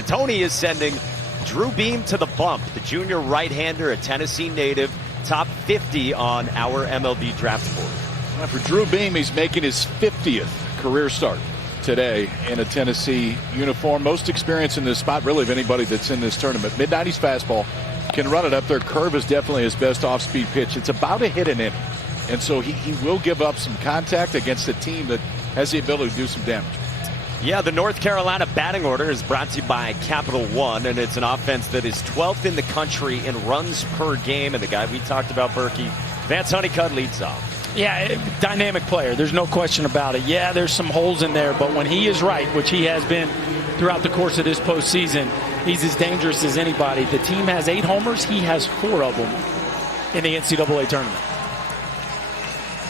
And Tony is sending Drew Beam to the bump, the junior right-hander, a Tennessee native, top 50 on our MLB draft board. Well, for Drew Beam, he's making his 50th career start today in a Tennessee uniform. Most experience in this spot, really, of anybody that's in this tournament. Mid-90s fastball, can run it up there. Curve is definitely his best off-speed pitch. It's about a hit an inning. And so he will give up some contact against a team that has the ability to do some damage. Yeah, the North Carolina batting order is brought to you by Capital One, and it's an offense that is 12th in the country in runs per game. And the guy we talked about, Berkey, Vance Honeycutt, leads off. Yeah, dynamic player. There's no question about it. Yeah, there's some holes in there, but when he is right, which he has been throughout the course of this postseason, he's as dangerous as anybody. The team has 8 homers. He has 4 of them in the NCAA tournament.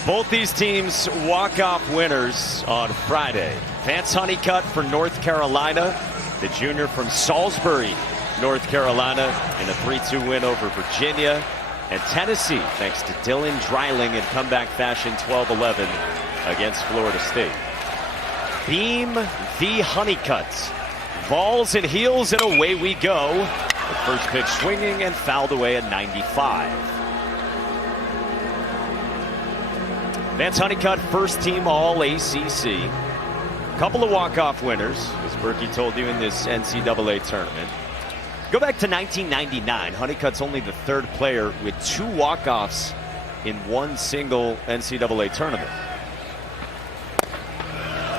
Both these teams walk-off winners on Friday. Vance Honeycutt for North Carolina, the junior from Salisbury, North Carolina, in a 3-2 win over Virginia. And Tennessee, thanks to Dylan Dreiling in comeback fashion, 12-11 against Florida State. Beam v. Honeycutt. Balls and heels, and away we go. The first pitch swinging and fouled away at 95. Vance Honeycutt, first team All-ACC. Couple of walk-off winners, as Berkey told you, in this NCAA tournament. Go back to 1999. Honeycutt's only the 3rd player with 2 walk-offs in one single NCAA tournament.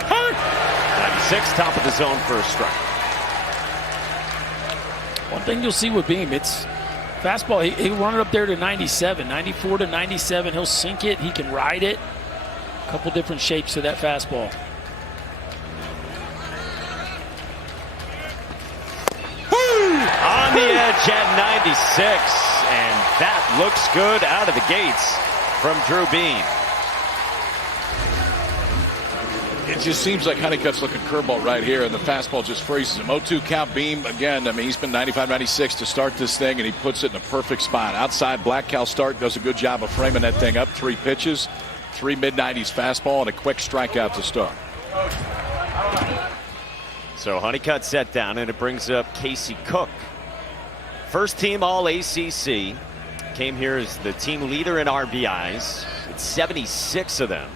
96, top of the zone for a strike. One thing you'll see with Beam, it's fastball. He'll run it up there to 97, 94 to 97. He'll sink it. He can ride it. A couple different shapes to that fastball. On the edge at 96, and that looks good out of the gates from Drew Beam. It just seems like Honeycutt's looking curveball right here, and the fastball just freezes him. 0-2 count. Beam again. I mean, he's been 95-96 to start this thing, and he puts it in a perfect spot. Outside, Black Cal start does a good job of framing that thing up. 3 pitches, 3 mid-90s fastball, and a quick strikeout to start. So Honeycutt set down, and it brings up Casey Cook. First team All-ACC. Came here as the team leader in RBIs with 76 of them,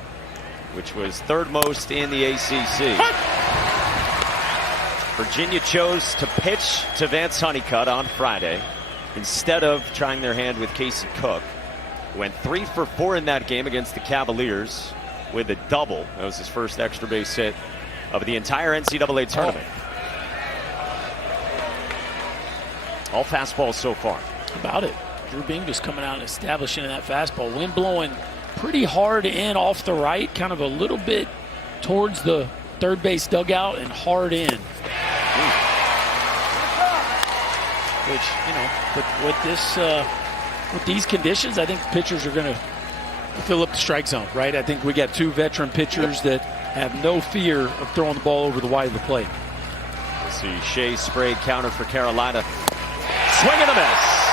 which was 3rd most in the ACC. Virginia chose to pitch to Vance Honeycutt on Friday instead of trying their hand with Casey Cook. Went 3 for 4 in that game against the Cavaliers with a double. That was his first extra base hit of the entire NCAA tournament. All fastballs so far. About it. Drew Beam just coming out and establishing that fastball. Wind blowing pretty hard in off the right, kind of a little bit towards the 3rd base dugout and hard in. Which, you know, with these conditions, I think pitchers are going to fill up the strike zone, right? I think we got 2 veteran pitchers that have no fear of throwing the ball over the wide of the plate. We'll see Shea Sprague counter for Carolina. Swing and a miss.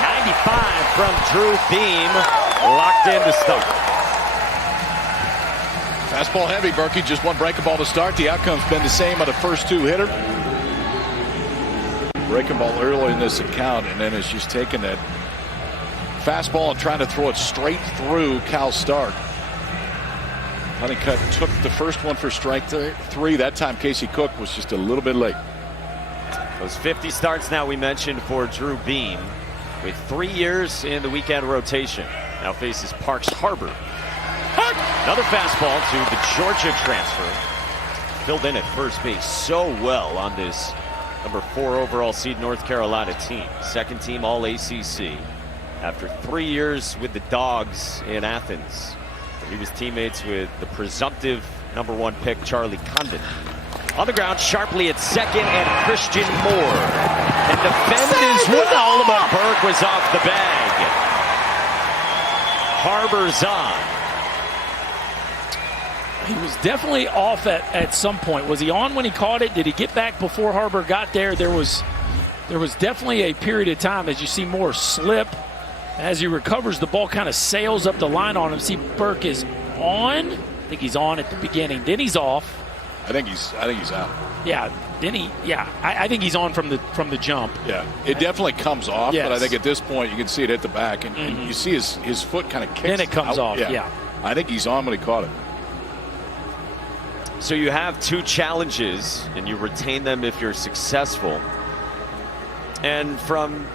95 from Drew Beam. Locked in to start. Fastball heavy, Berkey. Just one breaking ball to start. The outcome's been the same on the first 2 hitter. Breaking ball early in this account, and then it's just taking that fastball and trying to throw it straight through Cal's start. Honeycutt took the first one for strike 3. That time Casey Cook was just a little bit late. Those 50 starts now we mentioned for Drew Beam, with 3 years in the weekend rotation. Now faces Parks Harbor. Another fastball to the Georgia transfer. Filled in at first base so well on this number 4 overall seed North Carolina team. 2nd team All-ACC. After 3 years with the Dogs in Athens, he was teammates with the presumptive number 1 pick Charlie Condon. On the ground sharply at 2nd, and Christian Moore can defend as well, but Burke was off the bag. Harbor's on. He was definitely off at some point. Was he on when he caught it? Did he get back before Harbor got there? There was definitely a period of time as you see Moore slip. As he recovers, the ball kind of sails up the line on him. See, Burke is on. I think he's on at the beginning. Then he's off. I think he's out. Yeah, Then I think he's on from the jump. Yeah, it definitely comes off, Yes. but I think at this point you can see it hit the back, and you see his foot kind of kicks. Then it comes out. off, yeah. I think he's on when he caught it. So you have 2 challenges, and you retain them if you're successful. And from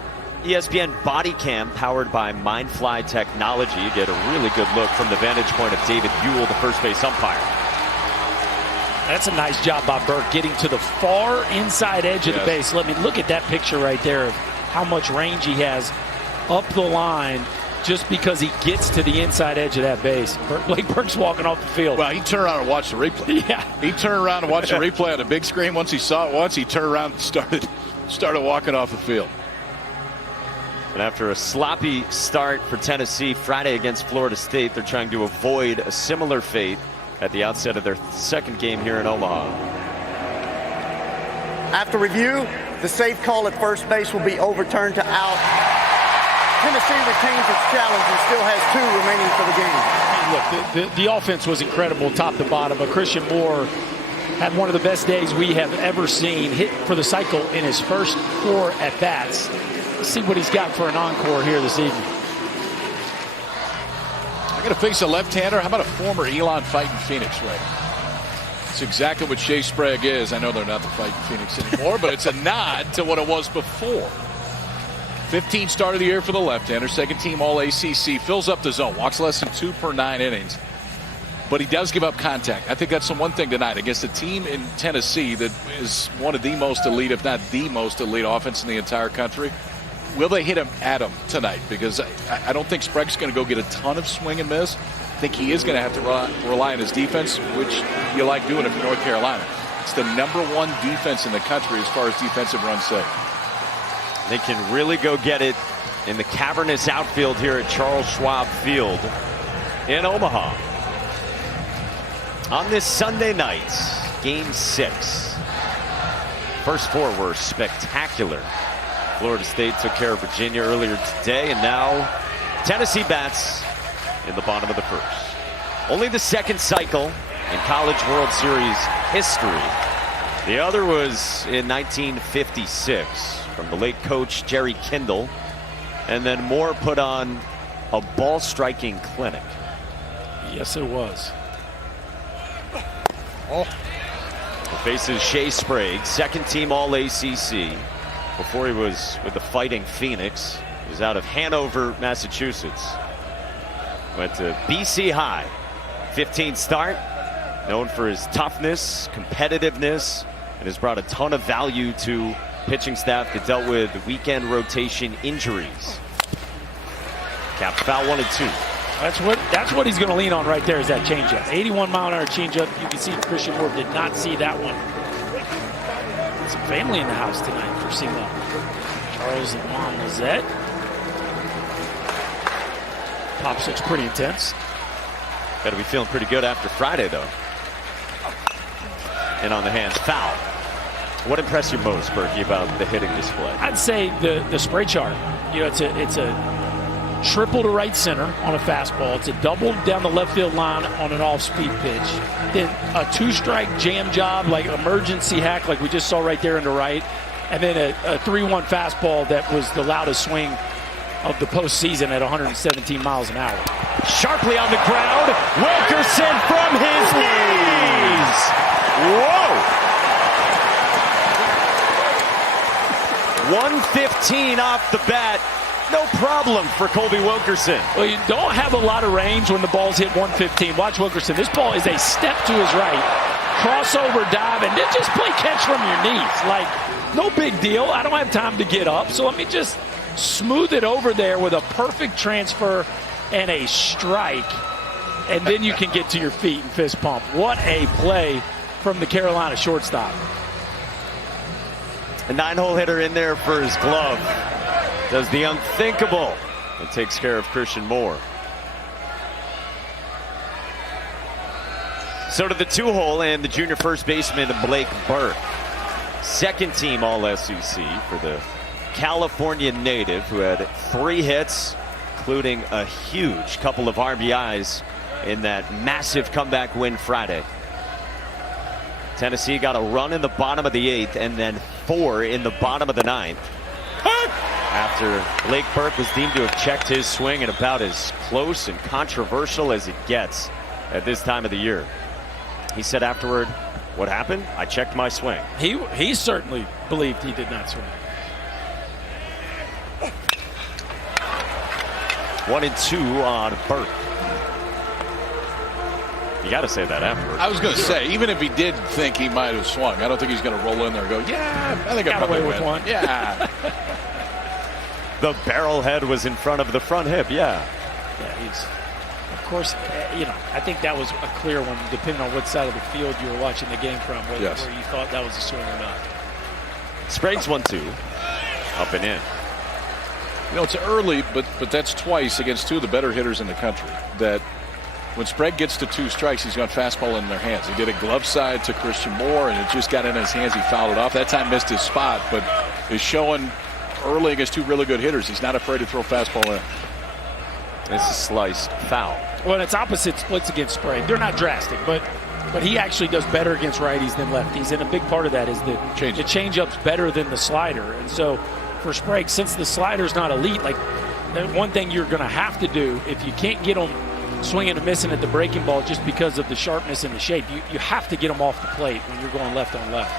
ESPN Body Cam, powered by Mindfly Technology, you get a really good look from the vantage point of David Buell, the first base umpire. That's a nice job by Burke, getting to the far inside edge of the base. Let me look at that picture right there of how much range he has up the line just because he gets to the inside edge of that base. Blake Burke's walking off the field. Well, he turned around and watched the replay. Yeah. He turned around and watched the replay on the big screen. Once he saw it once, he turned around and started walking off the field. And after a sloppy start for Tennessee Friday against Florida State, they're trying to avoid a similar fate at the outset of their second game here in Omaha. After review, the safe call at first base will be overturned to out. Tennessee retains its challenge and still has 2 remaining for the game. Look, the offense was incredible top to bottom, but Christian Moore had one of the best days we have ever seen. Hit for the cycle in his first 4 at-bats. Let's see what he's got for an encore here this evening. I got to face a left-hander. How about a former Elon fighting Phoenix right now? It's exactly what Shea Sprague is. I know they're not the fighting Phoenix anymore, but it's a nod to what it was before. 15 start of the year for the left-hander, second team All-ACC, fills up the zone, walks less than 2 per 9 innings. But he does give up contact. I think that's the one thing tonight against a team in Tennessee that is one of the most elite, if not the most elite offense in the entire country. Will they hit him at him tonight? Because I don't think Sprague's going to go get a ton of swing and miss. I think he is going to have to rely on his defense, which you like doing if you're North Carolina. It's the #1 defense in the country as far as defensive runs saved. They can really go get it in the cavernous outfield here at Charles Schwab Field in Omaha. On this Sunday night, Game 6. First 4 were spectacular. Florida State took care of Virginia earlier today, and now Tennessee bats in the bottom of the first. Only the second cycle in College World Series history. The other was in 1956 from the late coach Jerry Kindle, and then Moore put on a ball striking clinic. Yes, it was. The faces Shea Sprague, second team All-ACC. Before he was with the Fighting Phoenix, he was out of Hanover, Massachusetts. Went to BC High. 15 start, known for his toughness, competitiveness, and has brought a ton of value to pitching staff that dealt with weekend rotation injuries. Capped foul 1-2. That's what he's going to lean on right there is that changeup. 81 mile an hour changeup. You can see Christian Moore did not see that one. Some family in the house tonight for SEMO. Charles and Mom Lizette. Pops looks pretty intense. Got to be feeling pretty good after Friday, though. And on the hands, foul. What impressed you most, Berkey, about the hitting display? I'd say the spray chart. You know, it's a triple to right center on a fastball. It's a double down the left field line on an off-speed pitch. Then a 2-strike jam job, like emergency hack, like we just saw right there in the right. And then a 3-1 fastball that was the loudest swing of the postseason at 117 miles an hour. Sharply on the ground. Wilkerson from his knees. Whoa. 115 off the bat. No problem for Colby Wilkerson. Well, you don't have a lot of range when the ball's hit 115. Watch Wilkerson. This ball is a step to his right. Crossover dive, and then just play catch from your knees. Like, no big deal. I don't have time to get up, so let me just smooth it over there with a perfect transfer and a strike. And then you can get to your feet and fist pump. What a play from the Carolina shortstop. A 9-hole hitter in there for his glove. Does the unthinkable and takes care of Christian Moore. So to the 2-hole and the junior first baseman Blake Burke. Second team All-SEC for the California native who had 3 hits, including a huge couple of RBIs in that massive comeback win Friday. Tennessee got a run in the bottom of the 8th and then 4 in the bottom of the 9th. After Blake Burke was deemed to have checked his swing, and about as close and controversial as it gets at this time of the year. He said afterward, "What happened? I checked my swing." He certainly believed he did not swing. 1-2 on Burke. You got to say that afterward. I was going to say, even if he did think he might have swung, I don't think he's going to roll in there and go, "Yeah, I think I probably away with one." Yeah. The barrel head was in front of the front hip. Yeah. Yeah, he's, of course, I think that was a clear one, depending on what side of the field you were watching the game from, whether Yes. where you thought that was a swing or not. Sprague's 1-2. Up and in. You know, it's early, but that's twice against 2 of the better hitters in the country. That when Sprague gets to 2 strikes, he's got fastball in their hands. He did a glove side to Christian Moore, and it just got in his hands. He fouled it off. That time missed his spot, but is showing early against 2 really good hitters. He's not afraid to throw fastball in. This is sliced foul. Well, it's opposite splits against Sprague. They're not drastic, but he actually does better against righties than lefties, and a big part of that is the changeup's better than the slider. And so for Sprague, since the slider's not elite, like one thing you're going to have to do if you can't get them swinging and missing at the breaking ball just because of the sharpness and the shape, you have to get them off the plate when you're going left on left.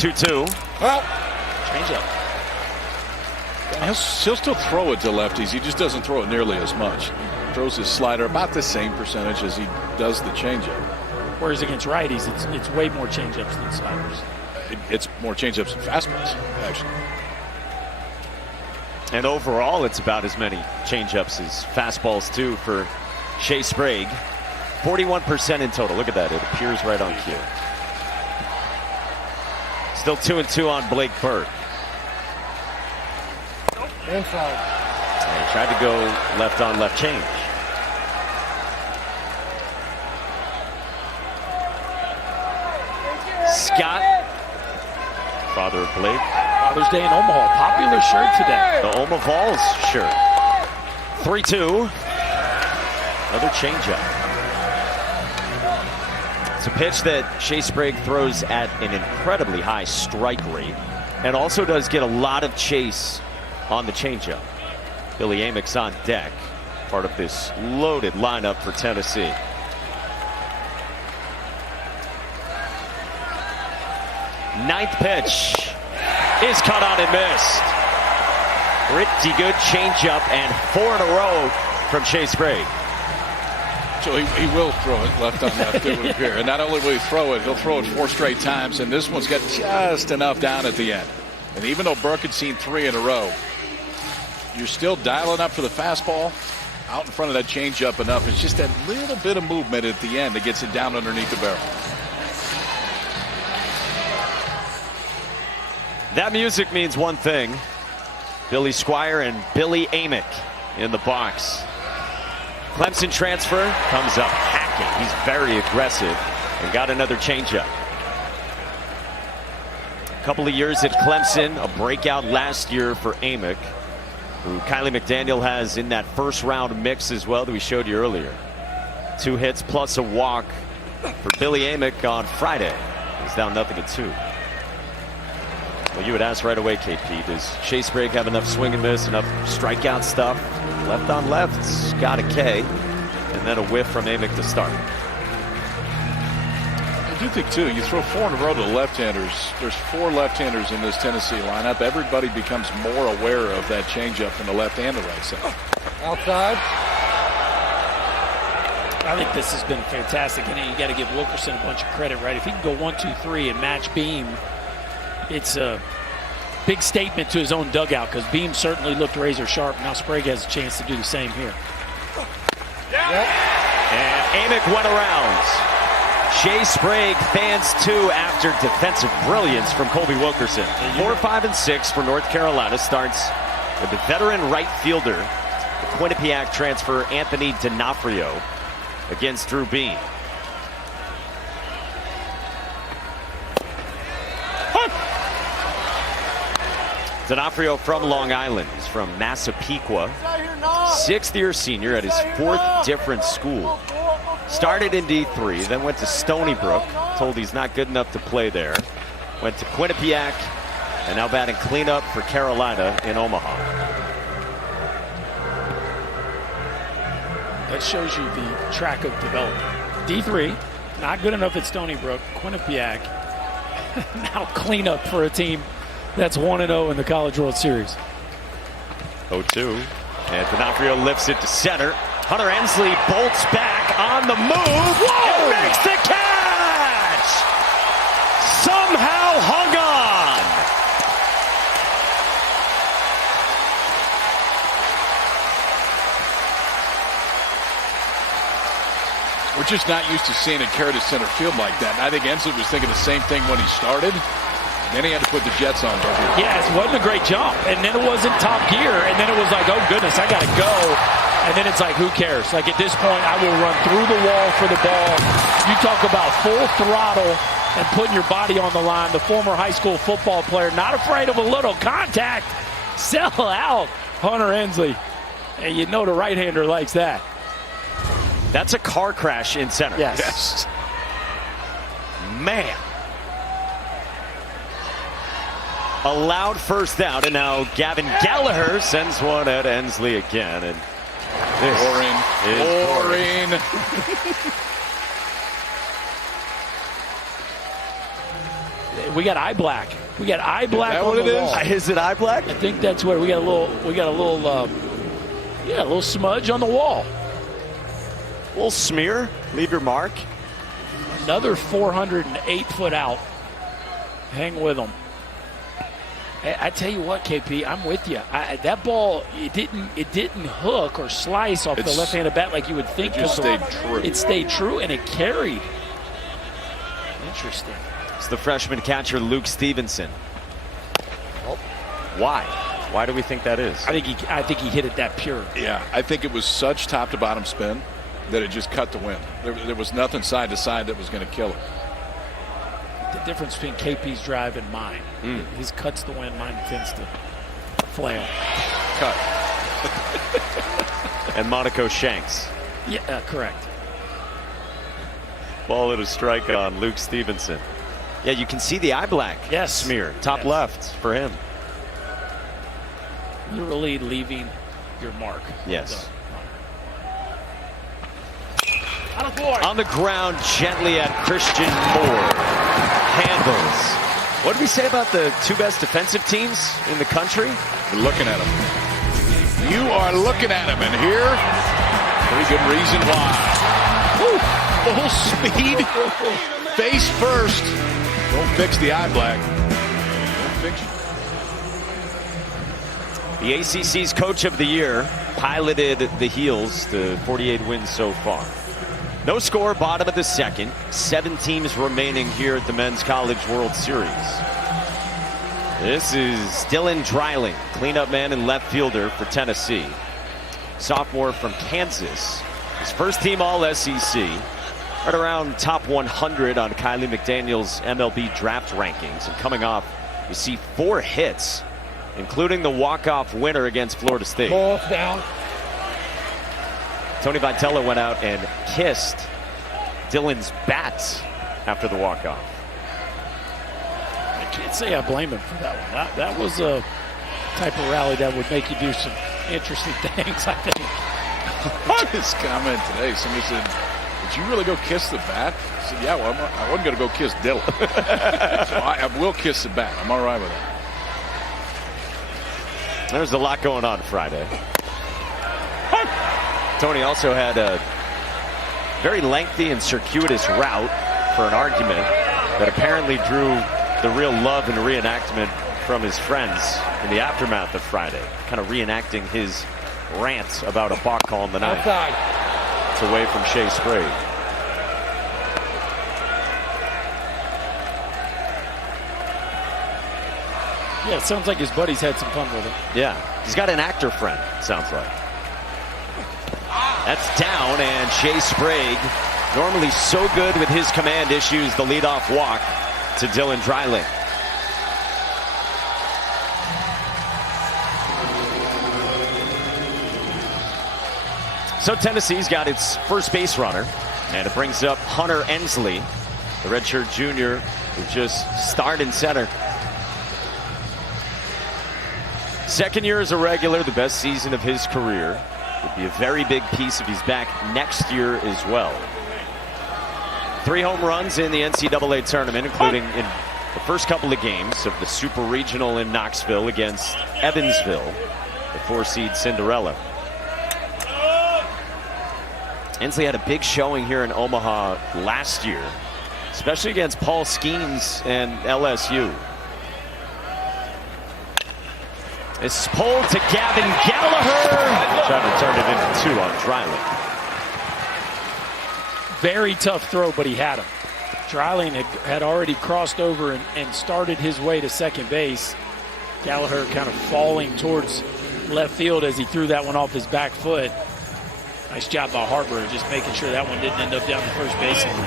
2-2. Changeup. He'll still throw it to lefties. He just doesn't throw it nearly as much. He throws his slider about the same percentage as he does the changeup. Whereas against righties, it's way more changeups than sliders. It's more changeups than fastballs, actually. And overall, it's about as many changeups as fastballs, too, for Shea Sprague. 41% in total. Look at that. It appears right on cue. Still 2-2 on Blake Burke. Inside. And he tried to go left on left change. Scott, father of Blake. Father's Day in Omaha. Popular shirt today. The Omaha Vols shirt. 3-2. Another changeup. It's a pitch that Shea Sprague throws at an incredibly high strike rate and also does get a lot of chase on the changeup. Billy Amick's on deck, part of this loaded lineup for Tennessee. Ninth pitch is cut on and missed. Pretty good changeup and 4 in a row from Shea Sprague. So he will throw it left on left, it would appear. And not only will he throw it, he'll throw it 4 straight times. And this one's got just enough down at the end. And even though Burke had seen 3 in a row, you're still dialing up for the fastball out in front of that changeup enough. It's just that little bit of movement at the end that gets it down underneath the barrel. That music means one thing. Billy Squire and Billy Amick in the box. Clemson transfer comes up hacking. He's very aggressive and got another changeup. A couple of years at Clemson, a breakout last year for Amick, who Kylie McDaniel has in that first round mix as well that we showed you earlier. 2 hits plus a walk for Billy Amick on Friday. He's down 0-2. Well, you would ask right away, KP, does Shea Sprague have enough swing and miss, enough strikeout stuff? Left on left, got a K, and then a whiff from Amick to start. I do think, too, you throw 4 in a row to the left-handers. There's 4 left-handers in this Tennessee lineup. Everybody becomes more aware of that changeup from the left and the right side. Outside. I think this has been fantastic, and you got to give Wilkerson a bunch of credit, right? If he can go 1-2-3 and match Beam, it's a big statement to his own dugout because Beam certainly looked razor sharp. Now Sprague has a chance to do the same here. And Amick went around. Shea Sprague fans 2 after defensive brilliance from Colby Wilkerson. 4, 5, and 6 for North Carolina starts with the veteran right fielder, the Quinnipiac transfer Anthony D'Onofrio against Drew Beam. D'Onofrio from Long Island. He's from Massapequa. 6th-year senior at his 4th different school. Started in D3, then went to Stony Brook. Told he's not good enough to play there. Went to Quinnipiac, and now batting cleanup for Carolina in Omaha. That shows you the track of development. D3, not good enough at Stony Brook. Quinnipiac, now cleanup for a team that's 1-0 in the College World Series. 0-2, and D'Onofrio lifts it to center. Hunter Ensley bolts back on the move. Whoa! And makes the catch! Somehow hung on. We're just not used to seeing it carry to center field like that. And I think Ensley was thinking the same thing when he started. Then he had to put the Jets on. Yeah, it wasn't a great jump. And then it wasn't top gear. And then it was like, oh, goodness, I got to go. And then it's like, who cares? Like, at this point, I will run through the wall for the ball. You talk about full throttle and putting your body on the line. The former high school football player, not afraid of a little contact. Sell out, Hunter Ensley. And you know the right-hander likes that. That's a car crash in center. Yes. Man. Allowed first down, and now Gavin Gallagher sends one at Ensley again. And boring. We got eye black. We got eye black. Is that on what the it wall. Is it eye black? I think that's what we got. A little smudge on the wall. A little smear. Leave your mark. Another 408 foot out. Hang with them. I tell you what, KP, I'm with you. That ball, it didn't hook or slice off the left-handed bat like you would think. It just stayed true. It stayed true, and it carried. Interesting. It's the freshman catcher, Luke Stevenson. Why? Why do we think that is? I think he hit it that pure. Yeah, I think it was such top-to-bottom spin that it just cut the wind. There was nothing side to side that was going to kill it. The difference between KP's drive and mine. His cuts the wind, mine tends to flail. Cut. And Monaco Shanks. Yeah, correct. Ball at a strike on Luke Stevenson. Yeah, you can see the eye black smear. Top left for him. Literally leaving your mark. Yes. On the ground, gently at Christian Moore. Handles. What did we say about the two best defensive teams in the country? We're looking at them. You are looking at them, and here, pretty good reason why. Woo. Full speed, face first. Don't fix the eye black. Don't fix it. The ACC's Coach of the Year piloted the Heels to 48 wins so far. No score, bottom of the second. 7 teams remaining here at the Men's College World Series. This is Dylan Dreiling, cleanup man and left fielder for Tennessee. Sophomore from Kansas. His first team All-SEC. Right around top 100 on Kylie McDaniel's MLB draft rankings. And coming off, you see 4 hits, including the walk-off winner against Florida State. Ball down. Tony Vitello went out and kissed Dylan's bat after the walk-off. I can't say I blame him for that one. That was a type of rally that would make you do some interesting things, I think. His comment today, somebody said, did you really go kiss the bat? I said, yeah, well, I wasn't going to go kiss Dylan. So I will kiss the bat. I'm all right with that. There's a lot going on Friday. Tony also had a very lengthy and circuitous route for an argument that apparently drew the real love and reenactment from his friends in the aftermath of Friday. Kind of reenacting his rant about a balk call in the ninth. It's away from Shea Sprague. Yeah, it sounds like his buddies had some fun with him. Yeah, he's got an actor friend, sounds like. That's down, and Shea Sprague, normally so good with his command, issues the leadoff walk to Dylan Dreiling. So Tennessee's got its first base runner And it brings up Hunter Ensley, the redshirt junior who just started in center. Second year as a regular, the best season of his career. Would be a very big piece if he's back next year as well. 3 home runs in the NCAA tournament, including in the first couple of games of the Super Regional in Knoxville against Evansville, the 4-seed Cinderella. Ensley had a big showing here in Omaha last year, especially against Paul Skeens and LSU. This is pulled to Gavin Gallagher. Trying to turn it into 2 on Dreiling. Very tough throw, but he had him. Dreiling had already crossed over and started his way to second base. Gallagher kind of falling towards left field as he threw that one off his back foot. Nice job by Harbor, just making sure that one didn't end up down the first baseline.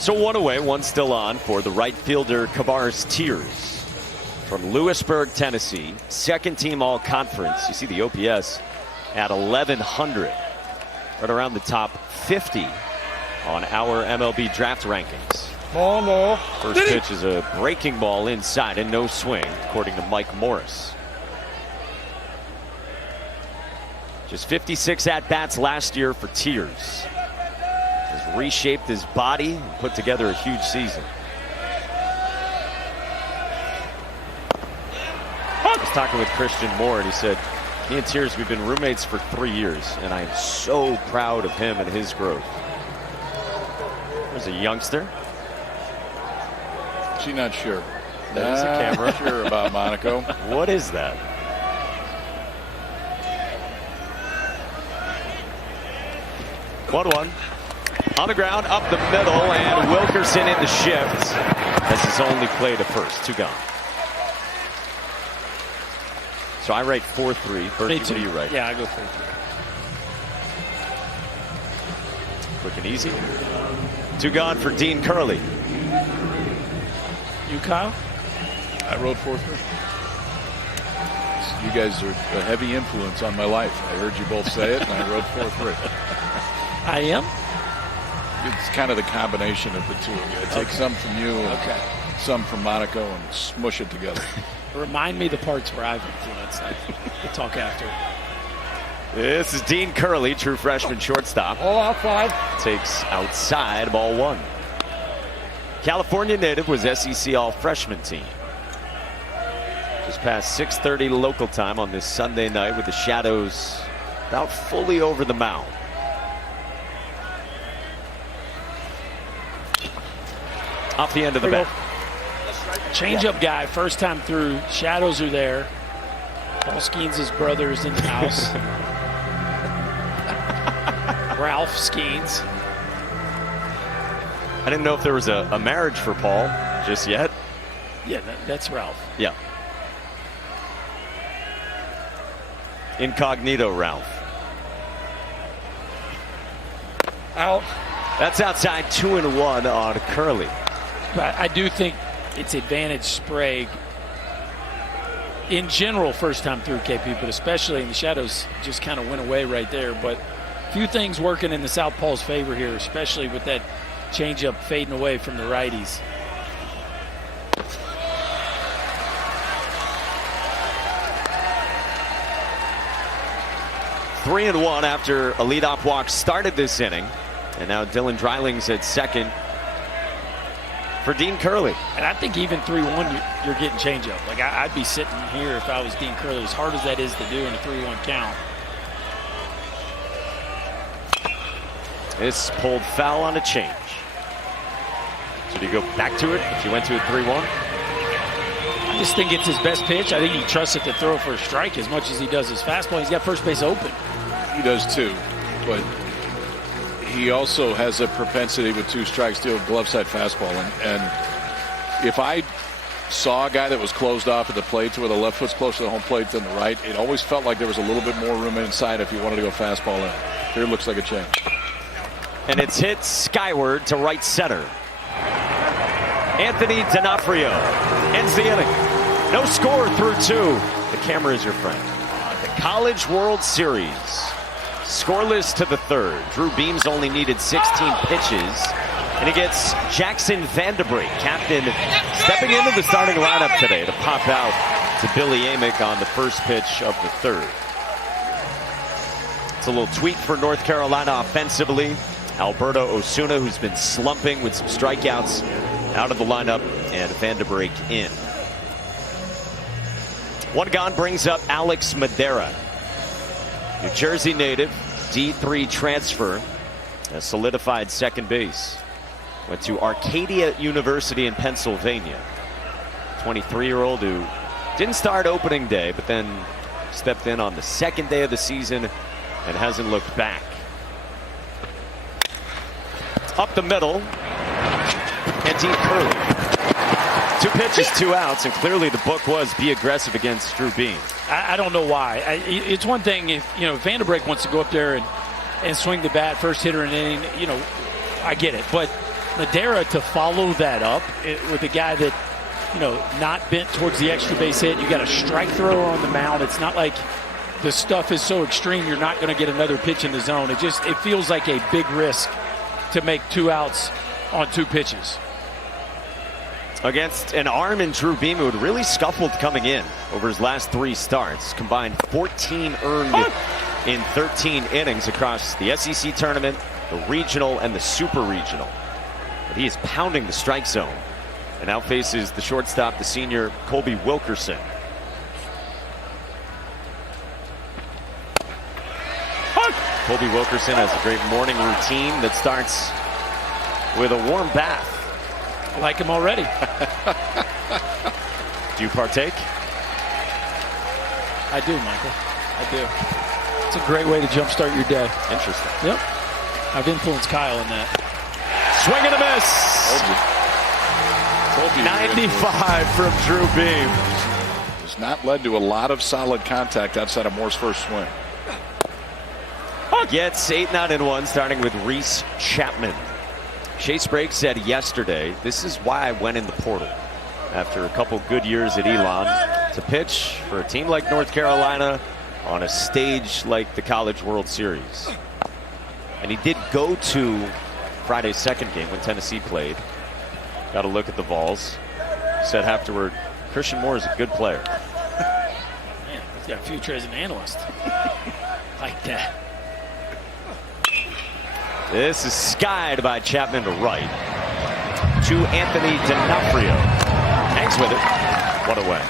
So 1 away, 1 still on for the right fielder Kavares Tears from Lewisburg, Tennessee. Second team all conference. You see the OPS at 1100. Right around the top 50 on our MLB draft rankings. First pitch is a breaking ball inside and no swing, according to Mike Morris. Just 56 at-bats last year for Tears. Has reshaped his body and put together a huge season. I was talking with Christian Moore, and he said, me and Tears, we've been roommates for 3 years, and I am so proud of him and his growth. There's a youngster. She's not sure. There's a camera. Sure about Monaco. What is that? One on the ground, up the middle, and Wilkerson in the shift. That's his only play to first. 2 gone. So I rate 4-3. Berkey, what do you rate? Yeah, I go 4-3. Quick and easy. 2 gone for Dean Curley. You, Kyle? I wrote 4-3. You guys are a heavy influence on my life. I heard you both say it, and I wrote 4-3. I am? It's kind of the combination of the two of you. I take some from you and some from Monaco and smush it together. Remind me the parts where I've influenced. We'll talk after. This is Dean Curley, true freshman shortstop. All outside. Takes outside, ball 1. California native, was SEC all-freshman team. Just past 6:30 local time on this Sunday night with the Shadows about fully over the mound. Off the end of the bat. Change-up guy, first time through. Shadows are there. Paul Skeens' brother is in the house. Ralph Skeens. I didn't know if there was a marriage for Paul just yet. Yeah, that's Ralph. Yeah. Incognito Ralph. Out. That's outside, 2-1 on Curley. But I do think it's advantage Sprague in general first time through, KP, but especially in the Shadows just kind of went away right there. But a few things working in the Southpaw's favor here, especially with that changeup fading away from the righties. Three and one after a leadoff walk started this inning. And now Dylan Dreiling's at second for Dean Curley. And I think even 3-1, you're getting changeup. Like, I'd be sitting here if I was Dean Curley, as hard as that is to do in a 3-1 count. It's pulled foul on a change. Should he go back to it if he went to a 3-1? I just think it's his best pitch. I think he trusts it to throw for a strike as much as he does his fastball. He's got first base open. He does too, but he also has a propensity with 2 strikes to a glove side fastball. And if I saw a guy that was closed off at the plate to where the left foot's closer to the home plate than the right, it always felt like there was a little bit more room inside if you wanted to go fastball in. Here looks like a change. And it's hit skyward to right center. Anthony D'Onofrio ends the inning. No score through 2. The camera is your friend. The College World Series. Scoreless to the third. Drew Beams only needed 16 pitches. And he gets Jackson Vanderbrink, captain, stepping into the starting lineup today to pop out to Billy Amick on the first pitch of the third. It's a little tweak for North Carolina offensively. Alberto Osuna, who's been slumping with some strikeouts, out of the lineup, and Vanderbrink in. One gone brings up Alex Madera. New Jersey native, D3 transfer, a solidified second base. Went to Arcadia University in Pennsylvania. 23-year-old who didn't start opening day, but then stepped in on the second day of the season and hasn't looked back. Up the middle, and deep curly. 2 pitches, 2 outs, and clearly the book was be aggressive against Drew Beam. I don't know why. It's one thing if Vanderbrink wants to go up there and swing the bat, first hitter in an inning. I get it, but Madera to follow that up with a guy that not bent towards the extra base hit. You got a strike thrower on the mound. It's not like the stuff is so extreme you're not going to get another pitch in the zone. It feels like a big risk to make 2 outs on 2 pitches. Against an arm in Drew Beam, who had really scuffled coming in over his last 3 starts. Combined 14 earned in 13 innings across the SEC tournament, the regional, and the super regional. But he is pounding the strike zone and now faces the shortstop, the senior Colby Wilkerson. Colby Wilkerson has a great morning routine that starts with a warm bath. I like him already. Do you partake? I do, Michael. I do. It's a great way to jumpstart your day. Interesting. Yep. I've influenced Kyle in that. Swing and a miss. Told you 95 from Drew Beam. Has not led to a lot of solid contact outside of Moore's first swing. Gets 8-1 starting with Reese Chapman. Shea Sprague said yesterday, this is why I went in the portal after a couple good years at Elon to pitch for a team like North Carolina on a stage like the College World Series. And he did go to Friday's second game when Tennessee played. Got a look at the Vols. Said afterward, Christian Moore is a good player. Man, he's got a future as an analyst. Like that. This is skied by Chapman to right. To Anthony D'Onofrio. Hangs with it. What a way.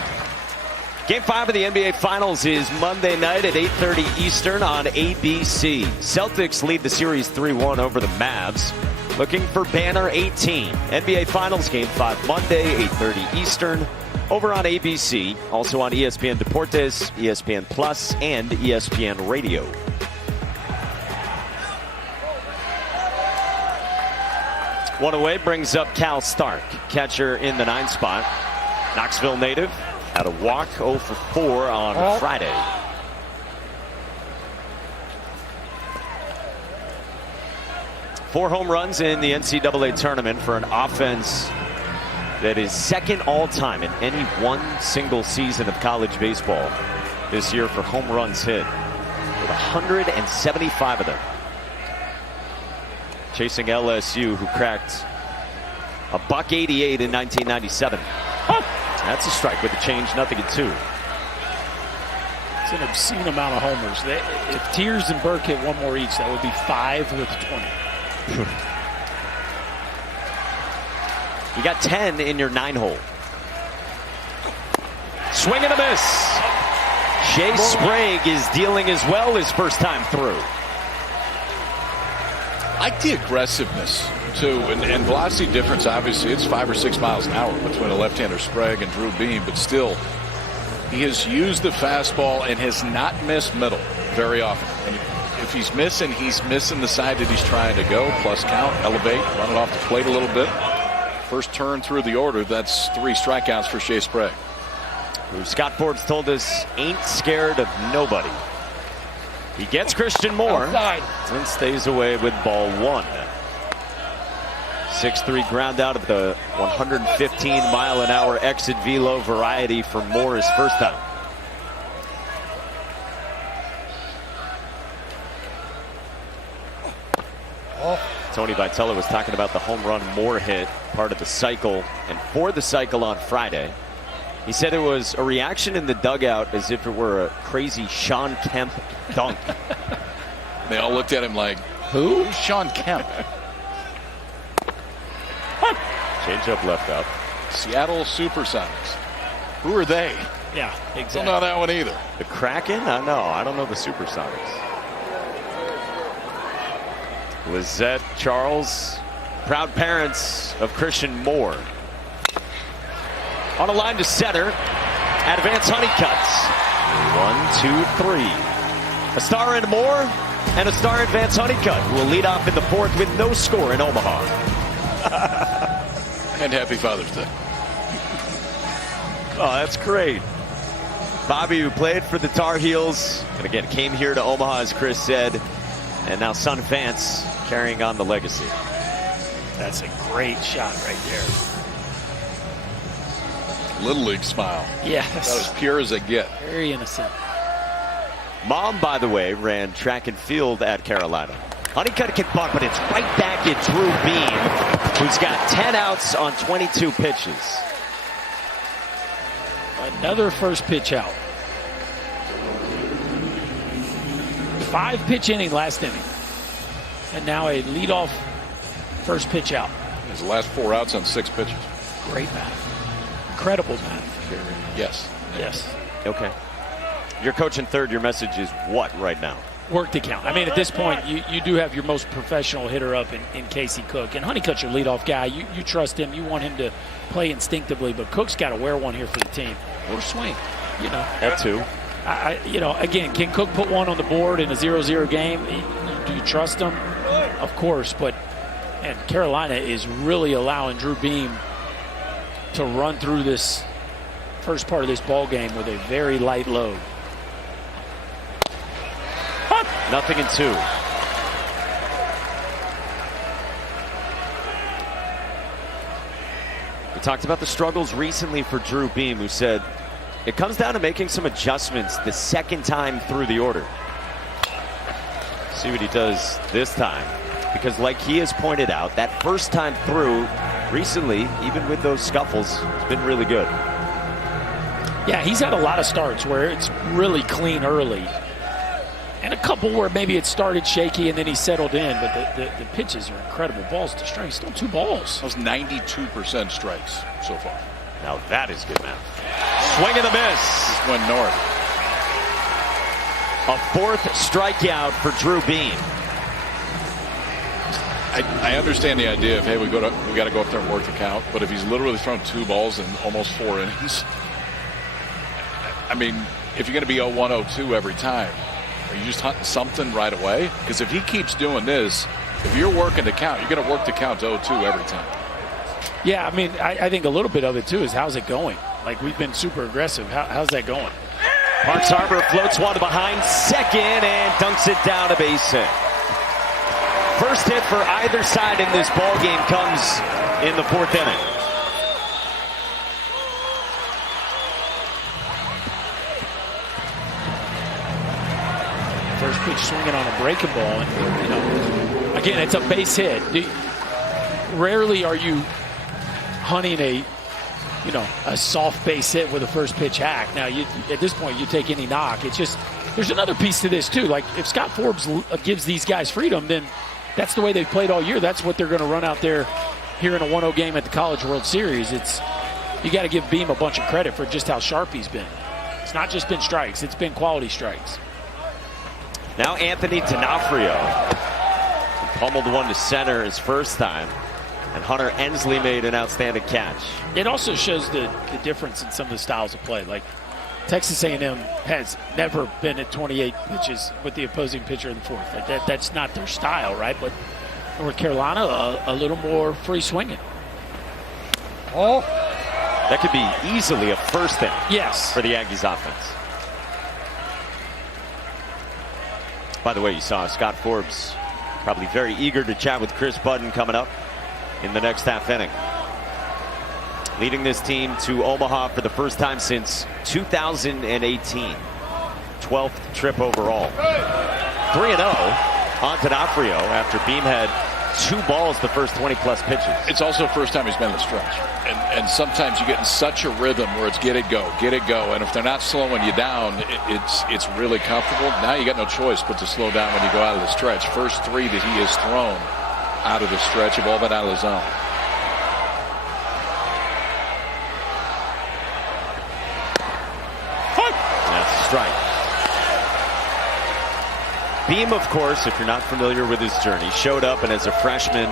Game 5 of the NBA Finals is Monday night at 8:30 Eastern on ABC. Celtics lead the series 3-1 over the Mavs. Looking for banner 18. NBA Finals Game 5 Monday, 8:30 Eastern. Over on ABC. Also on ESPN Deportes, ESPN Plus, and ESPN Radio. One away brings up Cal Stark, catcher in the 9 spot. Knoxville native had a walk 0 for 4 on Friday. Four home runs in the NCAA tournament for an offense that is second all-time in any one single season of college baseball this year for home runs hit, with 175 of them. Chasing LSU, who cracked a $188 in 1997. That's a strike with a change, 0-2. It's an obscene amount of homers. If Tears and Burke hit one more each, that would be 5 with 20. You got 10 in your 9-hole. Swing and a miss. Shea Sprague is dealing as well his first time through. I like the aggressiveness, too, and velocity difference, obviously, it's 5 or 6 miles an hour between a left-hander Sprague and Drew Beam, but still, he has used the fastball and has not missed middle very often. And if he's missing the side that he's trying to go, plus count, elevate, run it off the plate a little bit. First turn through the order, that's 3 strikeouts for Shea Sprague. Who Scott Forbes told us ain't scared of nobody. He gets Christian Moore and stays away with ball 1. 6-3 ground out of the 115-mile-an-hour exit velo variety for Moore his first time. Tony Vitello was talking about the home run Moore hit, part of the cycle, and for the cycle on Friday. He said it was a reaction in the dugout as if it were a crazy Sean Kemp dunk. They all looked at him like, Who? who's Sean Kemp? Change up, left up. Seattle Supersonics. Who are they? Yeah, Don't exactly. know that one either. The Kraken? I don't know the Supersonics. Lizette, Charles, proud parents of Christian Moore. On a line to center, Advance Honeycutts. 1, 2, 3. A star in Moore and a star in Vance Honeycutt, who will lead off in the fourth with no score in Omaha. And happy Father's Day. Oh, that's great. Bobby, who played for the Tar Heels, and again came here to Omaha, as Chris said, and now son Vance carrying on the legacy. That's a great shot right there. Little League smile. Yes. About as pure as they get. Very innocent. Mom, by the way, ran track and field at Carolina. Honeycutt can buck, but it's right back at Drew Beam, who's got 10 outs on 22 pitches. Another first pitch out. 5-pitch inning last inning. And now a leadoff first pitch out. His last 4 outs on 6 pitches. Great math. Incredible math. Yes. Yes. Okay. You're coaching third. Your message is what right now? Work to count. I mean, at this point, you do have your most professional hitter up in Casey Cook. And Honeycutt's your leadoff guy. You trust him. You want him to play instinctively. But Cook's got to wear one here for the team. Or swing, you know. That too. Again, can Cook put one on the board in a 0-0 game? Do you trust him? Of course. But and Carolina is really allowing Drew Beam to run through this first part of this ball game with a very light load. 0-2. We talked about the struggles recently for Drew Beam, who said it comes down to making some adjustments the second time through the order. See what he does this time. Because like he has pointed out, that first time through recently, even with those scuffles, it's been really good. Yeah, he's had a lot of starts where it's really clean early. And a couple where maybe it started shaky and then he settled in. But the pitches are incredible. Balls to strike. Still 2 balls. That was 92% strikes so far. Now that is good math. Swing and a miss. Just went north. A 4th strikeout for Drew Beam. I understand the idea of, hey, we got to go up there and work the count. But if he's literally thrown 2 balls in almost 4 innings, I mean, if you're going to be 0-1, 0-2 every time, are you just hunting something right away? Because if he keeps doing this, if you're working the count, you're going to work the count to 0-2 every time. Yeah, I mean, I think a little bit of it, too, is how's it going? Like, we've been super aggressive. How's that going? Parks Harbor floats one behind second and dunks it down a base hit. First hit for either side in this ball game comes in the 4th inning. First pitch swinging on a breaking ball. And, again, it's a base hit. Rarely are you hunting a soft base hit with a first pitch hack. Now, at this point, you take any knock. It's just, there's another piece to this, too. Like, if Scott Forbes gives these guys freedom, then that's the way they've played all year. That's what they're going to run out there here in a 1-0 game at the College World Series. You got to give Beam a bunch of credit for just how sharp he's been. It's not just been strikes. It's been quality strikes. Now Anthony D'Onofrio pummeled one to center his first time. And Hunter Ensley made an outstanding catch. It also shows the difference in some of the styles of play. Like, Texas A&M has never been at 28 pitches with the opposing pitcher in the 4th. Like that's not their style, right? But North Carolina, a little more free swinging. Oh, that could be easily a first inning. Yes, for the Aggies offense. By the way, you saw Scott Forbes probably very eager to chat with Chris Budden coming up in the next half inning. Leading this team to Omaha for the first time since 2018. 12th trip overall. 3-0 on D'Onofrio after Beam had 2 balls the first 20-plus pitches. It's also the first time he's been in the stretch. And sometimes you get in such a rhythm where it's get it, go. And if they're not slowing you down, it's really comfortable. Now you got no choice but to slow down when you go out of the stretch. First 3 that he has thrown out of the stretch have all been out of the zone. That's a strike. Beam, of course, if you're not familiar with his journey, showed up, and as a freshman,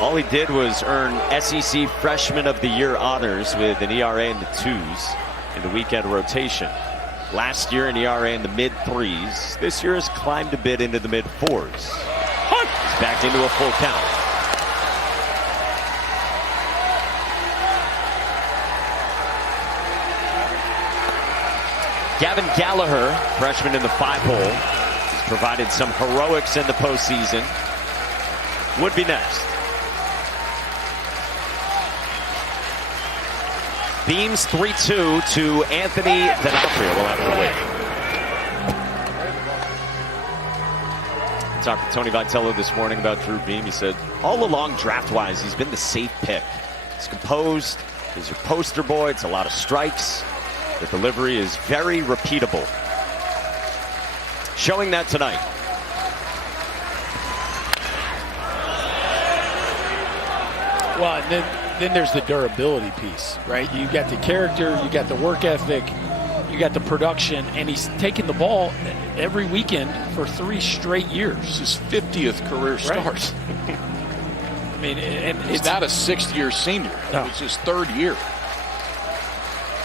all he did was earn SEC Freshman of the Year honors with an ERA in the 2s in the weekend rotation. Last year, an ERA in the mid-3s. This year has climbed a bit into the mid-4s. He's back into a full count. Gavin Gallagher, freshman in the 5-hole, has provided some heroics in the postseason. Would be next. Beams 3-2 to Anthony D'Onofrio. We'll have to wait. I talked to Tony Vitello this morning about Drew Beam. He said all along draft-wise, he's been the safe pick. He's composed. He's your poster boy. It's a lot of strikes. The delivery is very repeatable. Showing that tonight. Well, and then there's the durability piece, right? You got the character, you got the work ethic, you got the production, and he's taking the ball every weekend for 3 straight years. It's his 50th career start. I mean, and he's not a 6th-year senior. No. It's his 3rd year.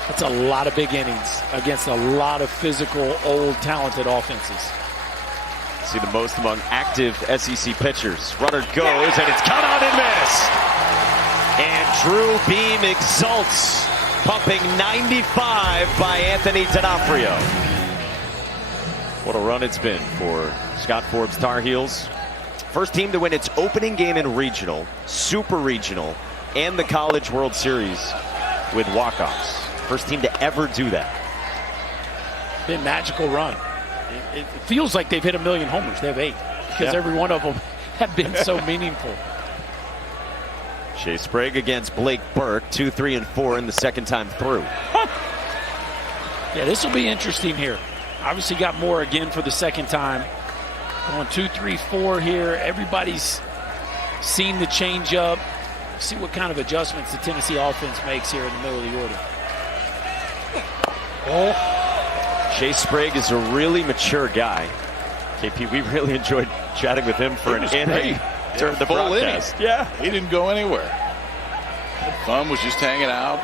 That's a lot of big innings against a lot of physical, old, talented offenses. See the most among active SEC pitchers. Runner goes, and it's cut out and missed. And Drew Beam exults, pumping 95 by Anthony D'Onofrio. What a run it's been for Scott Forbes Tar Heels. First team to win its opening game in regional, super regional, and the College World Series with walk-offs. First team to ever do that. Been a magical run. It feels like they've hit 1 million homers. They have 8 because every one of them have been so meaningful. Shea Sprague against Blake Burke, 2, 3, and 4 in the second time through. Yeah, this will be interesting here. Obviously got more again for the second time. Going 2, 3, 4 here. Everybody's seen the changeup. See what kind of adjustments the Tennessee offense makes here in the middle of the order. Shea Sprague is a really mature guy. KP, we really enjoyed chatting with him for an inning during the broadcast. Inning. Yeah, he didn't go anywhere. The thumb was just hanging out.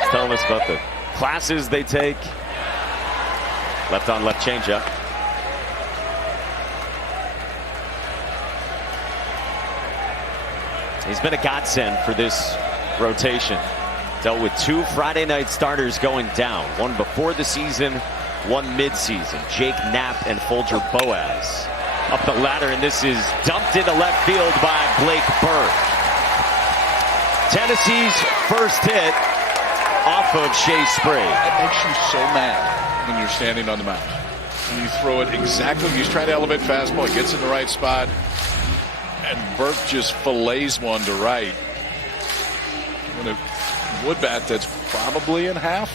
He's telling us about the classes they take. Left on left changeup. He's been a godsend for this rotation. Dealt with 2 Friday night starters going down. One before the season, one mid-season. Jake Knapp and Folger Boaz. Up the ladder, and this is dumped into left field by Blake Burke. Tennessee's first hit off of Shea Sprague. That makes you so mad when you're standing on the mound. And you throw it exactly, he's trying to elevate fastball, gets in the right spot, and Burke just fillets one to right. With a wood bat that's probably in half.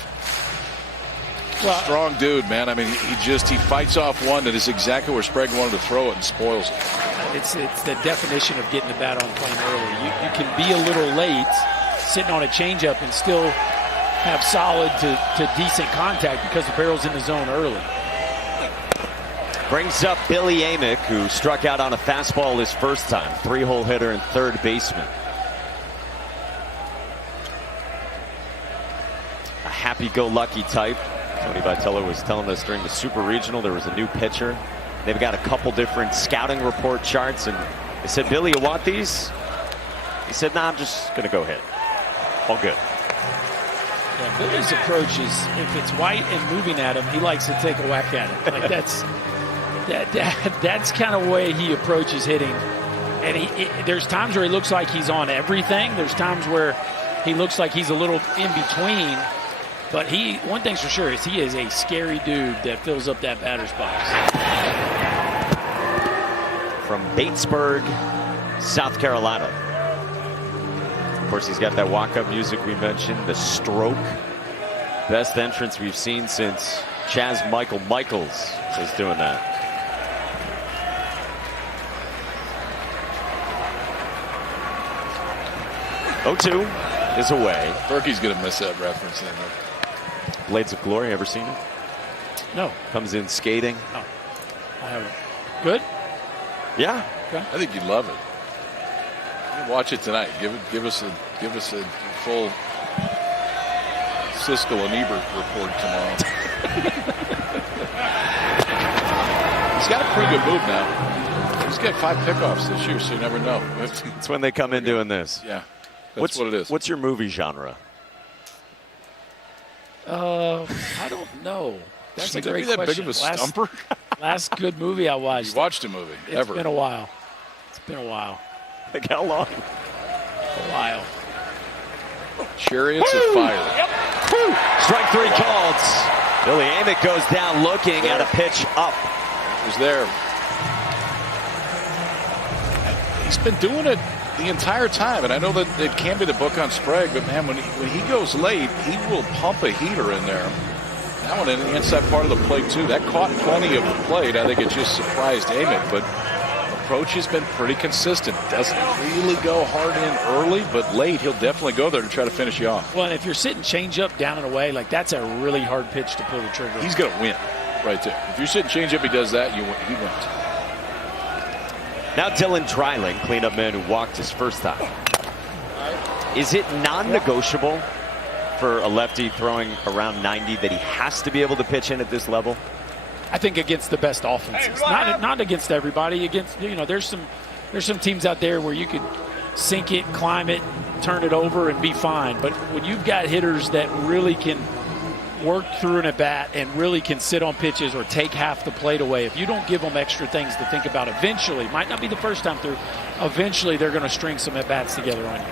Well, strong dude, man. I mean, he fights off one that is exactly where Sprague wanted to throw it and spoils it. It's the definition of getting the bat on plane early. You can be a little late sitting on a changeup and still have solid to decent contact because the barrel's in the zone early. Brings up Billy Amick, who struck out on a fastball his first time. 3-hole hitter and third baseman. A happy-go-lucky type. Tony Vitello was telling us during the Super Regional there was a new pitcher. They've got a couple different scouting report charts, and they said, Billy, you want these? He said, nah, I'm just going to go hit. All good. Yeah, Billy's approach is, if it's white and moving at him, he likes to take a whack at it. Like that's kind of the way he approaches hitting. And there's times where he looks like he's on everything. There's times where he looks like he's a little in between. But one thing's for sure is he is a scary dude that fills up that batter's box. from Batesburg, South Carolina. Of course, he's got that walk-up music we mentioned, the stroke. Best entrance we've seen since Chaz Michaels was doing that. "0-2 is away." Berkey's going to miss that reference. Blades of Glory, ever seen it? No. Comes in skating. Oh, I haven't. Good? Yeah. Okay. I think you'd love it. You watch it tonight. Give us a full Siskel and Ebert report tomorrow. He's got a pretty good move now. He's got 5 pickoffs this year, so you never know. It's when they come in doing this. Yeah, that's what it is. What's your movie genre? I don't know. That's a great that question. big of a stumper? Last good movie I watched. You watched a movie? It's been a while. It's been a while. Like how long? A while. Chariots of Fire. Yep. Strike 3 called. Billy Amick goes down looking at a pitch up. It was there. He's been doing it the entire time, and I know that it can be the book on Sprague, but man, when he goes late, he will pump a heater in there. That one in the inside part of the plate too. That caught plenty of the plate. I think it just surprised Amick, but approach has been pretty consistent. Doesn't really go hard in early, but late he'll definitely go there to try to finish you off. Well, and if you're sitting change up down and away, like that's a really hard pitch to pull the trigger. He's going to win right there. If you're sitting change up, he does that, he wins. Now Dylan Dreiling, cleanup man who walked his first time. Is it non-negotiable for a lefty throwing around 90 that he has to be able to pitch in at this level? I think against the best offenses, not against everybody. Against, you know, there's some teams out there where you could sink it, climb it, turn it over, and be fine. But when you've got hitters that really can work through an at-bat and really can sit on pitches or take half the plate away, if you don't give them extra things to think about, eventually, might not be the first time through, eventually they're going to string some at-bats together on you.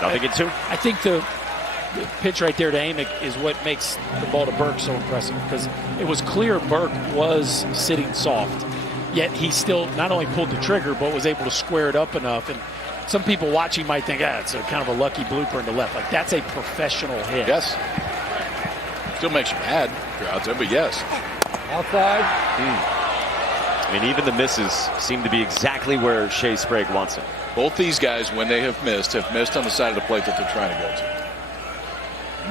Nothing at 2. I think the pitch right there to Amick is what makes the ball to Burke so impressive, because it was clear Burke was sitting soft, yet he still not only pulled the trigger but was able to square it up enough. And some people watching might think, it's a kind of a lucky blooper in the left. Like, that's a professional hit. Yes. Still makes you mad if you're out there, but yes. Outside. I mean, even the misses seem to be exactly where Shea Sprague wants them. Both these guys, when they have missed on the side of the plate that they're trying to go to.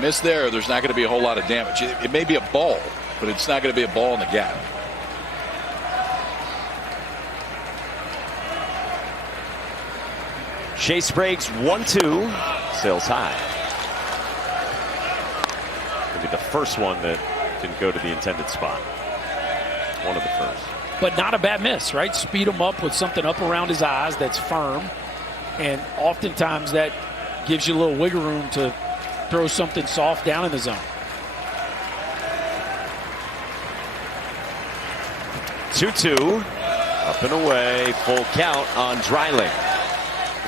Miss there's not going to be a whole lot of damage. It may be a ball, but it's not going to be a ball in the gap. Shea Sprague's 1-2 sails high. Maybe the first one that didn't go to the intended spot. One of the first. But not a bad miss, right? Speed him up with something up around his eyes that's firm. And oftentimes that gives you a little wiggle room to throw something soft down in the zone. 2-2. Up and away. Full count on Dreiling.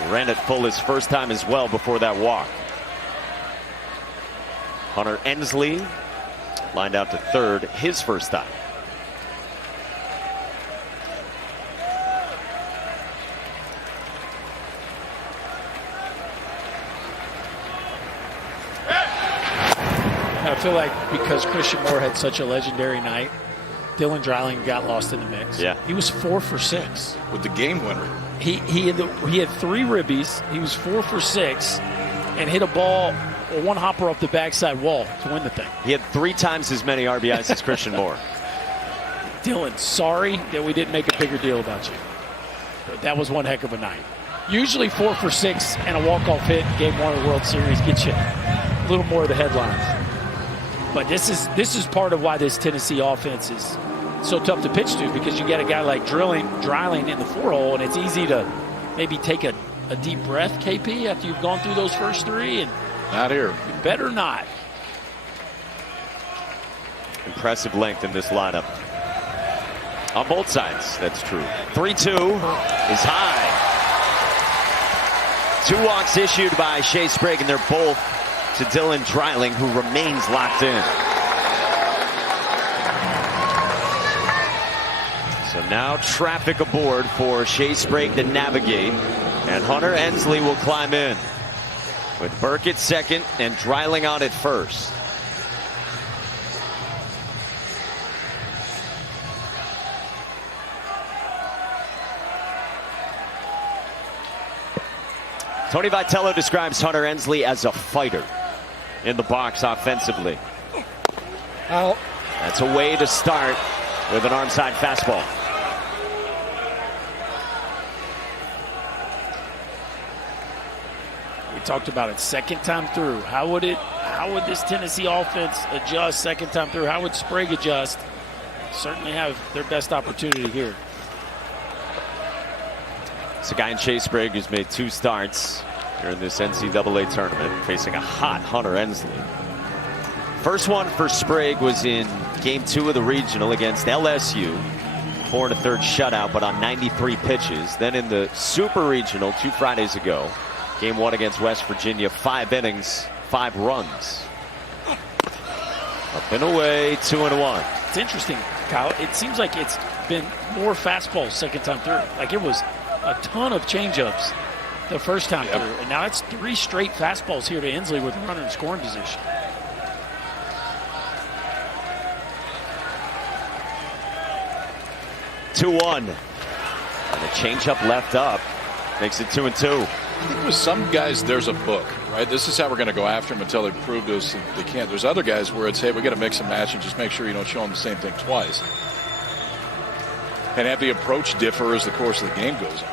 Ran it full his first time as well before that walk. Hunter Ensley lined out to third his first time. I feel like because Christian Moore had such a legendary night, Dylan Dreiling got lost in the mix. Yeah. He was 4 for 6. With the game winner. He had 3 ribbies. He was 4 for 6 and hit a ball or one hopper up the backside wall to win the thing. He had 3 times as many RBIs as Christian Moore. Dylan, sorry that we didn't make a bigger deal about you. But that was one heck of a night. Usually 4 for 6 and a walk-off hit in Game 1 of the World Series gets you a little more of the headlines. But this is part of why this Tennessee offense is so tough to pitch to, because you got a guy like Dreiling in the 4-hole, and it's easy to maybe take a deep breath, KP, after you've gone through those first 3. And not here. You better not. Impressive length in this lineup. On both sides, that's true. 3-2 is high. 2 walks issued by Shea Sprague, and they're both to Dylan Dreiling, who remains locked in. Now traffic aboard for Shea Sprague to navigate. And Hunter Ensley will climb in. With Burke at second and Dreiling on at first. Tony Vitello describes Hunter Ensley as a fighter in the box offensively. Out. That's a way to start with an arm side fastball. We talked about it second time through. How would this Tennessee offense adjust second time through? How would Sprague adjust? Certainly have their best opportunity here. It's a guy in Shea Sprague who's made 2 starts here in this NCAA tournament, facing a hot Hunter Ensley. First one for Sprague was in game 2 of the regional against LSU. 4 1/3 shutout, but on 93 pitches. Then in the Super Regional 2 Fridays ago, game 1 against West Virginia, 5 innings, 5 runs. Up and away, 2-1. It's interesting, Kyle. It seems like it's been more fastballs second time through. Like it was a ton of changeups the first time through, and now it's 3 straight fastballs here to Ensley with a runner in scoring position. And a changeup left up makes it 2-2. I think with some guys, there's a book, right? This is how we're going to go after them until they prove to us that they can't. There's other guys where it's, hey, we got to mix and match and just make sure you don't show them the same thing twice. And have the approach differ as the course of the game goes on.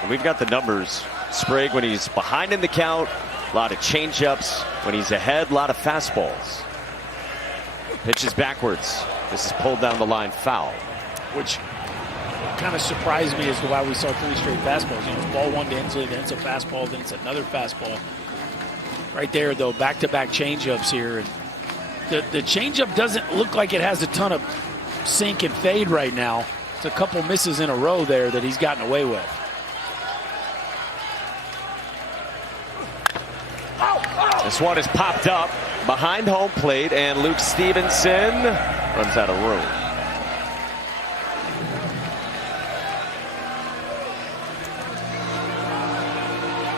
And we've got the numbers. Sprague, when he's behind in the count, a lot of changeups. When he's ahead, a lot of fastballs. Pitches backwards. This is pulled down the line, foul. Which kind of surprised me as to why we saw 3 straight fastballs. You know, ball 1 to Ensley, then it's a fastball, then it's another fastball. Right there, though, back-to-back changeups here. And the changeup doesn't look like it has a ton of sink and fade right now. It's a couple misses in a row there that he's gotten away with. This one is popped up behind home plate, and Luke Stevenson runs out of room.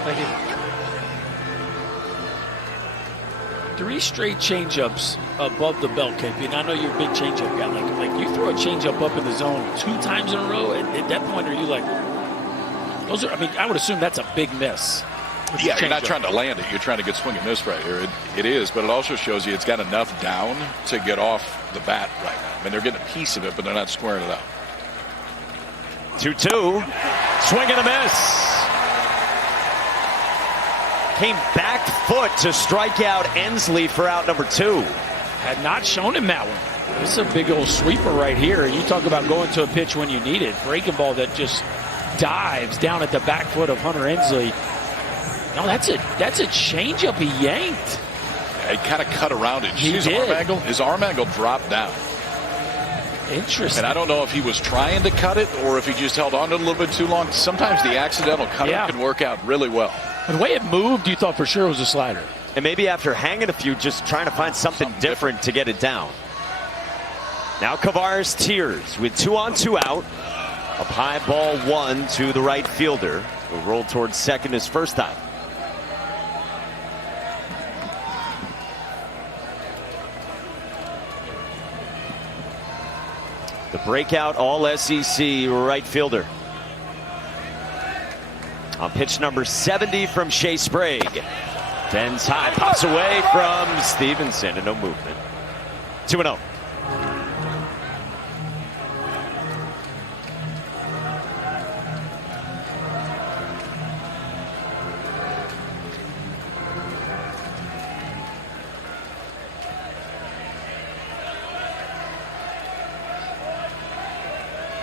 Like 3 straight changeups above the belt, KP. And I know you're a big changeup guy. Like you throw a changeup up in the zone 2 times in a row. At that point, are you like, those are? I mean, I would assume that's a big miss. Yeah, you're not trying to land it. You're trying to get swing and miss right here. It is, but it also shows you it's got enough down to get off the bat right now. I mean, they're getting a piece of it, but they're not squaring it up. 2-2. Swing and a miss. Came back foot to strike out Ensley for out number 2. Had not shown him that one. This is a big old sweeper right here. You talk about going to a pitch when you need it. Breaking ball that just dives down at the back foot of Hunter Ensley. No, that's a changeup he yanked. Yeah, he kind of cut around it. His arm angle dropped down. Interesting. And I don't know if he was trying to cut it or if he just held on to it a little bit too long. Sometimes the accidental cut can work out really well. The way it moved, you thought for sure it was a slider. And maybe after hanging a few, just trying to find something different to get it down. Now Kavares Tears with 2 on 2 out. Up high, ball 1 to the right fielder, who rolled towards second his first time. The breakout all-SEC right fielder. On pitch number 70 from Shea Sprague. Bends high, pops away from Stevenson, and no movement. 2-0.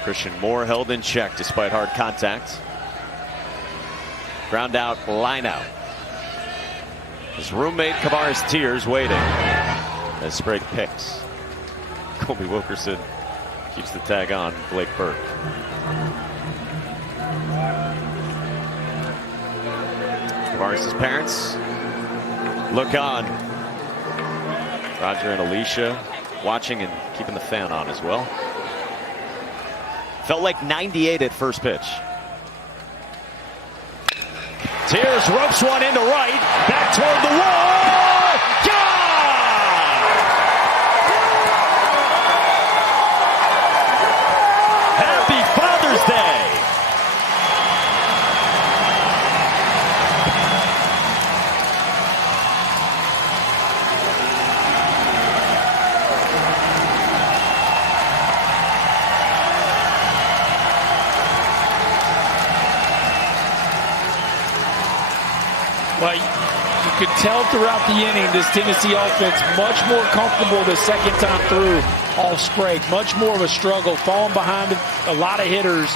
Christian Moore held in check despite hard contact. Ground out, line out. His roommate Kavares Tears waiting as Sprague picks. Colby Wilkerson keeps the tag on Blake Burke. Kavares' parents look on. Roger and Alicia watching and keeping the fan on as well. Felt like 98 at first pitch. Tears ropes one into right, back toward the wall. Gone! Happy Father's Day. Well, you could tell throughout the inning, this Tennessee offense much more comfortable the second time through off Sprague. Much more of a struggle, falling behind a lot of hitters.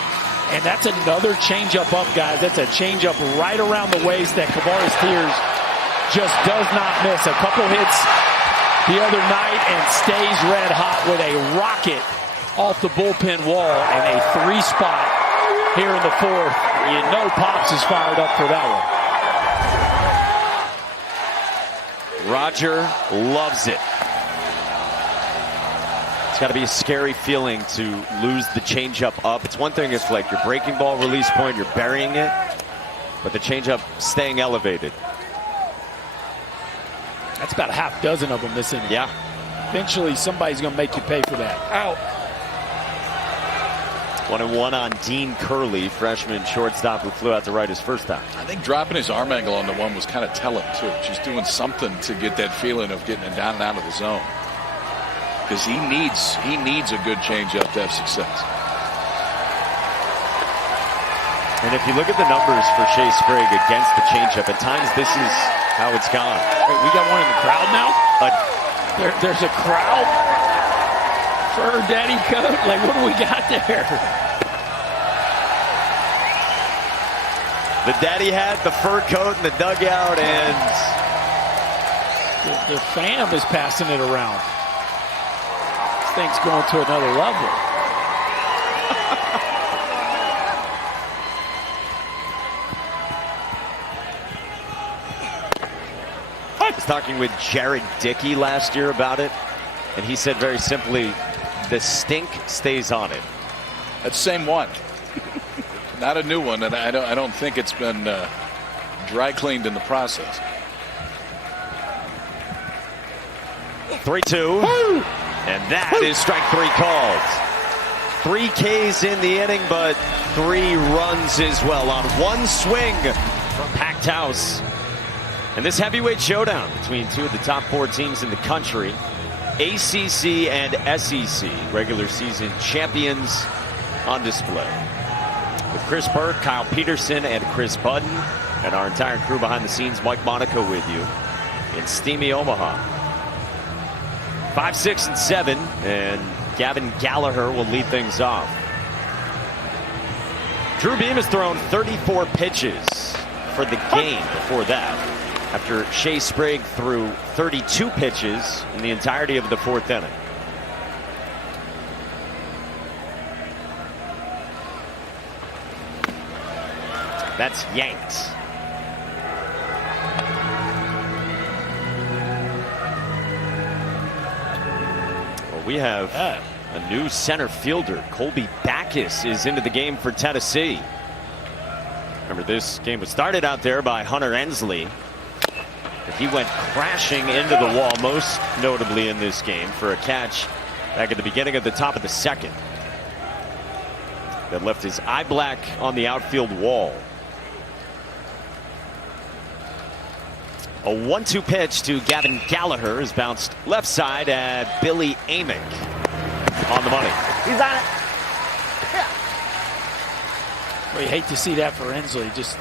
And that's another changeup up, guys. That's a changeup right around the waist that Kavaris Tears just does not miss. A couple hits the other night and stays red hot with a rocket off the bullpen wall and a 3-spot here in the fourth. You know Pops is fired up for that one. Roger loves it. It's got to be a scary feeling to lose the changeup up. It's one thing if like your breaking ball release point, you're burying it, but the changeup staying elevated. That's about a half dozen of them this inning. Yeah. Eventually, somebody's going to make you pay for that. Out. 1-1 on Dean Curley, freshman shortstop who flew out to right his first time. I think dropping his arm angle on the one was kind of telling, too. Just doing something to get that feeling of getting it down and out of the zone. Because he needs a good changeup to have success. And if you look at the numbers for Shea Sprague against the changeup, at times this is how it's gone. Wait, we got one in the crowd now? There's a crowd? Fur daddy coat? Like, what do we got there? The daddy hat, the fur coat, and the dugout, and the fam is passing it around. This thing's going to another level. I was talking with Jared Dickey last year about it, and he said very simply, the stink stays on it. That same one. Not a new one, and I don't think it's been dry cleaned in the process. 3-2. And that is strike 3 called. 3 Ks in the inning, but 3 runs as well on one swing from packed house. And this heavyweight showdown between 2 of the top 4 teams in the country, ACC and SEC regular season champions on display. With Chris Burke, Kyle Peterson, and Chris Budden, and our entire crew behind the scenes, Mike Monaco with you in steamy Omaha. 5, 6, and 7, and Gavin Gallagher will lead things off. Drew Beam has thrown 34 pitches for the game before that, after Shea Sprague threw 32 pitches in the entirety of the 4th inning. That's yanked. Well, we have a new center fielder. Colby Backus is into the game for Tennessee. Remember, this game was started out there by Hunter Ensley. He went crashing into the wall, most notably in this game, for a catch back at the beginning of the top of the 2nd. That left his eye black on the outfield wall. A 1-2 pitch to Gavin Gallagher is bounced left side at Billy Amick on the money. He's on it. Yeah. Well, you hate to see that for Ensley. Just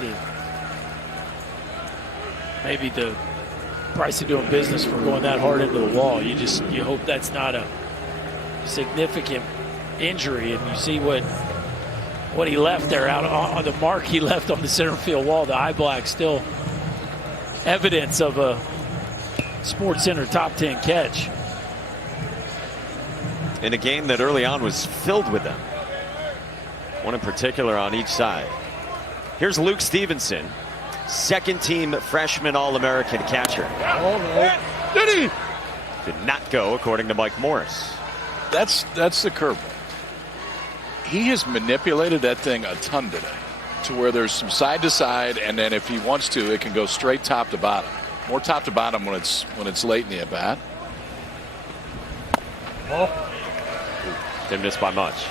maybe the price of doing business for going that hard into the wall. You hope that's not a significant injury, and you see what he left there out on the mark he left on the center field wall. The eye black still evidence of a Sports Center top 10 catch. In a game that early on was filled with them. One in particular on each side. Here's Luke Stevenson, 2nd team freshman All-American catcher. Oh, no. Did he? Did not go, according to Mike Morris. That's the curveball. He has manipulated that thing a ton today, to where there's some side to side, and then if he wants to, it can go straight top to bottom. More top to bottom when it's late in the at bat. Didn't miss by much.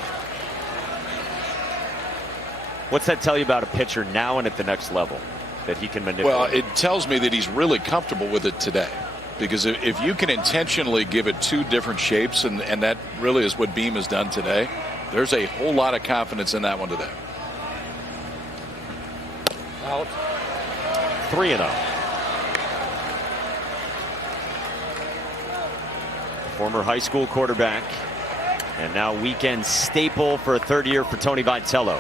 What's that tell you about a pitcher now and at the next level, that he can manipulate? Well, it tells me that he's really comfortable with it today. Because if you can intentionally give it two different shapes, and that really is what Beam has done today, there's a whole lot of confidence in that one today. Out. 3-0. Former high school quarterback, and now weekend staple for a third year for Tony Vitello.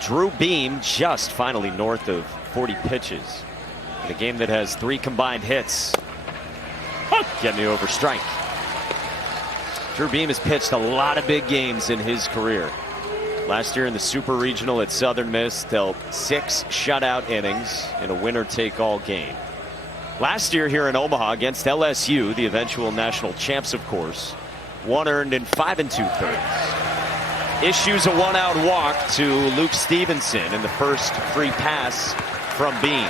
Drew Beam just finally north of 40 pitches. In a game that has 3 combined hits. Get me over strike. Drew Beam has pitched a lot of big games in his career. Last year in the Super Regional at Southern Miss, dealt 6 shutout innings in a winner-take-all game. Last year here in Omaha against LSU, the eventual national champs, of course, 1 earned in 5 2/3. Issues a 1-out walk to Luke Stevenson in the first free pass from Beam.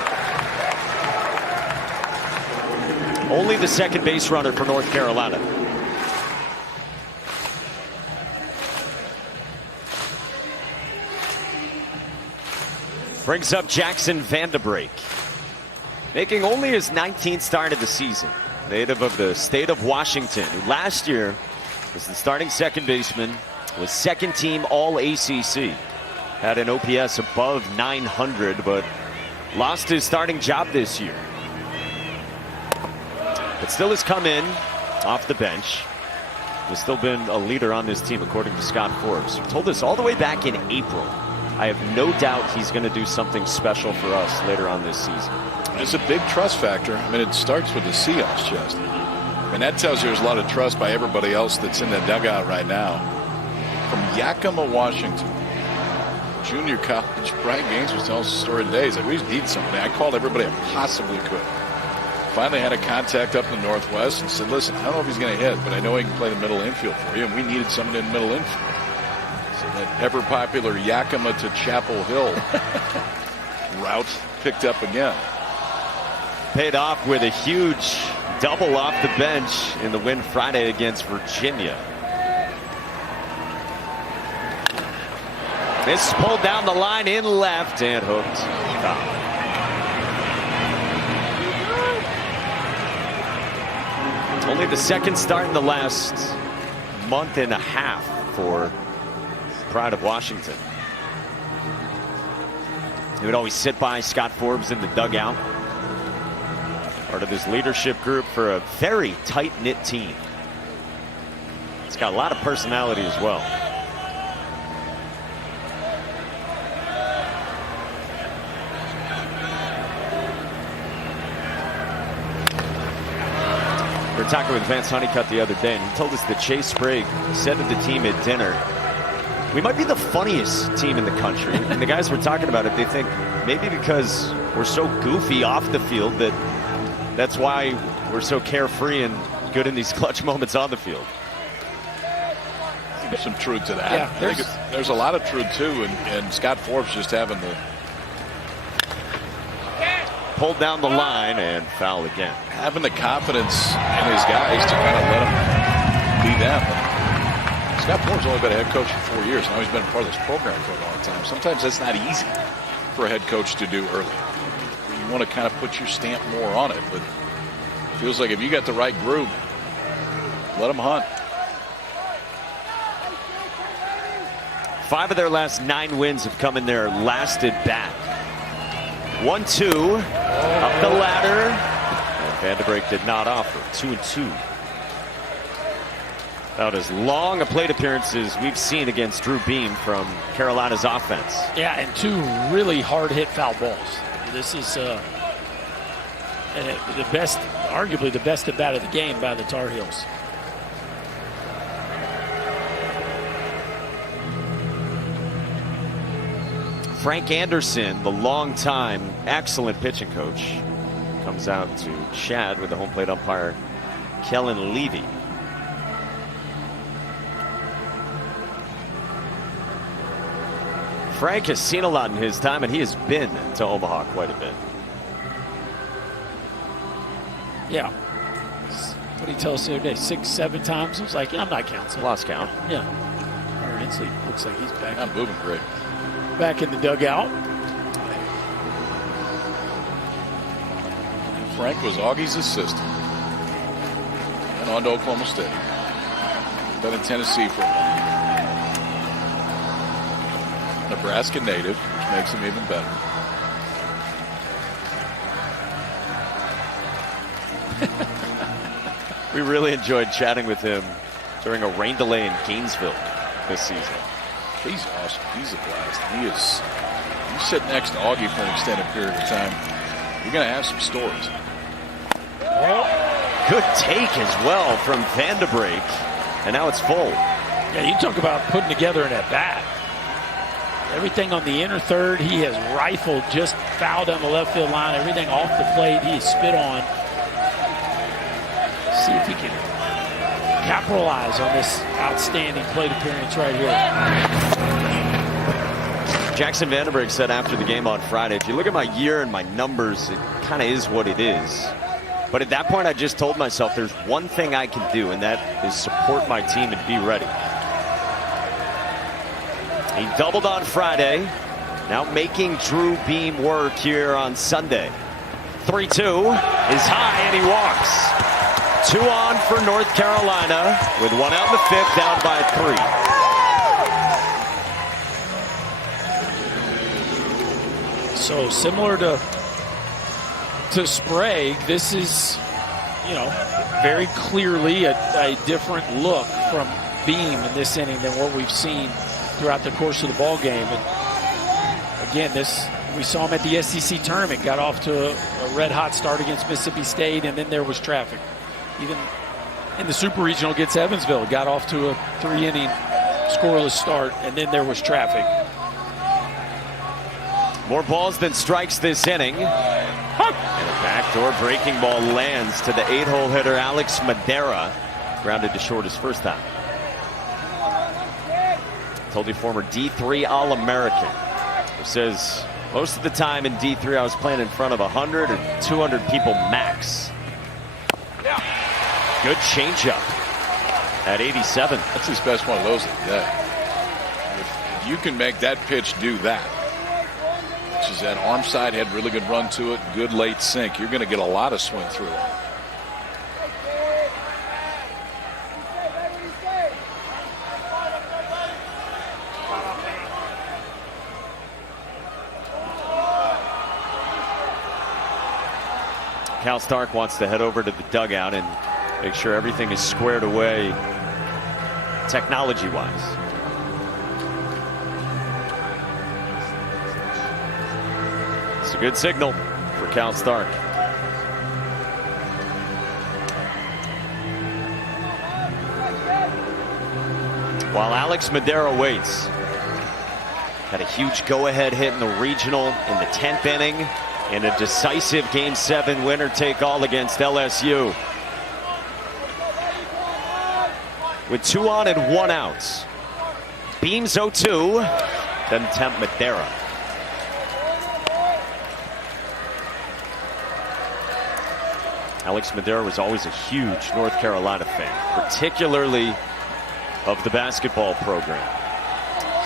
Only the second base runner for North Carolina. Brings up Jackson Vanderbrake, making only his 19th start of the season. Native of the state of Washington, who last year was the starting second baseman, was second team All ACC. Had an OPS above 900, but lost his starting job this year. But still has come in off the bench. Has still been a leader on this team, according to Scott Forbes, who told us all the way back in April, I have no doubt he's going to do something special for us later on this season. It's a big trust factor. I mean, it starts with the C on his chest. And that tells you there's a lot of trust by everybody else that's in the dugout right now. From Yakima, Washington, junior college, Brian Gaines was telling us a story today. He's like, we just need somebody. I called everybody I possibly could. Finally had a contact up in the Northwest and said, listen, I don't know if he's going to hit, but I know he can play the middle infield for you, and we needed somebody in the middle infield. So that ever-popular Yakima to Chapel Hill route picked up again. Paid off with a huge double off the bench in the win Friday against Virginia. This pulled down the line in left and hooked. Foul. Only the second start in the last month and a half for Pride of Washington. He would always sit by Scott Forbes in the dugout. Part of his leadership group for a very tight-knit team. It's got a lot of personality as well. We were talking with Vance Honeycutt the other day, and he told us that Chase Sprague said to the team at dinner, we might be the funniest team in the country. And the guys were talking about it. They think maybe because we're so goofy off the field that's why we're so carefree and good in these clutch moments on the field. There's some truth to that. Yeah, there's a lot of truth too, and Scott Forbes just having the pulled down the line and foul again. Having the confidence in his guys to kind of let them be them. Scott Forbes only been a head coach for 4 years. Now he's been part of this program for a long time. Sometimes that's not easy for a head coach to do early. You want to kind of put your stamp more on it, but it feels like if you got the right group, let them hunt. 5 of their last 9 wins have come in their last at bat. 1-2 up the ladder, and Vanderbrake did not offer. 2-2. About as long a plate appearance as we've seen against Drew Beam from Carolina's offense. Yeah, and 2 really hard hit foul balls. This is the best, arguably the best at bat of the game by the Tar Heels. Frank Anderson, the longtime excellent pitching coach, comes out to chat with the home plate umpire Kellen Levy. Frank has seen a lot in his time, and he has been to Omaha quite a bit. Yeah. What did he tell us the other day? 6, 7 times? I was like, yeah, I'm not counting. Lost count. Yeah. Hensley looks like he's back. Not moving great. Back in the dugout. Frank was Augie's assistant. And on to Oklahoma State. Been in Tennessee for a while. Nebraska native, which makes him even better. We really enjoyed chatting with him during a rain delay in Gainesville this season. He's awesome. He's a blast. You sit next to Augie for an extended period of time, you're going to have some stories. Good take as well from Vanderbrake, and now it's full. Yeah, you talk about putting together an at-bat. Everything on the inner third, he has rifled, just fouled down the left field line. Everything off the plate, he spit on. See if he can capitalize on this outstanding plate appearance right here. Jackson Vanderbrake said after the game on Friday, if you look at my year and my numbers, it kind of is what it is. But at that point, I just told myself there's one thing I can do, and that is support my team and be ready. He doubled on Friday, now making Drew Beam work here on Sunday. 3-2 is high, and he walks. 2 on for North Carolina, with 1 out in the 5th, down by 3. So similar to Sprague, this is, very clearly a different look from Beam in this inning than what we've seen throughout the course of the ball game. And again, we saw him at the SEC tournament, got off to a red-hot start against Mississippi State, and then there was traffic. Even in the Super Regional against Evansville, got off to a 3-inning scoreless start, and then there was traffic. More balls than strikes this inning. And a backdoor breaking ball lands to the 8-hole hitter Alex Madera. Grounded to short his first time. Told you, former D3 All-American, who says most of the time in D3 I was playing in front of 100 or 200 people max. Good changeup at 87. That's his best one of those of the day. If you can make that pitch do that, which is that arm side, had really good run to it, good late sink, you're going to get a lot of swing through it. Cal Stark wants to head over to the dugout and make sure everything is squared away technology-wise. It's a good signal for Cal Stark. While Alex Madera waits, had a huge go-ahead hit in the regional in the 10th inning in a decisive Game 7 winner-take-all against LSU. With 2 on and 1 out. Beams 0-2, then tempt Madera. Alex Madera was always a huge North Carolina fan, particularly of the basketball program.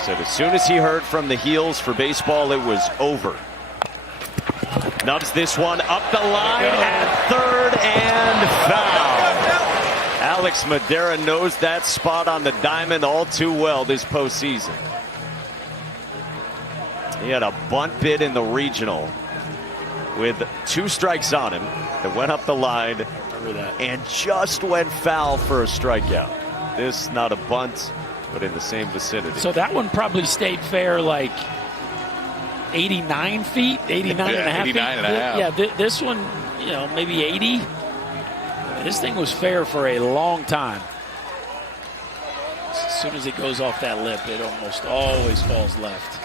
Said as soon as he heard from the Heels for baseball, it was over. Nubs this one up the line at third and foul. Alex Madera knows that spot on the diamond all too well this postseason. He had a bunt bid in the regional with 2 strikes on him that went up the line and just went foul for a strikeout. This not a bunt, but in the same vicinity. So that one probably stayed fair, like 89 feet, 89 and a half 89 and a half. Yeah, this one, maybe 80. This thing was fair for a long time. As soon as it goes off that lip, it almost always falls left.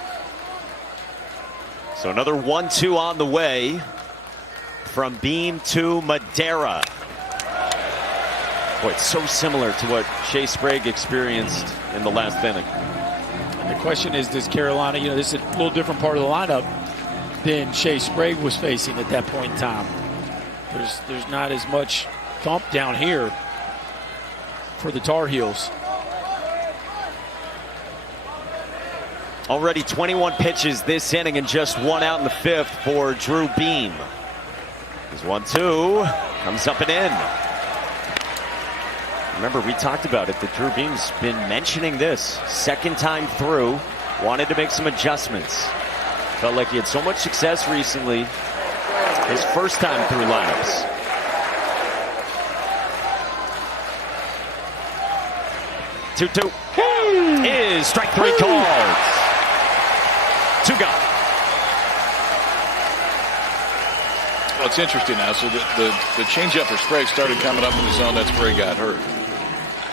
So another 1-2 on the way from Beam to Madera. Boy, it's so similar to what Shea Sprague experienced in the last inning. And the question is, does Carolina, this is a little different part of the lineup than Shea Sprague was facing at that point in time. There's not as much thump down here for the Tar Heels. Already 21 pitches this inning and just one out in the fifth for Drew Beam. Here's 1-2, comes up and in. Remember, we talked about it, that Drew Beam's been mentioning this. Second time through, wanted to make some adjustments. Felt like he had so much success recently. His first time through lineups. Two is strike three called. Two gone. Well, it's interesting now. So the changeup for Sprague started coming up in the zone. That's where he got hurt.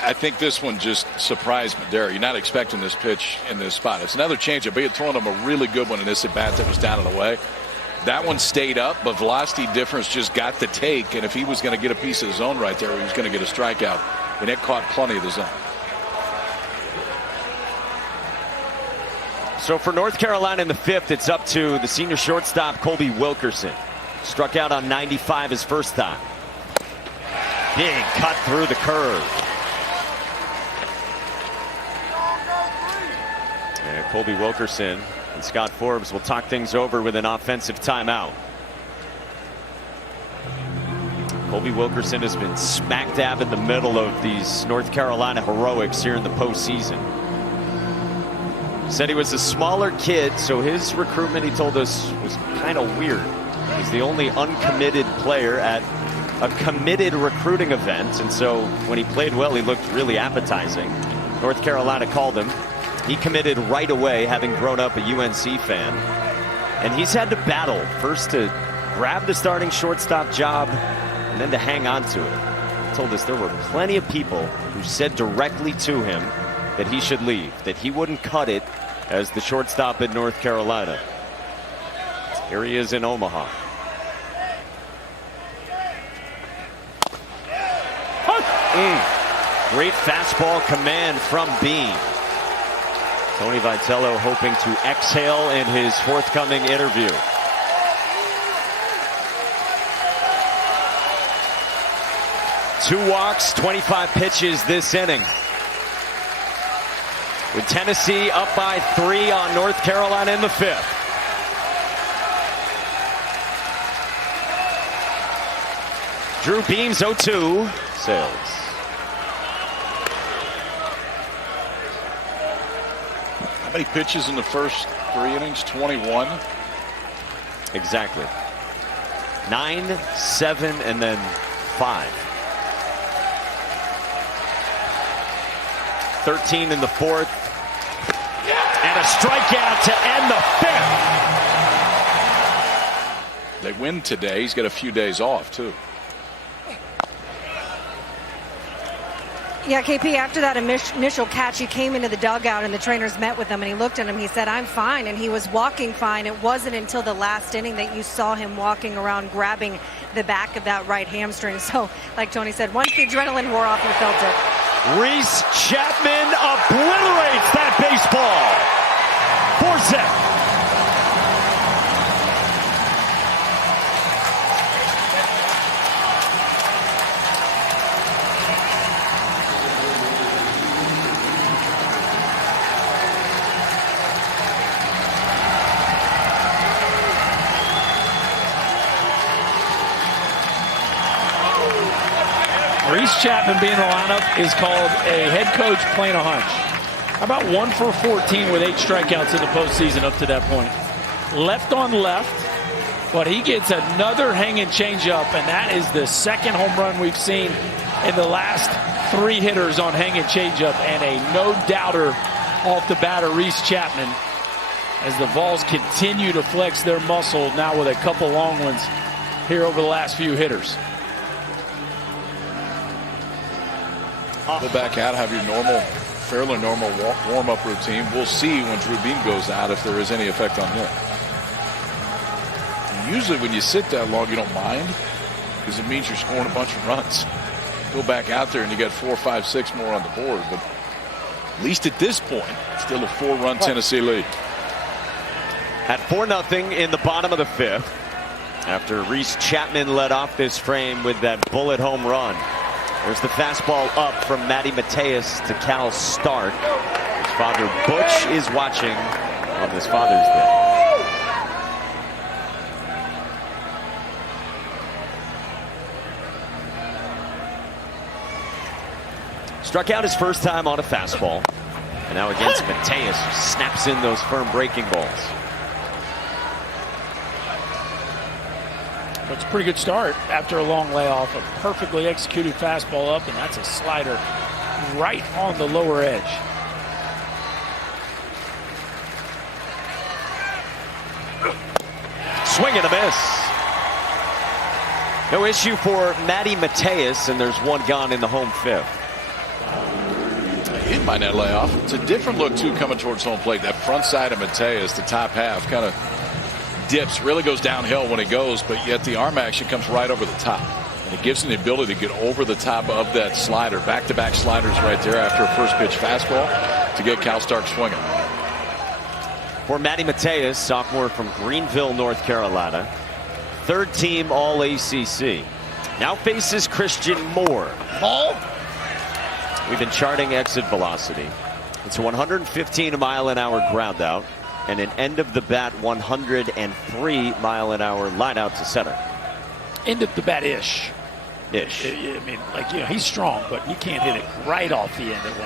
I think this one just surprised Madera. You're not expecting this pitch in this spot. It's another changeup. He had thrown him a really good one in this at bat that was down and away. That one stayed up, but velocity difference just got the take. And if he was going to get a piece of the zone right there, he was going to get a strikeout. And it caught plenty of the zone. So for North Carolina in the fifth, it's up to the senior shortstop, Colby Wilkerson. Struck out on 95 his first time. Big cut through the curve. And Colby Wilkerson and Scott Forbes will talk things over with an offensive timeout. Colby Wilkerson has been smack dab in the middle of these North Carolina heroics here in the postseason. Said he was a smaller kid, so his recruitment, he told us, was kind of weird. He's the only uncommitted player at a committed recruiting event, and so when he played well, he looked really appetizing. North Carolina called him. He committed right away, having grown up a UNC fan. And he's had to battle first to grab the starting shortstop job and then to hang on to it. He told us there were plenty of people who said directly to him that he should leave, that he wouldn't cut it as the shortstop at North Carolina. Here he is in Omaha. Great fastball command from Beam. Tony Vitello hoping to exhale in his forthcoming interview. Two walks, 25 pitches this inning. With Tennessee up by 3 on North Carolina in the fifth. Drew Beams 0-2. Sails. How many pitches in the first 3 innings? 21. Exactly. 9, 7, and then 5. 13 in the fourth. And a strikeout to end the fifth. They win today. He's got a few days off, too. Yeah, KP, after that initial catch, he came into the dugout and the trainers met with him and he looked at him. He said, "I'm fine." And he was walking fine. It wasn't until the last inning that you saw him walking around grabbing the back of that right hamstring. So, like Tony said, once the adrenaline wore off, he felt it. Reese Chapman obliterates that baseball. Forsythe. Reese Chapman being in the lineup is called a head coach playing a hunch. How about 1 for 14 with 8 strikeouts in the postseason up to that point? Left on left, but he gets another hanging changeup, and that is the second home run we've seen in the last 3 hitters on hanging changeup, and a no-doubter off the batter, Reese Chapman, as the Vols continue to flex their muscle now with a couple long ones here over the last few hitters. Go back out, have your normal, fairly normal warm-up routine. We'll see when Drew Beam goes out if there is any effect on him. And usually when you sit that long, you don't mind because it means you're scoring a bunch of runs. go back out there and you got 4, 5, 6 more on the board. But at least at this point, still a 4-run Tennessee lead. At 4-0 in the bottom of the 5th, after Reese Chapman led off this frame with that bullet home run. There's the fastball up from Matty Mateus to Cal Stark. His father Butch is watching on this Father's Day. Struck out his first time on a fastball. And now against Mateus, who snaps in those firm breaking balls. It's a pretty good start after a long layoff. A perfectly executed fastball up, and that's a slider right on the lower edge. Swing and a miss. No issue for Matty Mateus, and there's one gone in the home 5th. He might not lay off. It's a different look, too, coming towards home plate. That front side of Mateus, the top half, kind of dips, really goes downhill when it goes, but yet the arm action comes right over the top. And it gives him the ability to get over the top of that slider. Back-to-back sliders right there after a first pitch fastball to get Cal Stark swinging. For Matty Mateus, sophomore from Greenville, North Carolina. 3rd team All-ACC. Now faces Christian Moore. Ball. We've been charting exit velocity. It's a 115-mile-an-hour ground out and an end of the bat 103-mile-an-hour line out to center. End of the bat ish. I mean, like, you know, he's strong, but he can't hit it right off the end at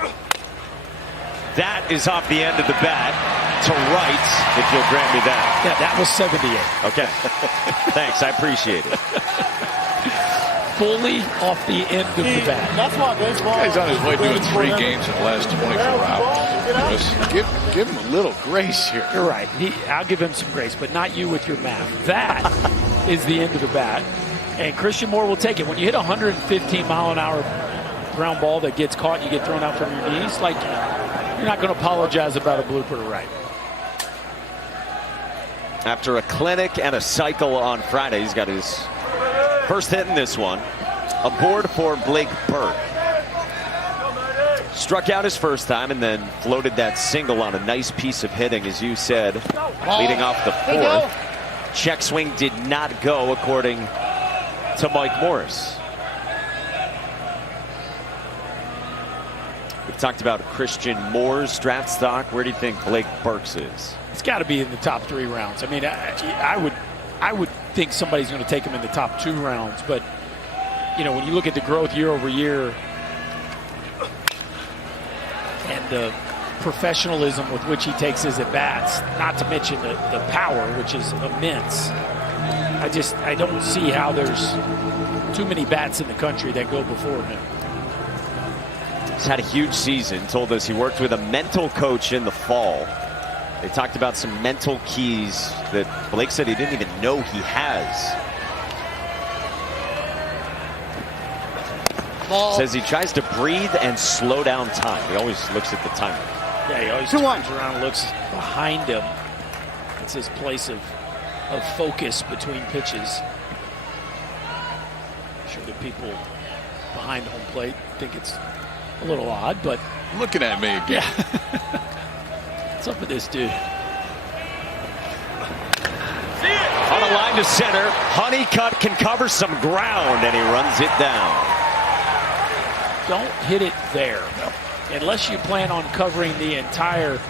103. That is off the end of the bat to right, if you'll grant me that. Yeah, that was 78. Okay. Thanks, I appreciate it. Fully off the end of the bat. That's why baseball. He's on his way doing 3 games in the last 24 hours. Give him a little grace here. You're right. I'll give him some grace, but not you with your math. That is the end of the bat, and Christian Moore will take it. When you hit a 115-mile-an-hour ground ball that gets caught and you get thrown out from your knees, like, you're not going to apologize about a blooper to right. After a clinic and a cycle on Friday, he's got his first hit in this one. Aboard for Blake Burke. Struck out his first time and then floated that single on a nice piece of hitting, as you said, leading off the 4th. Check swing did not go, according to Mike Morris. We've talked about Christian Moore's draft stock. Where do you think Blake Burke's is? It's got to be in the top 3 rounds. I mean, I would think somebody's going to take him in the top 2 rounds, but you know, when you look at the growth year over year and the professionalism with which he takes his at-bats, not to mention the power, which is immense, I don't see how there's too many bats in the country that go before him. He's had a huge season. Told us he worked with a mental coach in the fall. They talked about some mental keys that Blake said he didn't even know he has. Ball. Says he tries to breathe and slow down time. He always looks at the timer. Yeah, he always turns around and looks behind him. It's his place of focus between pitches. I'm sure the people behind home plate think it's a little odd, but looking at me again. Yeah. What's up with this dude? On a line to center, Honeycutt can cover some ground, and he runs it down. Don't hit it there, unless you plan on covering the entire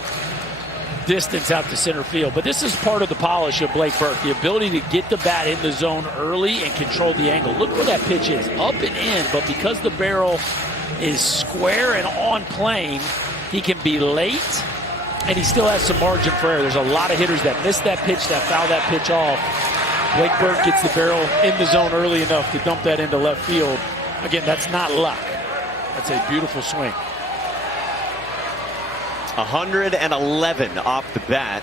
distance out to center field. But this is part of the polish of Blake Burke, the ability to get the bat in the zone early and control the angle. Look where that pitch is, up and in, but because the barrel is square and on plane, he can be late, and he still has some margin for error. There's a lot of hitters that miss that pitch, that foul that pitch off. Blake Burke gets the barrel in the zone early enough to dump that into left field. Again, that's not luck. That's a beautiful swing. 111 off the bat,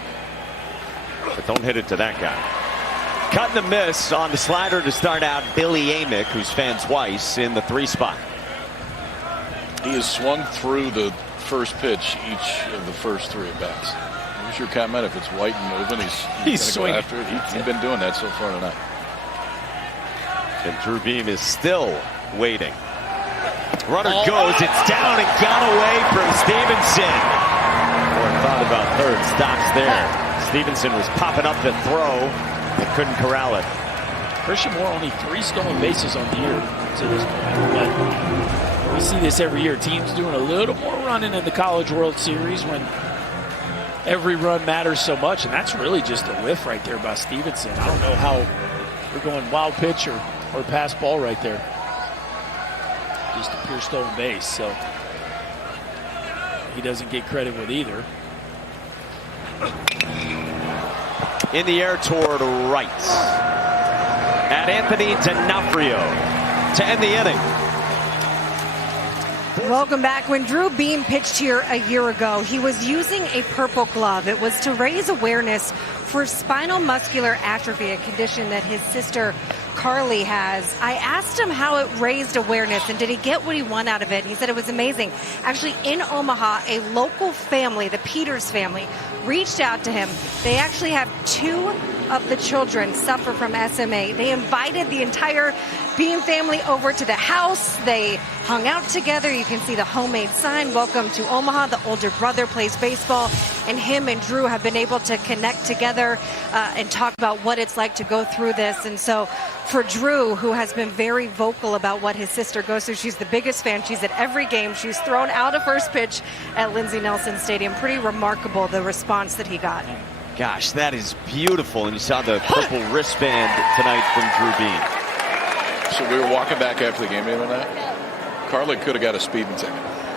but don't hit it to that guy. Cut and a miss on the slider to start out Billy Amick, who's fan twice in the 3 spot. He has swung through the first pitch each of the first 3 at-bats. What's your comment? If it's white and moving, he's swinging after it. He's been doing that so far tonight. And Drew Beam is still waiting. Runner goes, it's down and gone away from Stevenson. Or thought about third, stops there. Stevenson was popping up to throw and couldn't corral it. Christian Moore only 3 stolen bases on the year to this point. But we see this every year. Teams doing a little more running in the College World Series when every run matters so much. And that's really just a whiff right there by Stevenson. I don't know how we're going wild pitch or pass ball right there. Just a pure stolen base. So he doesn't get credit with either. In the air toward right. At Anthony D'Onofrio to end the inning. Welcome back. When Drew Beam pitched here a year ago, he was using a purple glove. It was to raise awareness for spinal muscular atrophy, a condition that his sister Carly has. I asked him how it raised awareness and did he get what he wanted out of it. He said it was amazing. Actually, in Omaha, a local family, the Peters family, reached out to him. They actually have 2 of the children suffer from SMA. They invited the entire Beam family over to the house. They hung out together. You can see the homemade sign, "Welcome to Omaha." The older brother plays baseball, and him and Drew have been able to connect together and talk about what it's like to go through this. And so for Drew, who has been very vocal about what his sister goes through, she's the biggest fan. She's at every game. She's thrown out a first pitch at Lindsey Nelson Stadium. Pretty remarkable, the response that he got. Gosh, that is beautiful. And you saw the purple wristband tonight from Drew Beam. So we were walking back after the game the other night. Carly could have got a speeding ticket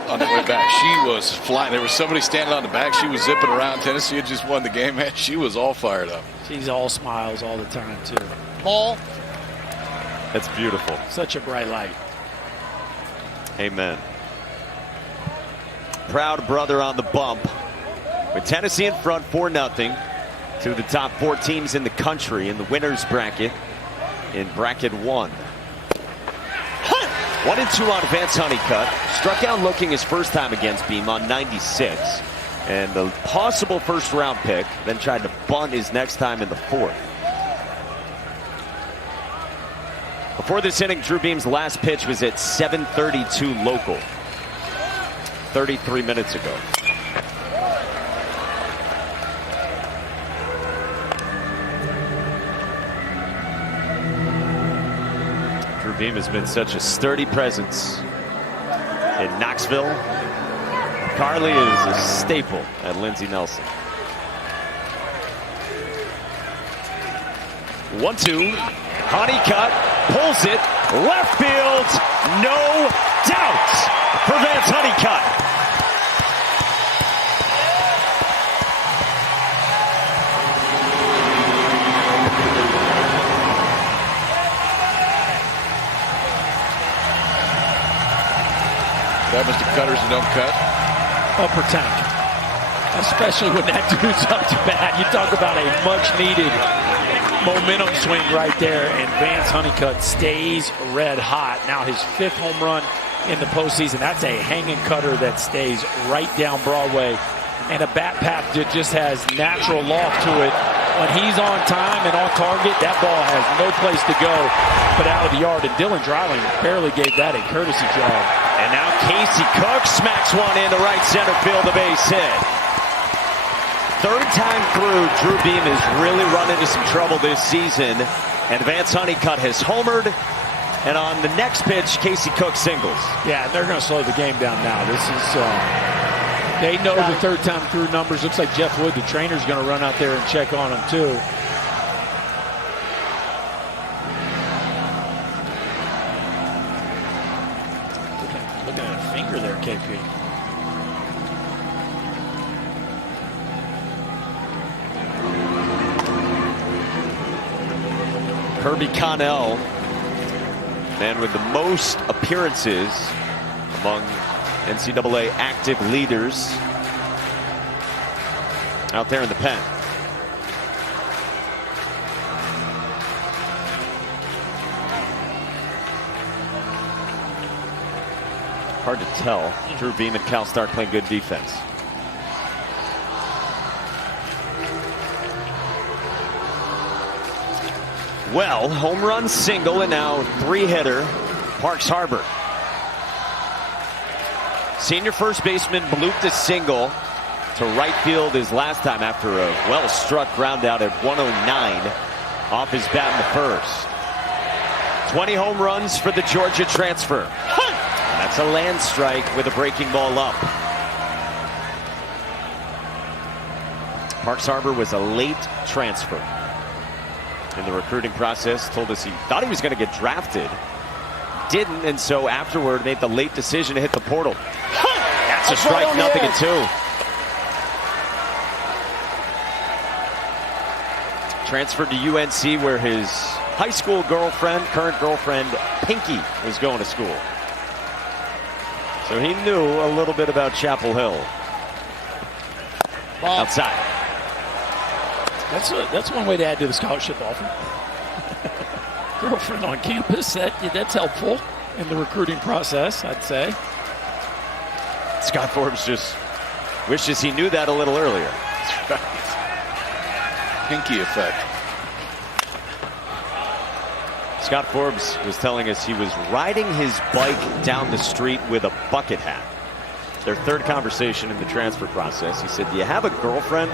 on the way back. She was flying. There was somebody standing on the back. She was zipping around. Tennessee had just won the game, man. She was all fired up. She's all smiles all the time, too. Paul. That's beautiful. Such a bright light. Amen. Proud brother on the bump. With Tennessee in front 4-0 to the top 4 teams in the country in the winners bracket in bracket 1. 1-2 on Vance Honeycutt. Struck out looking his first time against Beam on 96. And the possible first round pick. Then tried to bunt his next time in the 4th. Before this inning, Drew Beam's last pitch was at 7:32 local. 33 minutes ago. Drew Beam has been such a sturdy presence in Knoxville. Carly is a staple at Lindsey Nelson. 1-2. Honeycutt pulls it. Left field. No doubt for Vance Honeycutt. That was the cutters that don't cut. Upper tank. Especially when that dude's up to bat. You talk about a much-needed momentum swing right there, and Vance Honeycutt stays red hot. Now his 5th home run in the postseason. That's a hanging cutter that stays right down Broadway, and a bat path that just has natural loft to it. When he's on time and on target, that ball has no place to go but out of the yard, and Dylan Dreiling barely gave that a courtesy job. And now Casey Cook smacks one into right center field, a base hit. 3rd time through, Drew Beam has really run into some trouble this season. And Vance Honeycutt has homered. And on the next pitch, Casey Cook singles. Yeah, they're going to slow the game down now. This is, they know the 3rd time through numbers. Looks like Jeff Wood, the trainer's going to run out there and check on him too. Looking at a finger there, KP. Kirby Connell, man with the most appearances among NCAA active leaders out there in the pen. Hard to tell. Drew Beam and Cal Stark playing good defense. well. Home run, single, and now three-hitter, Parks Harbor. Senior first baseman blooped a single to right field his last time after a well-struck ground out at 109 off his bat in the first. 20 home runs for the Georgia transfer. And that's a land strike with a breaking ball up. Parks Harbor was a late transfer in the recruiting process. Told us he thought he was going to get drafted. Didn't, and so afterward made the late decision to hit the portal. That's a strike, right, nothing at 2. Transferred to UNC where his high school girlfriend, current girlfriend, Pinky, was going to school. So he knew a little bit about Chapel Hill. Ball. Outside. That's one way to add to the scholarship offer. Girlfriend on campus, that's helpful in the recruiting process, I'd say. Scott Forbes just wishes he knew that a little earlier. That's right. Pinky effect. Scott Forbes was telling us he was riding his bike down the street with a bucket hat. Their third conversation in the transfer process. He said, "Do you have a girlfriend?"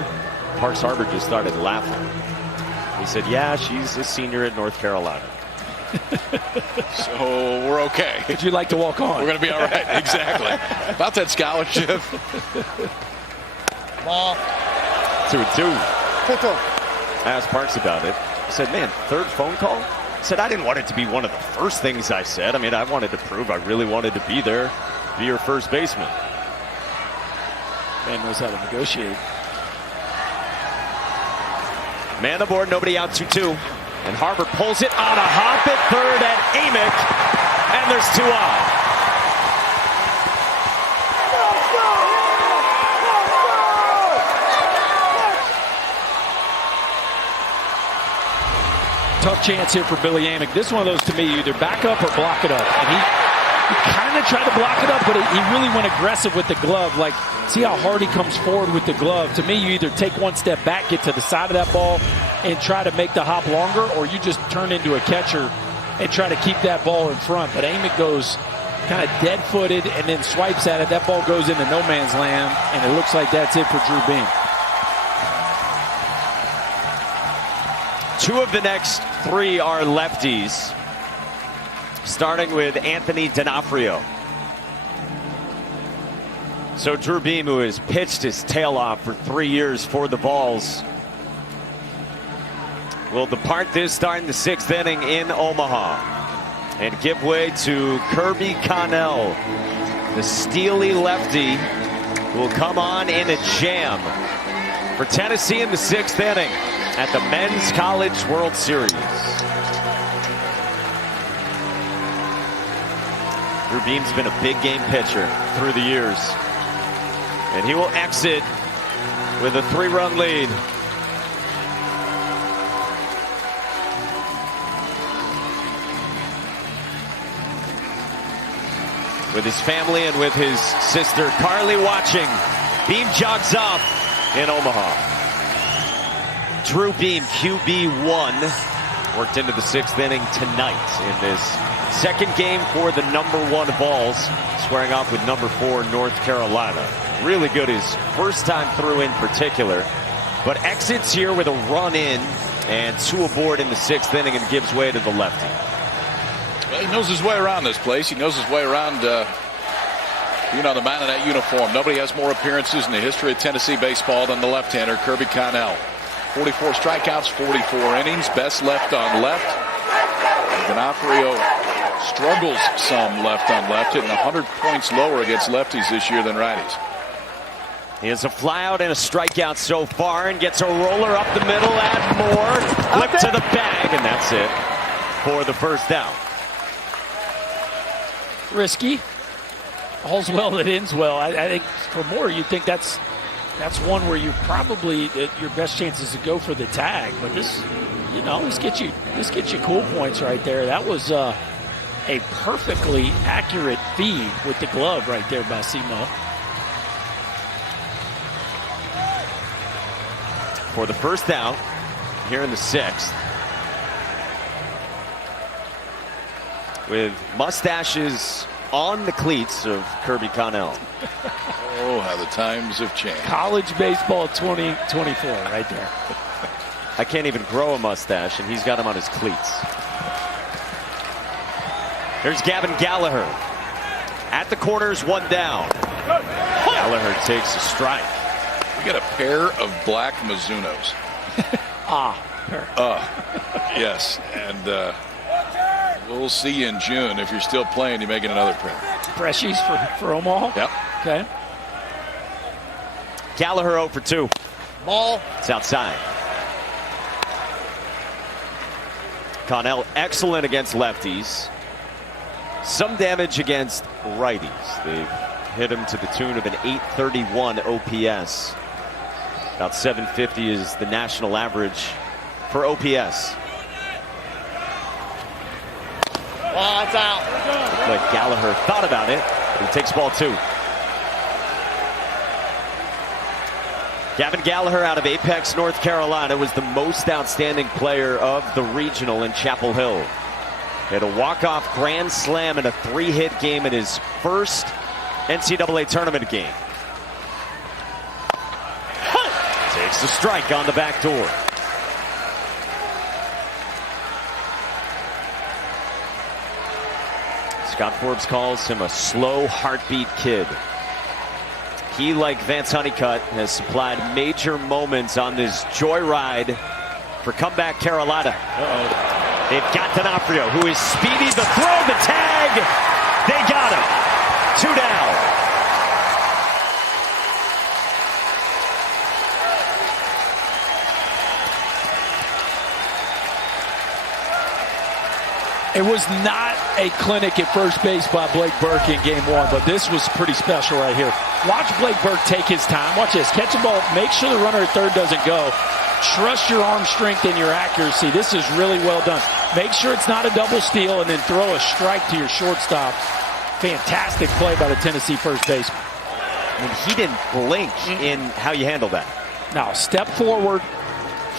Parks Harbor just started laughing. He said, "Yeah, she's a senior at North Carolina." So we're okay. Would you like to walk on? We're going to be all right. Exactly. About that scholarship. Ball. 2-2. 2-2. I asked Parks about it. He said, "Man, third phone call?" He said, "I didn't want it to be one of the first things I said. I mean, I wanted to prove I really wanted to be there, be your first baseman." Man knows how to negotiate. Man aboard, nobody out, 2-2. And Harbor pulls it on a hop at third at Amick. And there's 2 out. Tough chance here for Billy Amick. This one of those, to me, you either back up or block it up. And he kind of tried to block it up, but he really went aggressive with the glove. Like, see how hard he comes forward with the glove. To me, you either take one step back, get to the side of that ball, and try to make the hop longer, or you just turn into a catcher and try to keep that ball in front. But Amick goes kind of dead-footed and then swipes at it. That ball goes into no man's land, and it looks like that's it for Drew Beam. 2 of the next 3 are lefties, starting with Anthony D'Onofrio. So Drew Beam, who has pitched his tail off for 3 years for the Vols, will depart this start in the 6th inning in Omaha and give way to Kirby Connell, the steely lefty, who will come on in a jam for Tennessee in the 6th inning at the Men's College World Series. Drew Beam's been a big game pitcher through the years, and he will exit with a 3-run lead. With his family and with his sister Carly watching, Beam jogs off in Omaha. Drew Beam, QB1, worked into the 6th inning tonight in this second game for the #1 Vols, squaring off with #4 North Carolina. Really good his first time through in particular, but exits here with a run in and 2 aboard in the 6th inning and gives way to the lefty. Well, he knows his way around this place. He knows his way around being on the mound in that uniform. Nobody has more appearances in the history of Tennessee baseball than the left-hander, Kirby Connell. 44 strikeouts, 44 innings, best left on left. D'Onofrio struggles some left on left, hitting 100 points lower against lefties this year than righties. He has a flyout and a strikeout so far and gets a roller up the middle, add more, flip to the bag, and that's it for the first down. Risky. All's well that ends well. I think for more, you'd think that's one where you probably your best chance is to go for the tag. But this, you know, this gets you cool points right there. That was a perfectly accurate feed with the glove right there by Simo. For the first down here in the 6th. with mustaches on the cleats of Kirby Connell. Oh, how the times have changed. College baseball 2024 right there. I can't even grow a mustache, and he's got him on his cleats. Here's Gavin Gallagher. At the corners, one down. Gallagher takes a strike. We got a pair of black Mizunos. Yes, and we'll see you in June. If you're still playing, you're making another pair. Freshies for Omaha? Yep. Okay. Gallagher 0 for 2. Ball. It's outside. Connell excellent against lefties. Some damage against righties. They've hit him to the tune of an 831 OPS. About 750 is the national average for OPS. Oh, it's out. Like Gallagher thought about it, but he takes ball 2. Gavin Gallagher out of Apex, North Carolina, was the most outstanding player of the regional in Chapel Hill. He had a walk-off grand slam in a 3-hit game in his first NCAA tournament game. Takes the strike on the back door. Scott Forbes calls him a slow heartbeat kid. He, like Vance Honeycutt, has supplied major moments on this joyride for comeback Carolina. They've got D'Onofrio, who is speedy. The throw, the tag. They got him. 2 down. It was not a clinic at first base by Blake Burke in game 1, but this was pretty special right here. Watch Blake Burke take his time. Watch this. Catch the ball. Make sure the runner at third doesn't go. Trust your arm strength and your accuracy. This is really well done. Make sure it's not a double steal, and then throw a strike to your shortstop. Fantastic play by the Tennessee first baseman. I mean, he didn't blink in how you handle that. Now, step forward,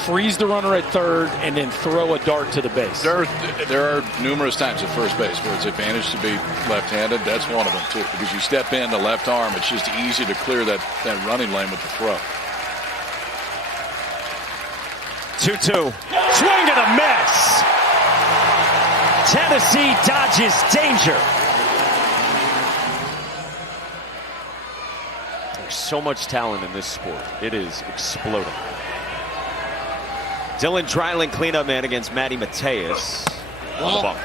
freeze the runner at third, and then throw a dart to the base. There are numerous times at first base where it's advantage to be left-handed. That's one of them, too, because you step in the left arm. It's just easy to clear that running lane with the throw. 2-2. Swing and a miss. Tennessee dodges danger. There's so much talent in this sport. It is exploding. Dylan Dreiling cleanup man against Matty Mateus. On the bump.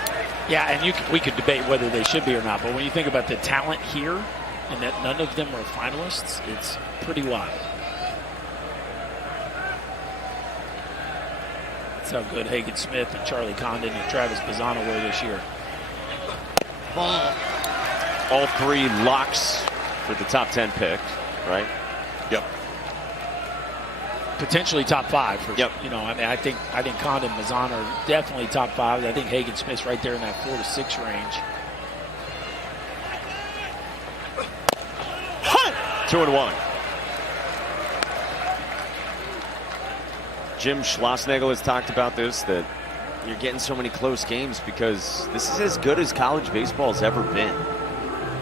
Yeah, and we could debate whether they should be or not, but when you think about the talent here and that none of them are finalists, it's pretty wild. That's how good Hagen Smith and Charlie Condon and Travis Bazzano were this year. Ball. All 3 locks for the top 10 pick, right? Yep. Potentially top 5. For, Yep. You know, I mean, I think Condon and Bazzano are definitely top 5. I think Hagen Smith's right there in that 4 to 6 range. 2-1. Jim Schlossnagle has talked about this, that you're getting so many close games because this is as good as college baseball has ever been.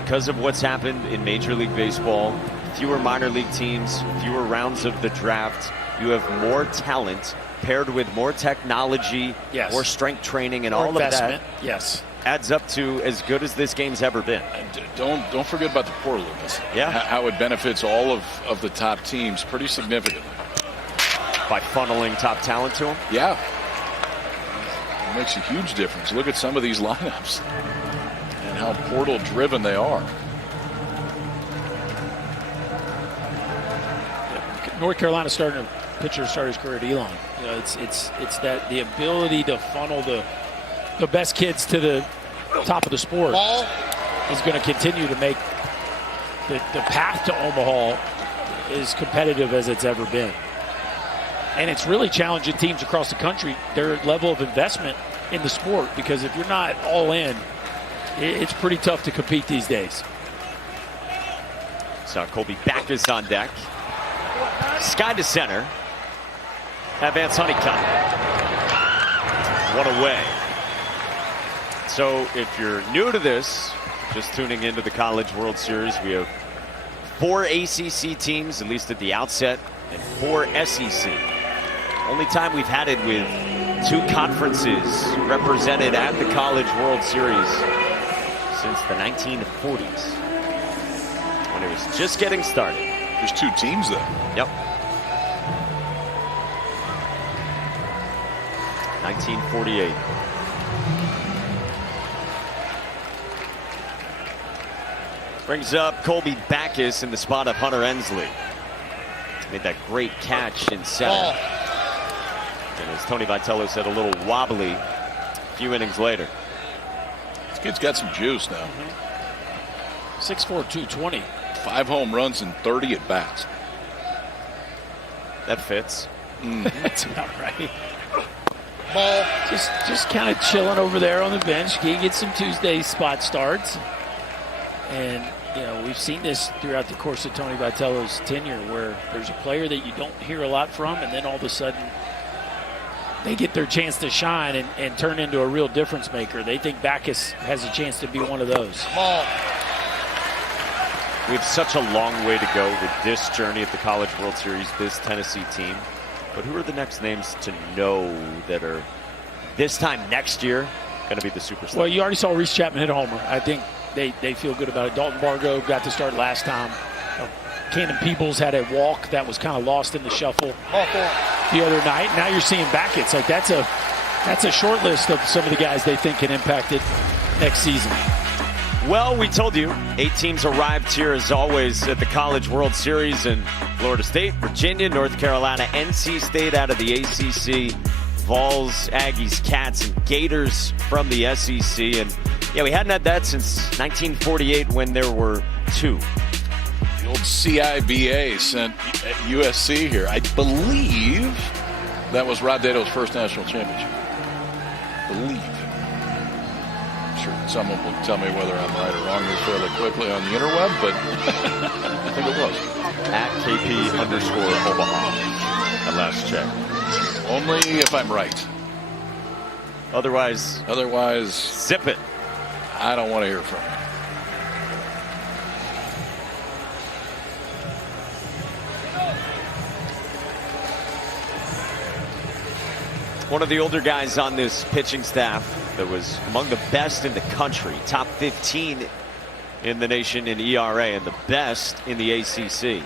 Because of what's happened in Major League Baseball, fewer minor league teams, fewer rounds of the draft. You have more talent paired with more technology, Yes. more strength training, and More all of investment. that Yes. adds up to as good as this game's ever been. And don't forget about the portal, Lucas. Yeah. How it benefits all of the top teams pretty significantly. By funneling top talent to them? Yeah. It makes a huge difference. Look at some of these lineups and how portal driven they are. North Carolina pitcher started his career at Elon. You know, it's that the ability to funnel the best kids to the top of the sport Ball. is going to continue to make the path to Omaha as competitive as it's ever been. And it's really challenging teams across the country, their level of investment in the sport, because if you're not all in, it's pretty tough to compete these days. So Colby Backus on deck. Sky to center. Advance Honeycutt. One away. So if you're new to this, just tuning into the College World Series, we have 4 ACC teams, at least at the outset, and 4 SEC. Only time we've had it with 2 conferences represented at the College World Series since the 1940s, when it was just getting started. There's 2 teams there. Yep. 1948. Brings up Colby Backus in the spot of Hunter Ensley. Made that great catch in center. And as Tony Vitello said, a little wobbly a few innings later. This kid's got some juice now. 6'4", 220. 5 home runs and 30 at bats. That fits. That's about right. Ball. Just kind of chilling over there on the bench. He gets some Tuesday spot starts. And, you know, we've seen this throughout the course of Tony Vitello's tenure, where there's a player that you don't hear a lot from, and then all of a sudden they get their chance to shine and turn into a real difference maker. They think Backus has a chance to be one of those. Ball. We have such a long way to go with this journey at the College World Series, this Tennessee team. But who are the next names to know that are this time next year going to be the superstar? Well, you already saw Reese Chapman hit a homer. I think they feel good about it. Dalton Bargo got to start last time. Cannon Peebles had a walk that was kind of lost in the shuffle the other night. Now you're seeing Backus. Like that's a short list of some of the guys they think can impact it next season. Well, we told you 8 teams arrived here as always at the College World Series in Florida State, Virginia, North Carolina, NC State out of the ACC, Vols, Aggies, Cats, and Gators from the SEC. And yeah, we hadn't had that since 1948 when there were 2. The old CIBA sent USC here. I believe that was Rod Dato's first national championship. Believe. Sure, someone will tell me whether I'm right or wrong here fairly quickly on the interweb, but I think it was. At KP_Omaha at last check. Only if I'm right. Otherwise, zip it. I don't want to hear from you. One of the older guys on this pitching staff that was among the best in the country, top 15 in the nation in ERA and the best in the ACC.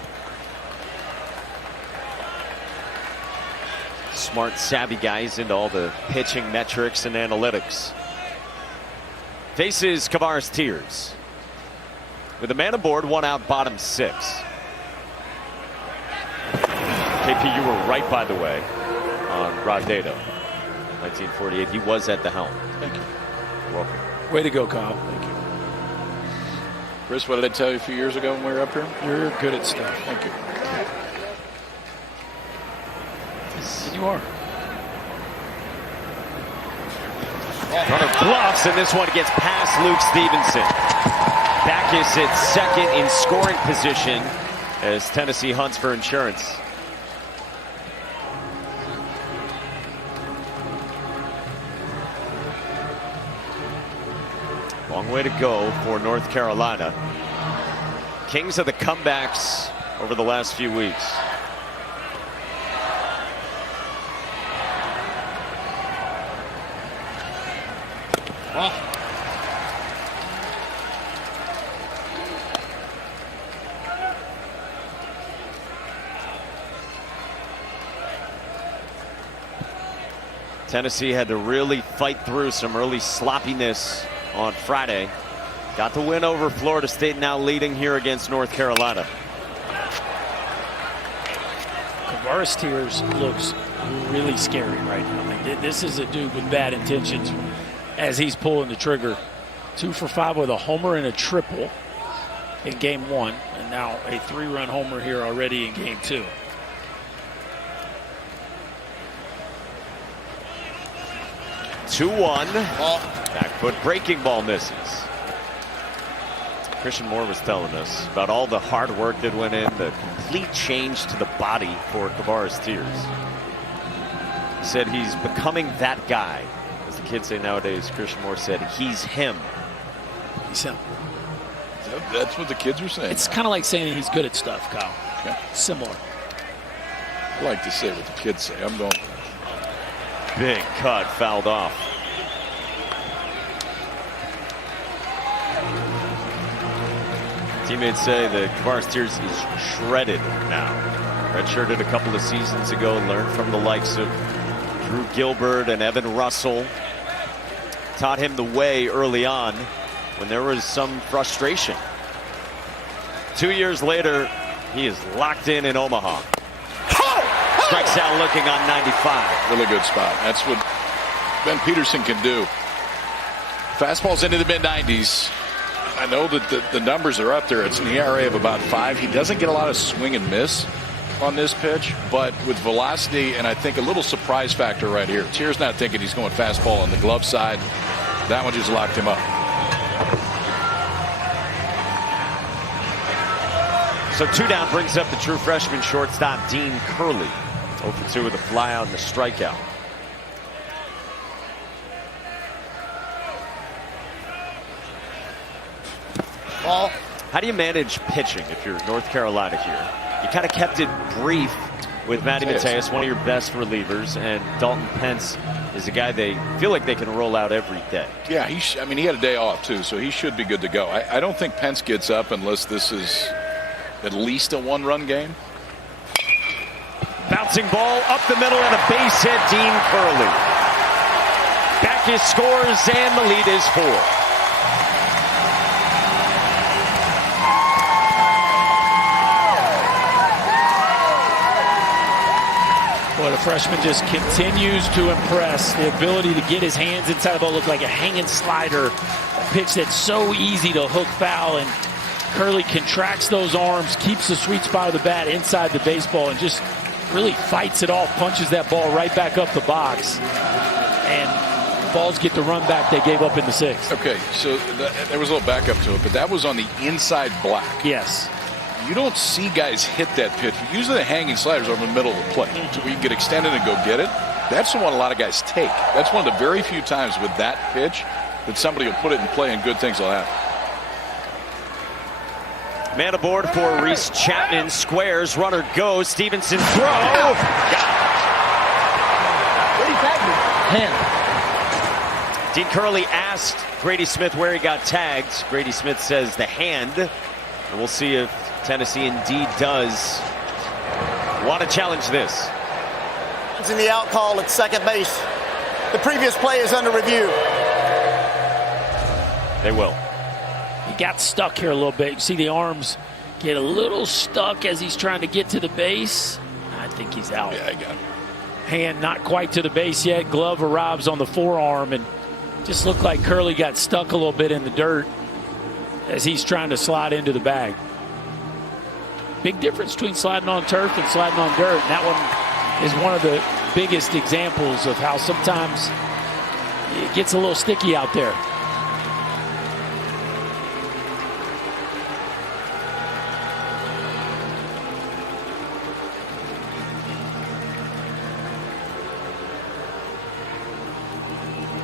Smart, savvy guys into all the pitching metrics and analytics. Faces Kavares Tears with a man aboard, 1 out, bottom 6. KP, you were right, by the way, on Rod Dato. 1948. He was at the helm. Thank you. You're welcome. Way to go, Kyle. Thank you. Chris, what did I tell you a few years ago when we were up here? You're good at stuff. Thank you. And you are. Runner bluffs, and this one gets past Luke Stevenson. Backus at second in scoring position as Tennessee hunts for insurance. Long way to go for North Carolina. Kings of the comebacks over the last few weeks. Tennessee had to really fight through some early sloppiness on Friday. Got the win over Florida State, now leading here against North Carolina. Kavares Tears looks really scary right now. Like, this is a dude with bad intentions as he's pulling the trigger. 2 for 5 with a homer and a triple in game 1, and now a 3-run homer here already in game 2. Two-one. Back foot breaking ball misses. Christian Moore was telling us about all the hard work that went in, the complete change to the body for Kavares Tears. He said he's becoming that guy as the kids say nowadays. Christian Moore said he's him. He's him. That's what the kids were saying. It's kind of like saying he's good at stuff, Kyle. Okay. Similar. I like to say what the kids say. I'm going. Big cut, fouled off. Teammates say that Kavares Tears is shredded now. Redshirted a couple of seasons ago, learned from the likes of Drew Gilbert and Evan Russell. Taught him the way early on when there was some frustration. 2 years later, he is locked in Omaha. Strikes out looking on 95. Really good spot. That's what Ben Peterson can do. Fastball's into the mid-90s. I know that the numbers are up there. It's an ERA of about 5. He doesn't get a lot of swing and miss on this pitch, but with velocity and I think a little surprise factor right here. Tier's not thinking he's going fastball on the glove side. That one just locked him up. So 2 down brings up the true freshman shortstop Dean Curley. 0 for 2 with a flyout and a strikeout. Ball. How do you manage pitching if you're North Carolina here? You kind of kept it brief with Matty Mateus, one of your best relievers, and Dalton Pence is a guy they feel like they can roll out every day. Yeah, I mean, he had a day off too, so he should be good to go. I don't think Pence gets up unless this is at least a 1-run game. Bouncing ball up the middle and a base hit, Dean Curley. Backus scores and the lead is 4. Boy, the freshman just continues to impress. The ability to get his hands inside the ball, look like a hanging slider. A pitch that's so easy to hook foul, and Curley contracts those arms, keeps the sweet spot of the bat inside the baseball, and just really fights it off, punches that ball right back up the box. And Balls get the run back they gave up in the 6th. Okay, so there was a little backup to it, but that was on the inside black. Yes. You don't see guys hit that pitch. Usually the hanging sliders over the middle of the plate, so we can get extended and go get it. That's the one a lot of guys take. That's one of the very few times with that pitch that somebody will put it in play and good things will happen. Man aboard for Reese Chapman. Squares, runner goes. Stevenson throw. Got it. Dean Curley asked Grady Smith where he got tagged. Grady Smith says the hand. And we'll see if Tennessee indeed does want to challenge this. It's in the out call at second base. The previous play is under review. They will. He got stuck here a little bit. You see the arms get a little stuck as he's trying to get to the base. I think he's out. Yeah, I got it. Hand not quite to the base yet. Glove arrives on the forearm, and just looked like Curley got stuck a little bit in the dirt as he's trying to slide into the bag. Big difference between sliding on turf and sliding on dirt. And that one is one of the biggest examples of how sometimes it gets a little sticky out there.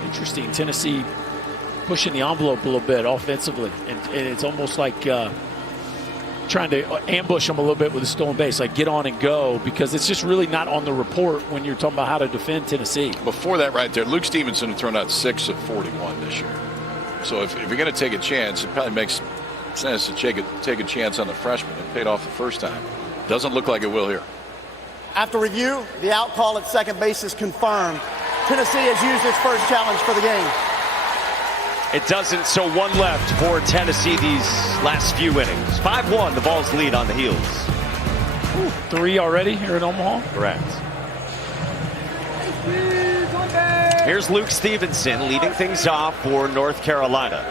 Interesting. Tennessee pushing the envelope a little bit offensively, and it's almost like trying to ambush them a little bit with a stolen base, like get on and go, because it's just really not on the report when you're talking about how to defend Tennessee. Before that right there, Luke Stevenson had thrown out 6 of 41 this year. So if you're going to take a chance, it probably makes sense to take a chance on the freshman. It paid off the first time. Doesn't look like it will here. After review, the out call at second base is confirmed. Tennessee has used its first challenge for the game. It doesn't, so 1 left for Tennessee these last few innings. 5-1, the Vols lead on the heels. 3 already here in Omaha? Correct. Here's Luke Stevenson leading things off for North Carolina.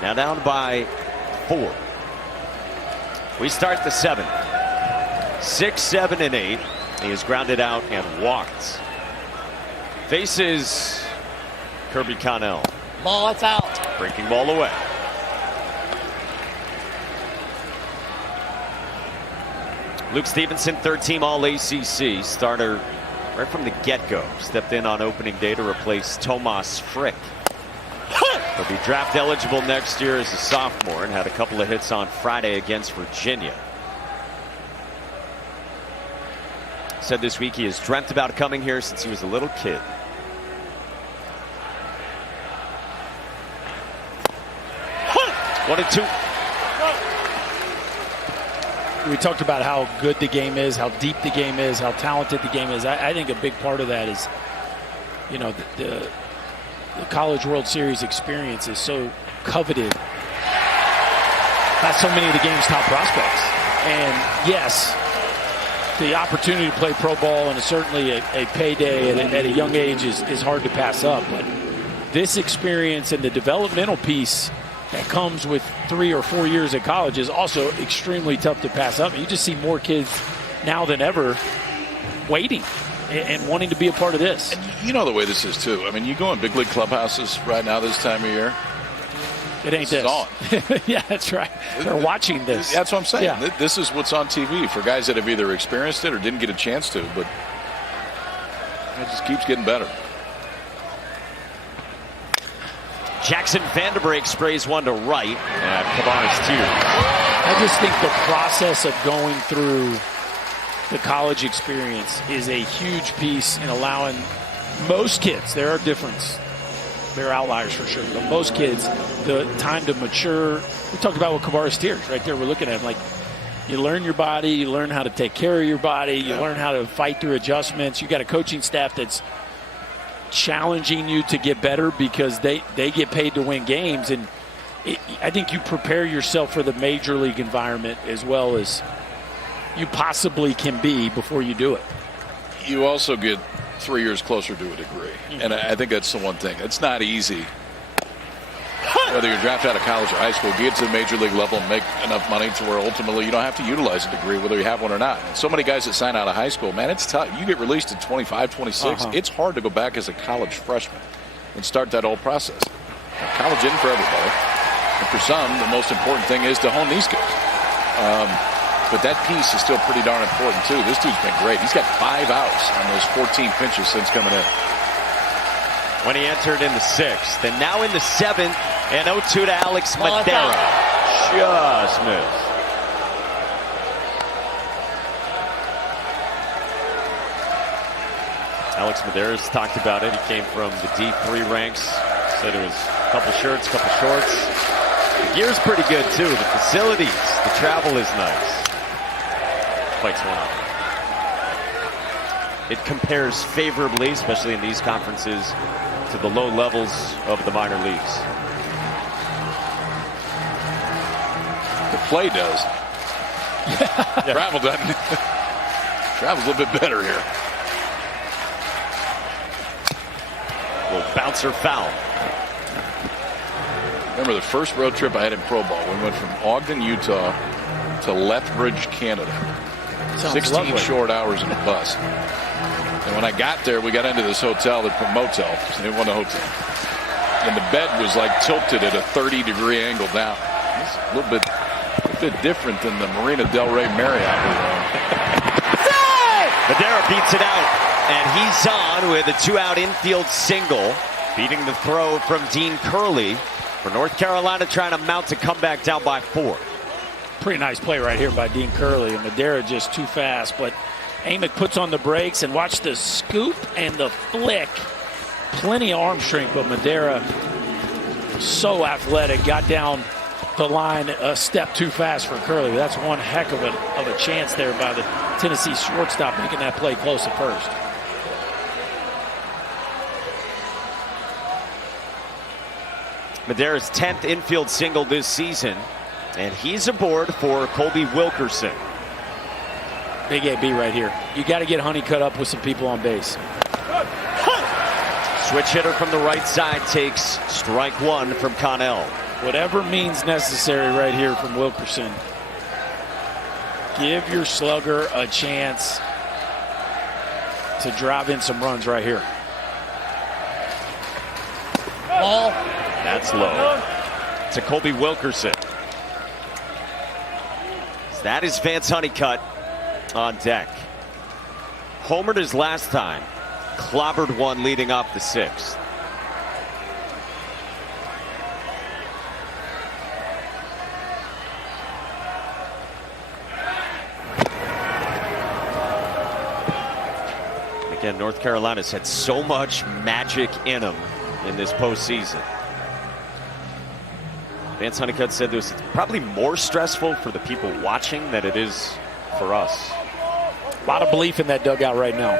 Now down by 4. We start the 7th. 6, 7, and 8. He is grounded out and walked. Faces Kirby Connell. Ball, it's out. Breaking ball away. Luke Stevenson, 3rd team All-ACC. Starter right from the get-go. Stepped in on opening day to replace Tomas Frick. He'll be draft eligible next year as a sophomore and had a couple of hits on Friday against Virginia. Said this week he has dreamt about coming here since he was a little kid. One and two. We talked about how good the game is, how deep the game is, how talented the game is. I think a big part of that is, you know, the College World Series experience is so coveted by so many of the game's top prospects. And yes, the opportunity to play pro ball and certainly a payday at a young age is hard to pass up. But this experience and the developmental piece that comes with 3 or 4 years at college is also extremely tough to pass up. You just see more kids now than ever waiting and wanting to be a part of this. And you know the way this is too. I mean, you go in big league clubhouses right now this time of year. It ain't this. On. Yeah, that's right. They're watching this. That's what I'm saying. Yeah. This is what's on TV for guys that have either experienced it or didn't get a chance to, but it just keeps getting better. Jackson Vanderbrake sprays one to right at Cabar's tears. I just think the process of going through the college experience is a huge piece in allowing most kids, there are differences, there are outliers for sure, but most kids, the time to mature. We talked about with Cabar's tears right there. We're looking at him like you learn your body, you learn how to take care of your body, you learn how to fight through adjustments. You got a coaching staff that's challenging you to get better because they get paid to win games, and I think you prepare yourself for the major league environment as well as you possibly can be before you do it. You also get 3 years closer to a degree, and I think that's the one thing. It's not easy, whether you're drafted out of college or high school, get to the major league level and make enough money to where ultimately you don't have to utilize a degree whether you have one or not. So many guys that sign out of high school, man, it's tough. You get released at 25, 26. It's hard to go back as a college freshman and start that whole process. College isn't for everybody. And for some, the most important thing is to hone these skills. But that piece is still pretty darn important, too. This dude's been great. He's got 5 outs on those 14 pitches since coming in. When he entered in the 6th, and now in the 7th, and 0-2 to Alex Madera. Just missed. Alex Madera's talked about it. He came from the D3 ranks. Said it was a couple shirts, couple shorts. The gear's pretty good, too. The facilities, the travel is nice. Fights one up. It compares favorably, especially in these conferences, to the low levels of the minor leagues. The play does. Travel doesn't. Travel's a little bit better here. Little bouncer foul. Remember the first road trip I had in pro ball, we went from Ogden, Utah to Lethbridge, Canada. Sounds 16 lovely. short hours in a bus. And when I got there, we got into this hotel, the motel. It wasn't a hotel. And the bed was like tilted at a 30-degree angle down. It's a little bit different than the Marina Del Rey Marriott we were on. Madera beats it out, and he's on with a 2-out infield single, beating the throw from Dean Curley for North Carolina, trying to mount a comeback down by 4. Pretty nice play right here by Dean Curley, and Madera just too fast, but Amick puts on the brakes, and watch the scoop and the flick. Plenty of arm strength, but Madera so athletic, got down the line a step too fast for Curley. That's one heck of a chance there by the Tennessee shortstop, making that play close at first. Madera's 10th infield single this season, and he's aboard for Colby Wilkerson. Big AB right here. You got to get Honeycutt up with some people on base. Switch hitter from the right side takes strike 1 from Connell. Whatever means necessary right here from Wilkerson. Give your slugger a chance to drive in some runs right here. Ball. That's low. To Colby Wilkerson. That is Vance Honeycutt on deck. Homered his last time. Clobbered one leading off the 6th. Again, North Carolina's had so much magic in them in this postseason. Vance Honeycutt said this is probably more stressful for the people watching than it is for us. A lot of belief in that dugout right now.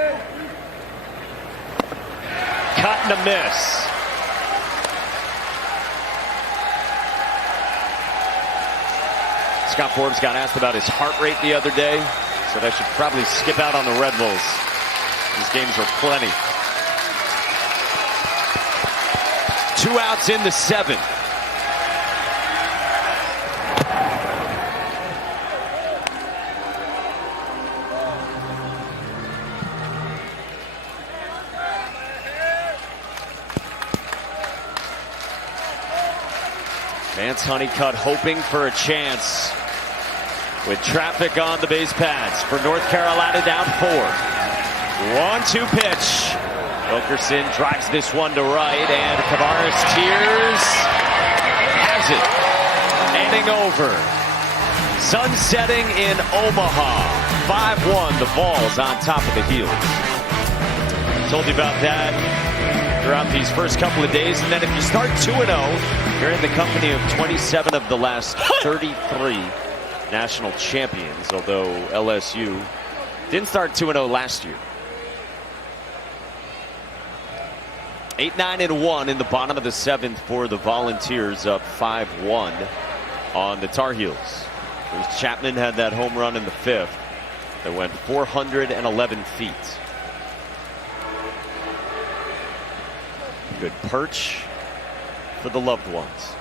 Cut and a miss. Scott Forbes got asked about his heart rate the other day. Said I should probably skip out on the Red Bulls. These games are plenty. 2 outs in the 7th. Vance Honeycutt hoping for a chance with traffic on the base paths for North Carolina down 4. 1-2 pitch. Wilkerson drives this one to right, and Tavares Tears has it. Inning over. Sun setting in Omaha. 5-1. The Vols on top of the heels. Told you about that throughout these first couple of days. And then if you start 2-0, you're in the company of 27 of the last 33 national champions, although LSU didn't start 2-0 last year. 8-9-1 in the bottom of the 7th for the Volunteers, up 5-1 on the Tar Heels. Bruce Chapman had that home run in the 5th that went 411 feet. Good perch for the loved ones.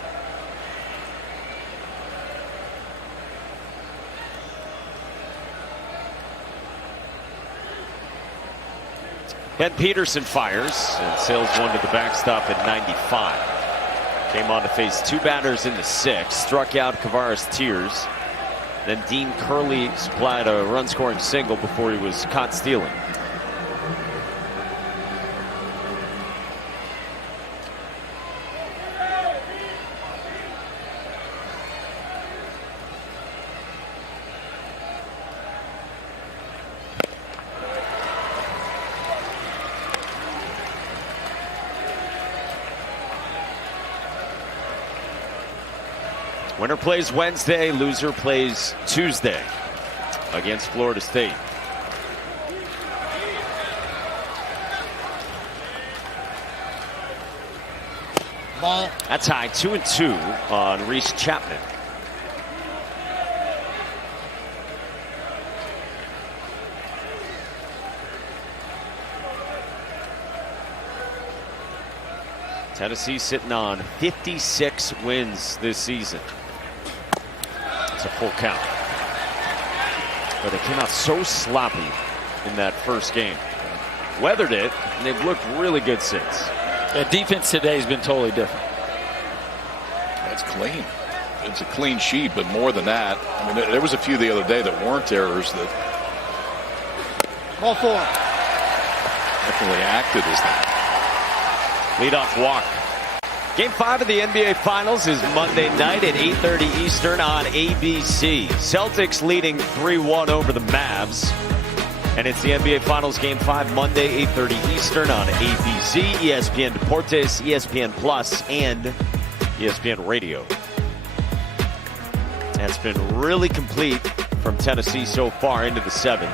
Ken Peterson fires and sails one to the backstop at 95. Came on to face 2 batters in the 6th. Struck out Tavares Tears. Then Dean Curley supplied a run-scoring single before he was caught stealing. Winner plays Wednesday, loser plays Tuesday against Florida State. Ball. That's high, 2-2 on Reese Chapman. Tennessee sitting on 56 wins this season. It's a full count. But they came out so sloppy in that first game. Weathered it, and they've looked really good since. The defense today has been totally different. It's clean. It's a clean sheet, but more than that, I mean, there was a few the other day that weren't errors that Ball 4. definitely acted as that. Leadoff walk. Game 5 of the NBA Finals is Monday night at 8:30 Eastern on ABC. Celtics leading 3-1 over the Mavs. And it's the NBA Finals Game 5 Monday, 8:30 Eastern on ABC, ESPN Deportes, ESPN Plus, and ESPN Radio. And it's been really complete from Tennessee so far into the 7th.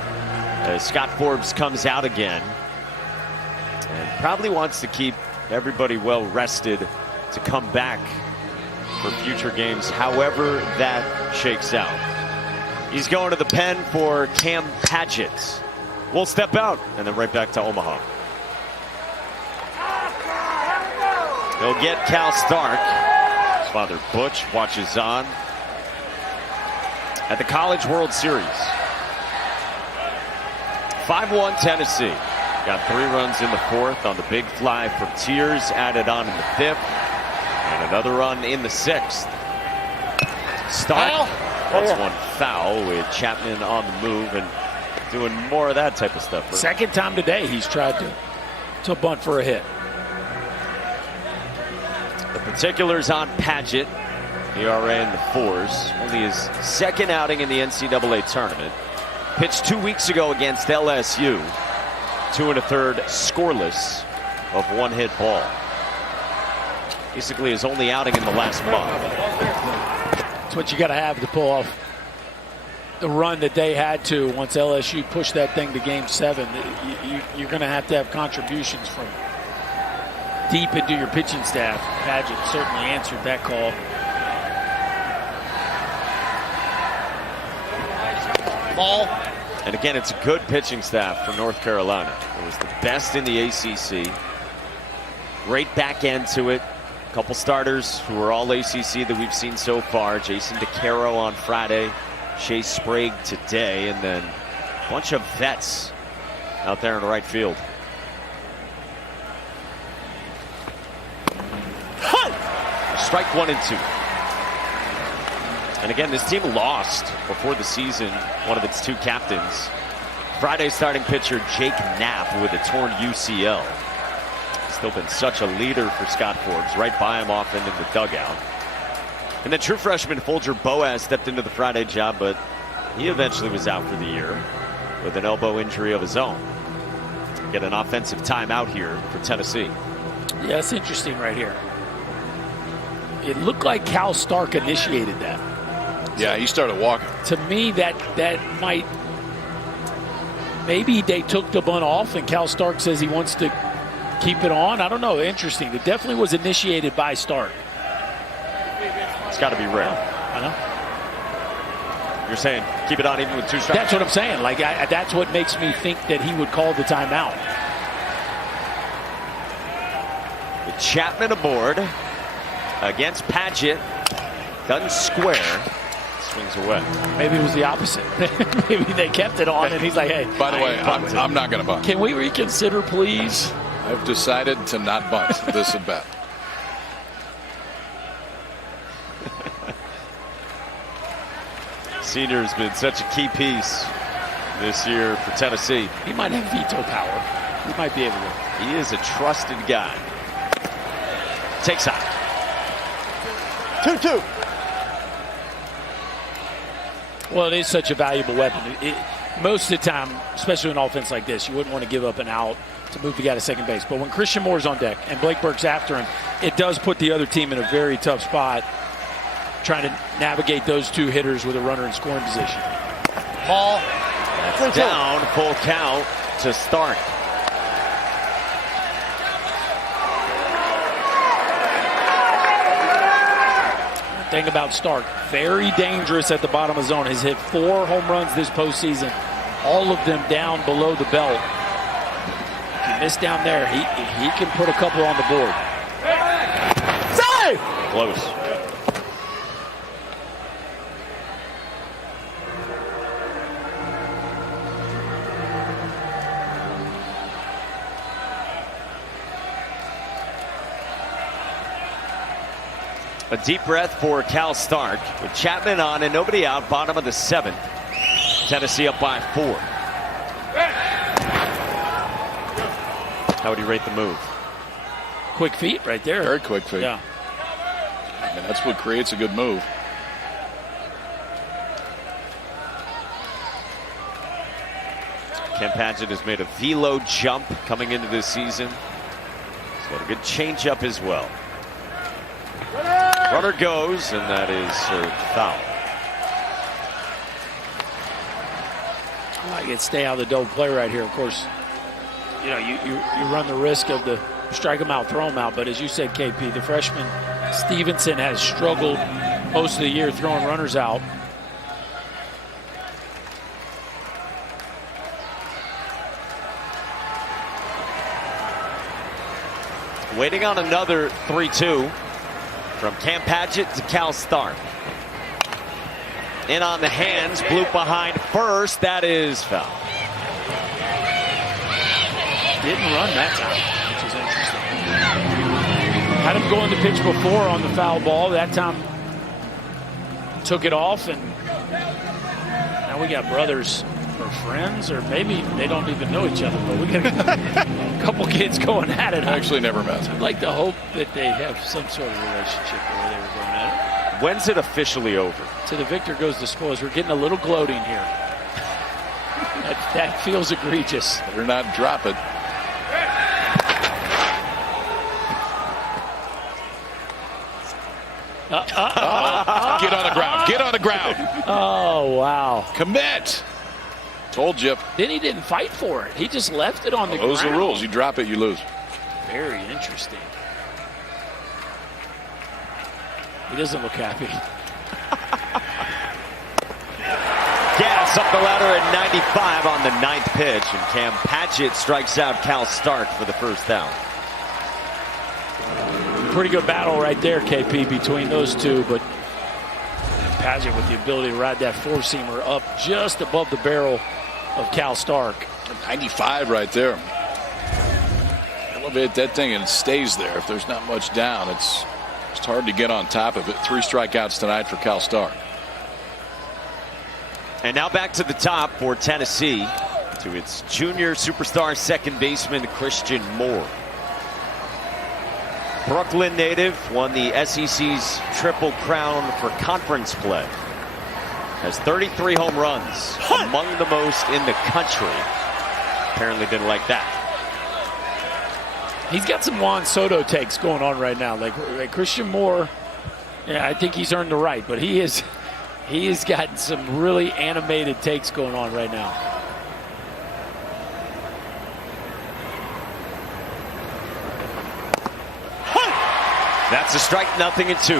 As Scott Forbes comes out again and probably wants to keep everybody well rested to come back for future games, however that shakes out. He's going to the pen for Cam Padgett. We'll step out and then right back to Omaha. He'll get Cal Stark. His father Butch watches on at the College World Series. 5-1 Tennessee. Got 3 runs in the 4th on the big fly from Tears, added on in the 5th, and another run in the 6th. Stark, that's one foul with Chapman on the move, and doing more of that type of stuff. Second time today he's tried to bunt for a hit. The particulars on Padgett. ERA in the 4s. Only his second outing in the NCAA tournament. Pitched 2 weeks ago against LSU. 2 1/3 scoreless of 1-hit ball. Basically his only outing in the last month. That's what you got to have to pull off the run that they had to once LSU pushed that thing to Game 7. You're going to have contributions from deep into your pitching staff. Padgett certainly answered that call. Ball. And again, it's a good pitching staff for North Carolina. It was the best in the ACC. Great back end to it. A couple starters who are all ACC that we've seen so far. Jason DeCaro on Friday. Shea Sprague today. And then a bunch of vets out there in right field. Strike 1 and 2. And again, this team lost before the season one of its 2 captains. Friday starting pitcher Jake Knapp with a torn UCL. Still been such a leader for Scott Forbes, right by him often in the dugout. And then true freshman Folger Boas stepped into the Friday job, but he eventually was out for the year with an elbow injury of his own. Get an offensive timeout here for Tennessee. Yeah, it's interesting right here. It looked like Cal Stark initiated that. Yeah, he started walking. To me, that might, maybe they took the bunt off and Cal Stark says he wants to keep it on. I don't know. Interesting. It definitely was initiated by Stark. It's got to be rare. I know. You're saying keep it on even with 2 strikes? That's what I'm saying. Like that's what makes me think that he would call the timeout. With Chapman aboard against Padgett. Doesn't square. Swings away. Maybe it was the opposite. Maybe they kept it on and he's like, hey. By the way, I'm not going to bunt. Can we reconsider, please? I've decided to not bunt this at bat. Senior has been such a key piece this year for Tennessee. He might have veto power. He might be able to. He is a trusted guy. Takes out. 2-2. Well, it is such a valuable weapon. Most of the time, especially in an offense like this, you wouldn't want to give up an out to move the guy to second base. But when Christian Moore's on deck and Blake Burke's after him, it does put the other team in a very tough spot trying to navigate those 2 hitters with a runner in scoring position. Ball. That's down, full count to Stark. Thing about Stark, very dangerous at the bottom of the zone. Has hit 4 home runs this postseason, all of them down below the belt. If you miss down there, he can put a couple on the board. Save! Close. A deep breath for Cal Stark with Chapman on and nobody out, bottom of the 7th. Tennessee up by 4. How would you rate the move? Quick feet right there. Very quick feet. Yeah. And that's what creates a good move. Ken Padgett has made a velo jump coming into this season. He's got a good changeup as well. Runner goes, and that is foul. I get stay out of the double play right here. Of course, you know, you run the risk of the strike him out, throw him out. But as you said, KP, the freshman Stevenson has struggled most of the year throwing runners out. Waiting on another 3-2 from Cam Padgett to Cal Stark. In on the hands, bloop behind first. That is foul. Didn't run that time, which is interesting. Had him going to pitch before on the foul ball. That time took it off, and now we got brothers or friends, or maybe they don't even know each other, but we got a couple kids going at it. Actually never met. I'd like to hope that they have some sort of relationship the way they were going at it. When's it officially over? To the victor goes the spoils. We're getting a little gloating here. That feels egregious. Better not drop it. Get on the ground. Get on the ground. Oh, wow. Commit. Told you. Then he didn't fight for it. He just left it on the ground. Those are the rules. You drop it, you lose. Very interesting. He doesn't look happy. Gas up the ladder at 95 on the 9th pitch, and Cam Padgett strikes out Cal Stark for the first down. Pretty good battle right there, KP, between those two, but Padgett with the ability to ride that four-seamer up just above the barrel of Cal Stark. 95 right there. Elevate that thing and it stays there. If there's not much down, it's hard to get on top of it. 3 strikeouts tonight for Cal Stark. And now back to the top for Tennessee, to its junior superstar second baseman Christian Moore. Brooklyn native, won the SEC's Triple Crown for conference play. Has 33 home runs, among the most in the country. Apparently didn't like that. He's got some Juan Soto takes going on right now. Like Christian Moore, yeah, I think he's earned the right, but he has got some really animated takes going on right now. That's a strike, 0-2.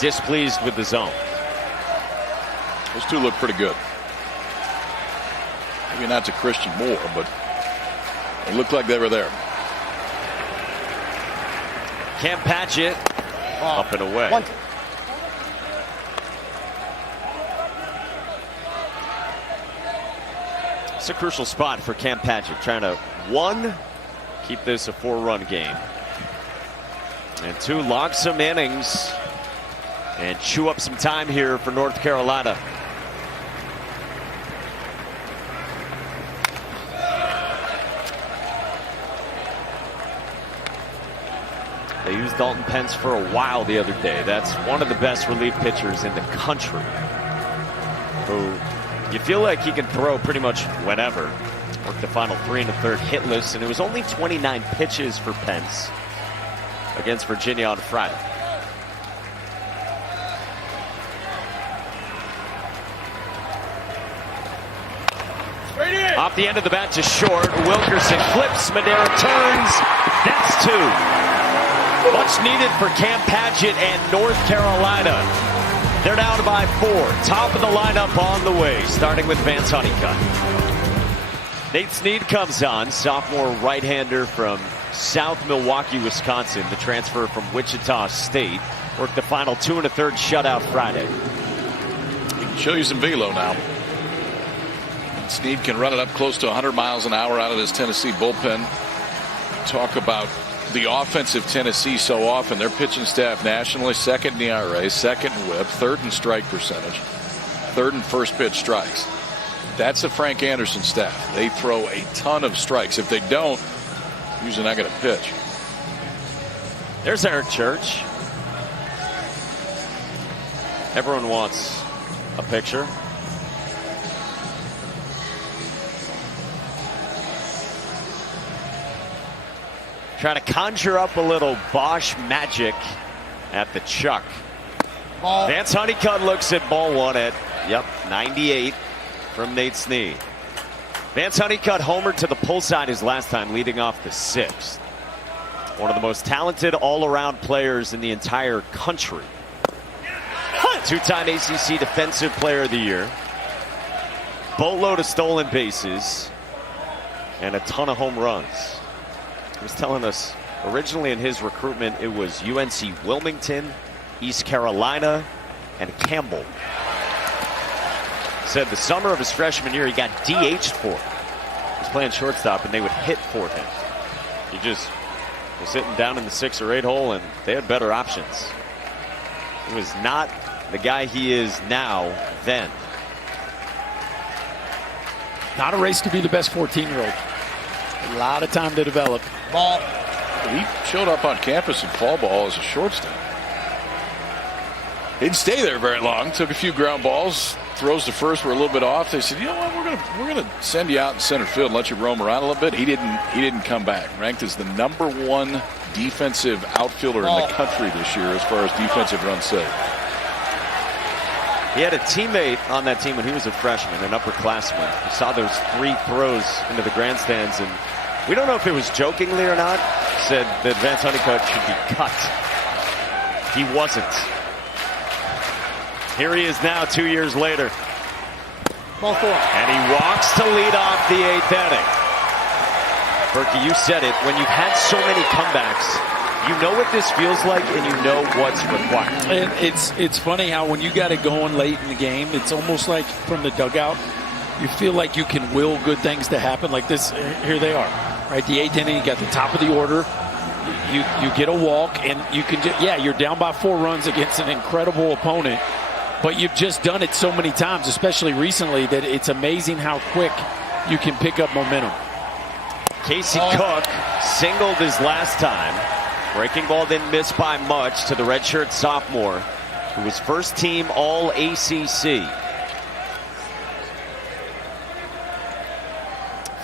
Displeased with the zone. Those two look pretty good. Maybe not to Christian Moore, but they look like they were there. Cam Padgett up and away. It's a crucial spot for Cam Padgett, trying to, 1, keep this a 4-run game, and 2, log some innings and chew up some time here for North Carolina. They used Dalton Pence for a while the other day. That's one of the best relief pitchers in the country, who you feel like he can throw pretty much whenever. Worked the final 3 1/3 hitless, and it was only 29 pitches for Pence against Virginia on Friday. Off the end of the bat to short. Wilkerson flips. Madera turns. That's 2. Much needed for Cam Padgett and North Carolina. They're down by 4. Top of the lineup on the way, starting with Vance Honeycutt. Nate Snead comes on, sophomore right-hander from South Milwaukee, Wisconsin, the transfer from Wichita State. Worked the final 2 1/3 shutout Friday. He can show you some velo now. Snead can run it up close to 100 miles an hour out of this Tennessee bullpen. Talk about the offensive Tennessee so often. Their pitching staff nationally, 2nd in ERA, 2nd in WHIP, 3rd in strike percentage, 3rd in first pitch strikes. That's the Frank Anderson staff. They throw a ton of strikes. If they don't, usually not going to pitch. There's Eric Church. Everyone wants a picture. Trying to conjure up a little Bosch magic at the Chuck. Ball. Vance Honeycutt looks at ball 1 at, 98 from Nate Snead. Vance Honeycutt homered to the pull side his last time, leading off the 6th. One of the most talented all-around players in the entire country. 2-time ACC Defensive Player of the Year. Boatload of stolen bases. And a ton of home runs. He was telling us originally in his recruitment it was UNC Wilmington, East Carolina, and Campbell. Said the summer of his freshman year he got DH'd for it. He was playing shortstop and they would hit for him. He just was sitting down in the 6 or 8 hole and they had better options. He was not the guy he is now then. Not a race to be the best 14-year-old. A lot of time to develop. Ball. He showed up on campus in fall ball as a shortstop. He didn't stay there very long. Took a few ground balls. Throws to first were a little bit off. They said, you know what, we're gonna send you out in center field and let you roam around a little bit. He didn't come back. Ranked as the #1 defensive outfielder in the country this year as far as defensive runs saved. He had a teammate on that team when he was a freshman, an upperclassman. He saw those 3 throws into the grandstands, and we don't know if it was jokingly or not, said that Vance Honeycutt should be cut. He wasn't. Here he is now 2 years later. Ball 4. And he walks to lead off the 8th inning. Berkey, you said it. When you've had so many comebacks, you know what this feels like and you know what's required. And it's funny how when you got it going late in the game, it's almost like from the dugout, you feel like you can will good things to happen. Like this, here they are. Right, the 8th inning, you got the top of the order. You get a walk, and you can just, yeah, you're down by 4 runs against an incredible opponent. But you've just done it so many times, especially recently, that it's amazing how quick you can pick up momentum. Casey Cook singled his last time. Breaking ball didn't miss by much to the redshirt sophomore, who was first team All ACC.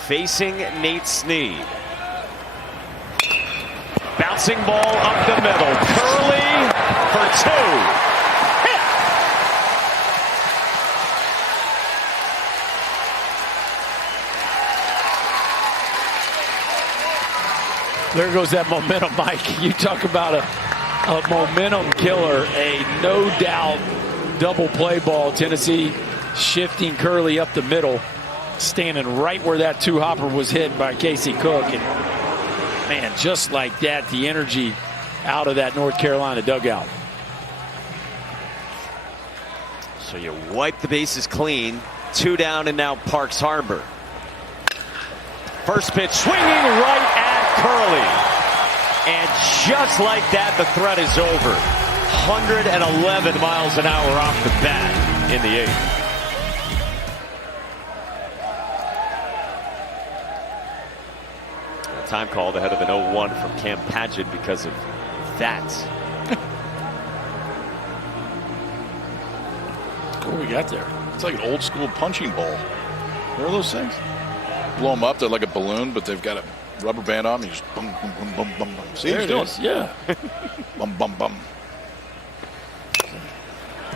Facing Nate Snead. Bouncing ball up the middle. Curley for 2. There goes that momentum, Mike. You talk about a momentum killer, a no-doubt double play ball. Tennessee shifting Curley up the middle, standing right where that 2-hopper was hit by Casey Cook. And, man, just like that, the energy out of that North Carolina dugout. So you wipe the bases clean. 2 down, and now Parks Harbor. First pitch swinging right at Curley. And just like that, the threat is over. 111 miles an hour off the bat in the 8th. A time called ahead of an 0-1 from Cam Padgett because of that. What do we got there? It's like an old school punching ball. What are those things? Blow them up. They're like a balloon, but they've got a rubber band on them. You just bum, bum, bum, bum, bum, bum. See There he's it doing is. Yeah. bum, bum, bum.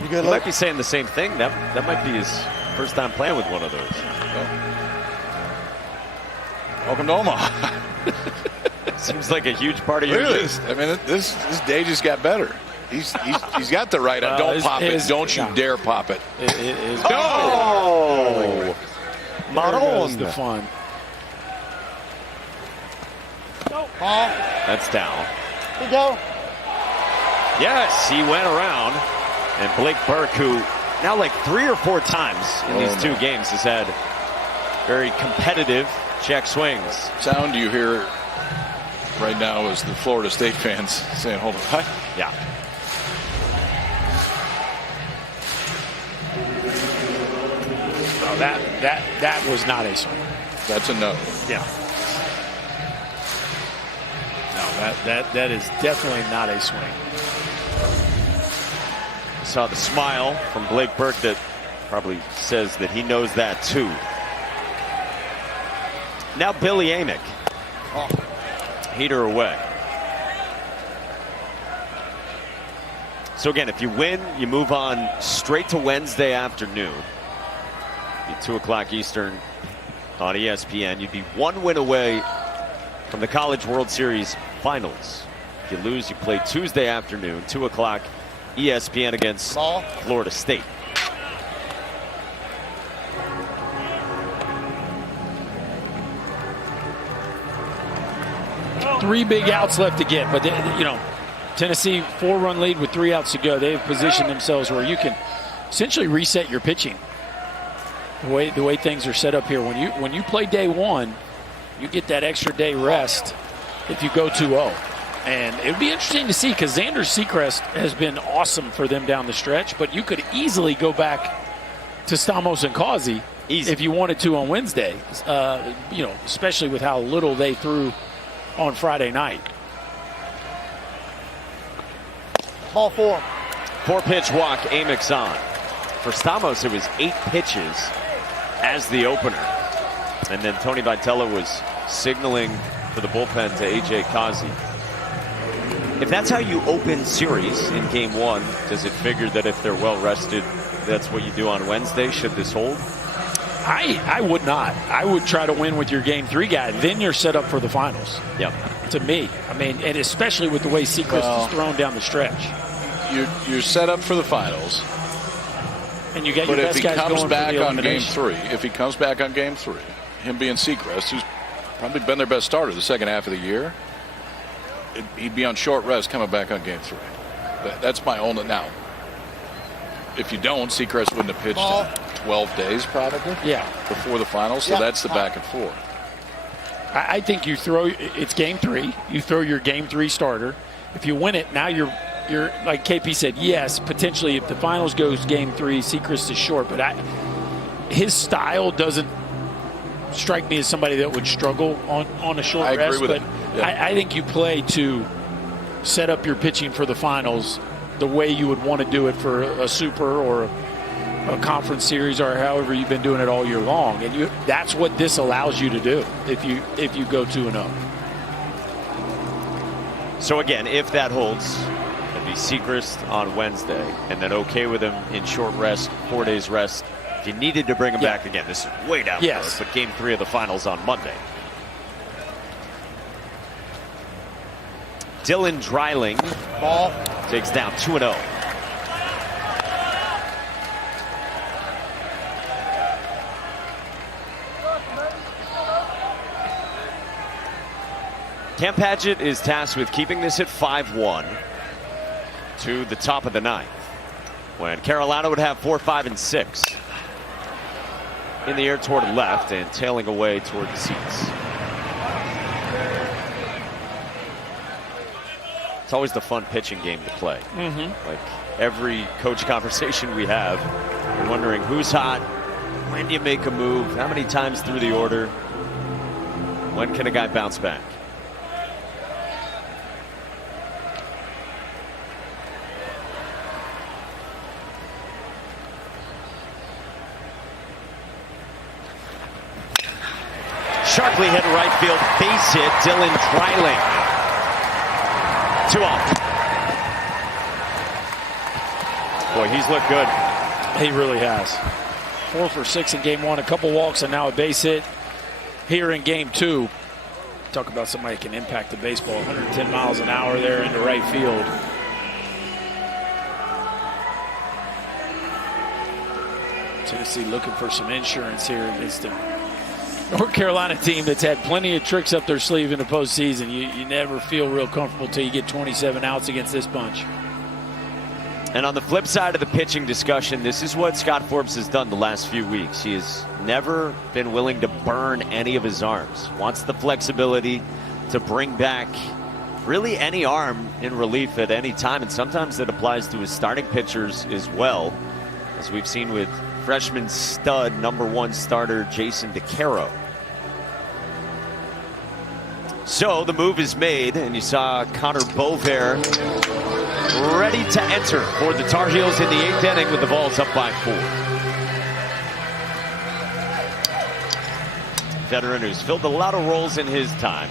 You good, He look? might be saying the same thing. That might be his first time playing with one of those. Welcome to Omaha. Seems like a huge part of Look your at youth. this. I mean, this day just got better. He's got the right. Don't pop it. Don't you dare pop it. It is. Oh! There goes Maroon. the fun. Ball. That's down. We go. Yes, he went around. And Blake Burke, who now like 3 or 4 times in these 2 games has had very competitive check swings. Sound you hear right now is the Florida State fans saying, hold on. What? Yeah. Oh, that was not a swing. That's a no. Yeah. No, that is definitely not a swing. Saw the smile from Blake Burke that probably says that he knows that too. Now Billy Amick. Heater away. So again, if you win, you move on straight to Wednesday afternoon. Be 2 o'clock Eastern on ESPN. You'd be 1 win away from the College World Series finals. If you lose, you play Tuesday afternoon, 2 o'clock ESPN against Florida State. Three big outs left to get, but you know, Tennessee 4-run lead with 3 outs to go. They've positioned themselves where you can essentially reset your pitching. The way things are set up here, when you play day 1, you get that extra day rest if you go 2-0. And it would be interesting to see because Xander Seacrest has been awesome for them down the stretch, but you could easily go back to Stamos and Causey if you wanted to on Wednesday, especially with how little they threw on Friday night. Ball 4. 4-pitch walk, Amick's on. For Stamos, it was 8 pitches as the opener. And then Tony Vitello was signaling for the bullpen to A.J. Causey. If that's how you open series in game 1, does it figure that if they're well rested, that's what you do on Wednesday? Should this hold? I would not. I would try to win with your game 3 guy. Then you're set up for the finals. Yep. To me. I mean, and especially with the way Seacrest is thrown down the stretch. You're set up for the finals. And you get your best guys going for the elimination. If he comes back on game 3, him being Seacrest, who's probably been their best starter the second half of the year, he'd be on short rest coming back on game 3. That's my only. Now, if you don't, Seacrest wouldn't have pitched in 12 days probably. Yeah. Before the finals, so that's the back and forth. I think you throw. It's game 3. You throw your game 3 starter. If you win it, now you're like KP said. Yes, potentially if the finals goes game 3, Seacrest is short, but his style doesn't strike me as somebody that would struggle on a short rest. I agree with but it. Yeah. I think you play to set up your pitching for the finals the way you would want to do it for a super or a conference series or however you've been doing it all year long. And that's what this allows you to do if you go 2-0. So again, if that holds, it'd be Seacrest on Wednesday, and then okay with him in short rest, 4 days rest. If you needed to bring him back again, this is way down the road, but game 3 of the finals on Monday. Dylan Dreiling takes down 2-0. Cam Padgett is tasked with keeping this at 5-1 to the top of the 9th, when Carolina would have 4, 5, and 6 in the air toward the left and tailing away toward the seats. It's always the fun pitching game to play. Like every coach conversation we have, you're wondering who's hot, when do you make a move, how many times through the order, when can a guy bounce back? Sharply hit right field, base hit, Dylan Dreiling. 2 off. Boy, he's looked good. He really has. 4 for 6 in game 1, a couple walks, and now a base hit here in game 2. Talk about somebody that can impact the baseball. 110 miles an hour there into right field. Tennessee looking for some insurance here against the North Carolina team that's had plenty of tricks up their sleeve in the postseason. You never feel real comfortable until you get 27 outs against this bunch. And on the flip side of the pitching discussion, this is what Scott Forbes has done the last few weeks. He has never been willing to burn any of his arms. Wants the flexibility to bring back really any arm in relief at any time. And sometimes that applies to his starting pitchers as well, as we've seen with freshman stud #1 starter Jason DeCaro. So the move is made, and you saw Connor Bovair ready to enter for the Tar Heels in the 8th inning with the Vols up by 4. Veteran who's filled a lot of roles in his time.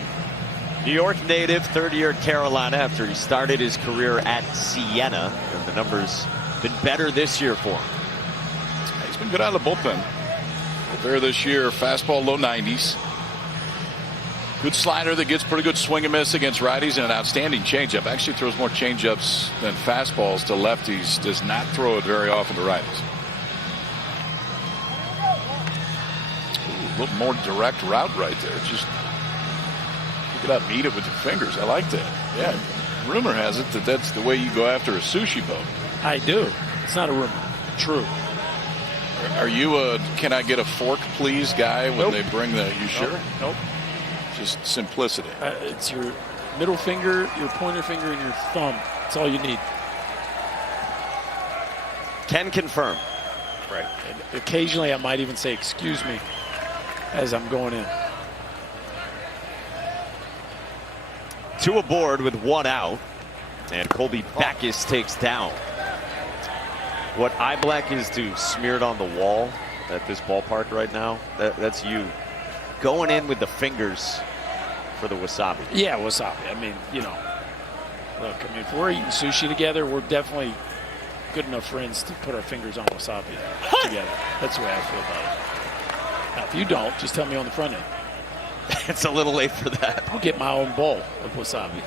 New York native, 3rd year at Carolina after he started his career at Siena, and the numbers been better this year for him. He's been good out of the bullpen. Bovair this year, fastball low 90s. Good slider that gets pretty good swing and miss against righties, and an outstanding changeup. Actually throws more changeups than fastballs to lefties. Does not throw it very often to righties. Ooh, a little more direct route right there. Just pick it up, eat it with your fingers. I like that. Yeah. Rumor has it that that's the way you go after a sushi boat. I do. It's not a rumor. True. Are you a can I get a fork please guy when Nope. they bring the, you sure? Nope. Just simplicity. It's your Middle finger, your pointer finger, and your thumb. That's all you need. Can confirm. Right. And occasionally I might even say, excuse me, as I'm going in. 2 aboard with 1 out. And Colby Backus takes down. What eye black is to smeared on the wall at this ballpark right now, that's you going in with the fingers for the wasabi. Yeah, wasabi. I mean, you know, look, I mean, if we're eating sushi together, we're definitely good enough friends to put our fingers on wasabi together. That's the way I feel about it. Now, if you don't, just tell me on the front end. It's a little late for that. I'll get my own bowl of wasabi.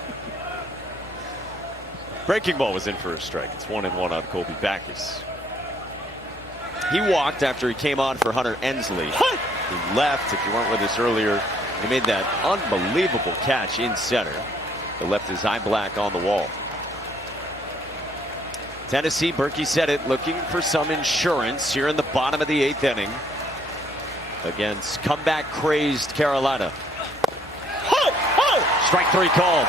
Breaking ball was in for a strike. It's 1-1 on Colby Backus. He walked after he came on for Hunter Ensley. He left. If you weren't with us earlier, he made that unbelievable catch in center that left his eye black on the wall. Tennessee, Berkey said it, looking for some insurance here in the bottom of the 8th inning against comeback crazed Carolina. Strike 3 calls.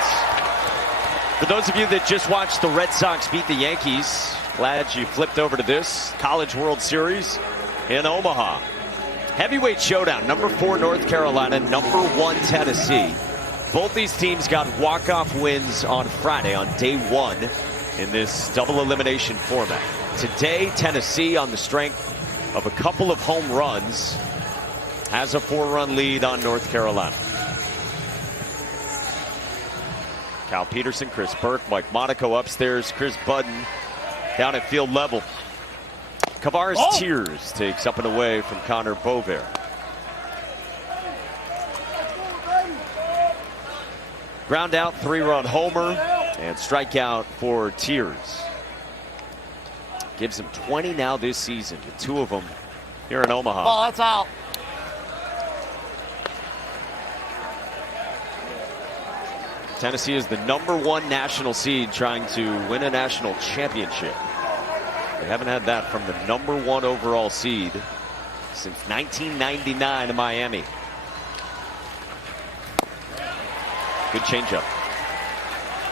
For those of you that just watched the Red Sox beat the Yankees, glad you flipped over to this College World Series in Omaha. Heavyweight showdown, number 4 North Carolina, number 1 Tennessee. Both these teams got walk-off wins on Friday on day 1 in this double elimination format. Today, Tennessee, on the strength of a couple of home runs, has a 4-run lead on North Carolina. Cal Peterson, Chris Burke, Mike Monaco upstairs, Chris Budden down at field level. Kavares Tears takes up and away from Connor Bovair. Ground out, 3-run homer, and strikeout for Tears. Gives him 20 now this season, with 2 of them here in Omaha. Oh, that's out. Tennessee is the number 1 national seed trying to win a national championship. They haven't had that from the number 1 overall seed since 1999 in Miami. Good changeup.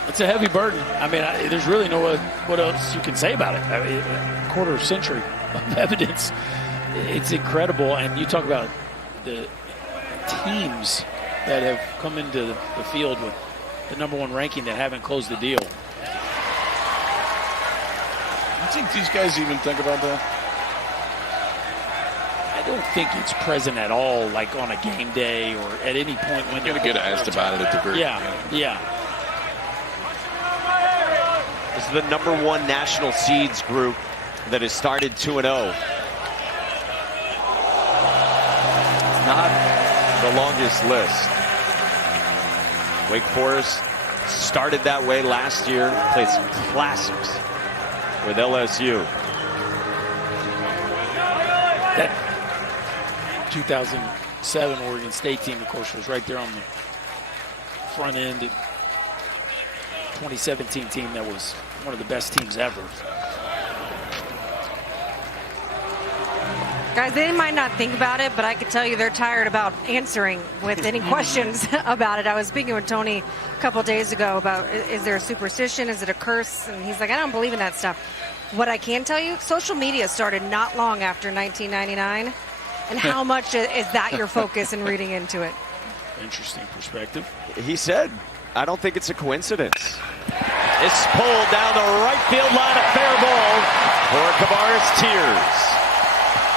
It's a heavy burden. I mean, there's really no what else you can say about it. I mean, a quarter century of evidence. It's incredible. And you talk about the teams that have come into the field with the number 1 ranking that haven't closed the deal. You think these guys even think about that? I don't think it's present at all, like on a game day or at any point when You're going to get asked about it at the very beginning. Yeah. This is the number 1 national seeds group that has started 2-0. Not the longest list. Wake Forest started that way last year, played some classics with LSU. That 2007 Oregon State team, of course, was right there on the front end. 2017 team that was one of the best teams ever. Guys, they might not think about it, but I could tell you they're tired about answering with any questions about it. I was speaking with Tony a couple days ago about, is there a superstition? Is it a curse? And he's like, I don't believe in that stuff. What I can tell you, social media started not long after 1999. And how much is that your focus in reading into it? Interesting perspective. He said, I don't think it's a coincidence. It's pulled down the right field line, a fair ball for Kavares Tears.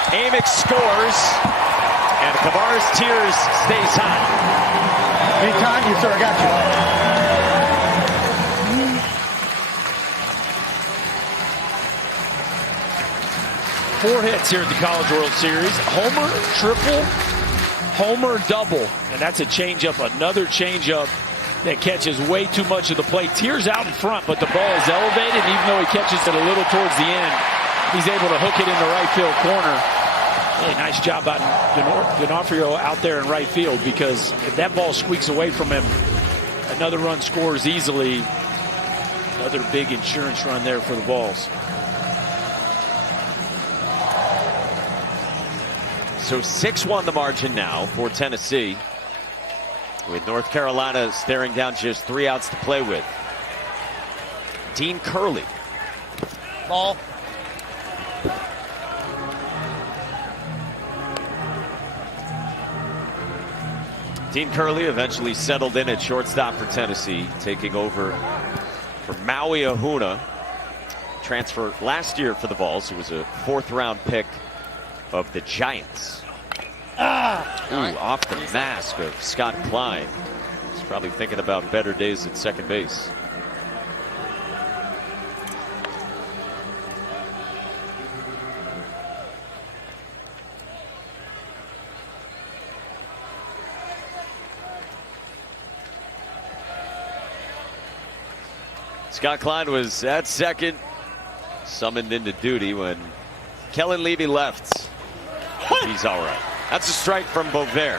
Amick scores, and Kavares Tears stays high. Anytime, yes, sir, I got you. 4 hits here at the College World Series. Homer, triple, homer, double. And that's a changeup, another changeup that catches way too much of the plate. Tears out in front, but the ball is elevated. And even though he catches it a little towards the end, he's able to hook it in the right field corner. Hey, nice job by D'Onofrio out there in right field, because if that ball squeaks away from him, another run scores easily. Another big insurance run there for the Vols. So 6-1 the margin now for Tennessee. with North Carolina staring down just 3 outs to play with. Dean Curley. Ball. Dean Curley eventually settled in at shortstop for Tennessee, taking over for Maui Ahuna. Transfer last year for the Vols, who was a 4th-round pick of the Giants. Ooh, off the mask of Scott Klein. He's probably thinking about better days at second base. Scott Klein was at second, summoned into duty when Kellen Levy left. He's all right. That's a strike from Bovair.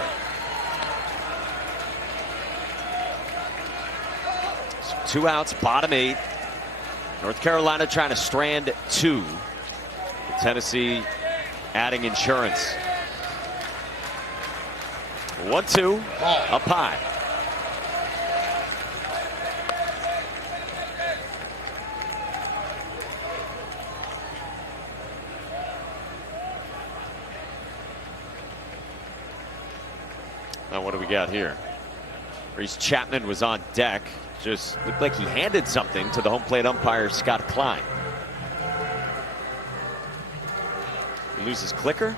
So 2 outs, bottom 8. North Carolina trying to strand 2. Tennessee adding insurance. 1-2, up high. Now what do we got here? Reese Chapman was on deck. Just looked like he handed something to the home plate umpire, Scott Klein. He loses clicker.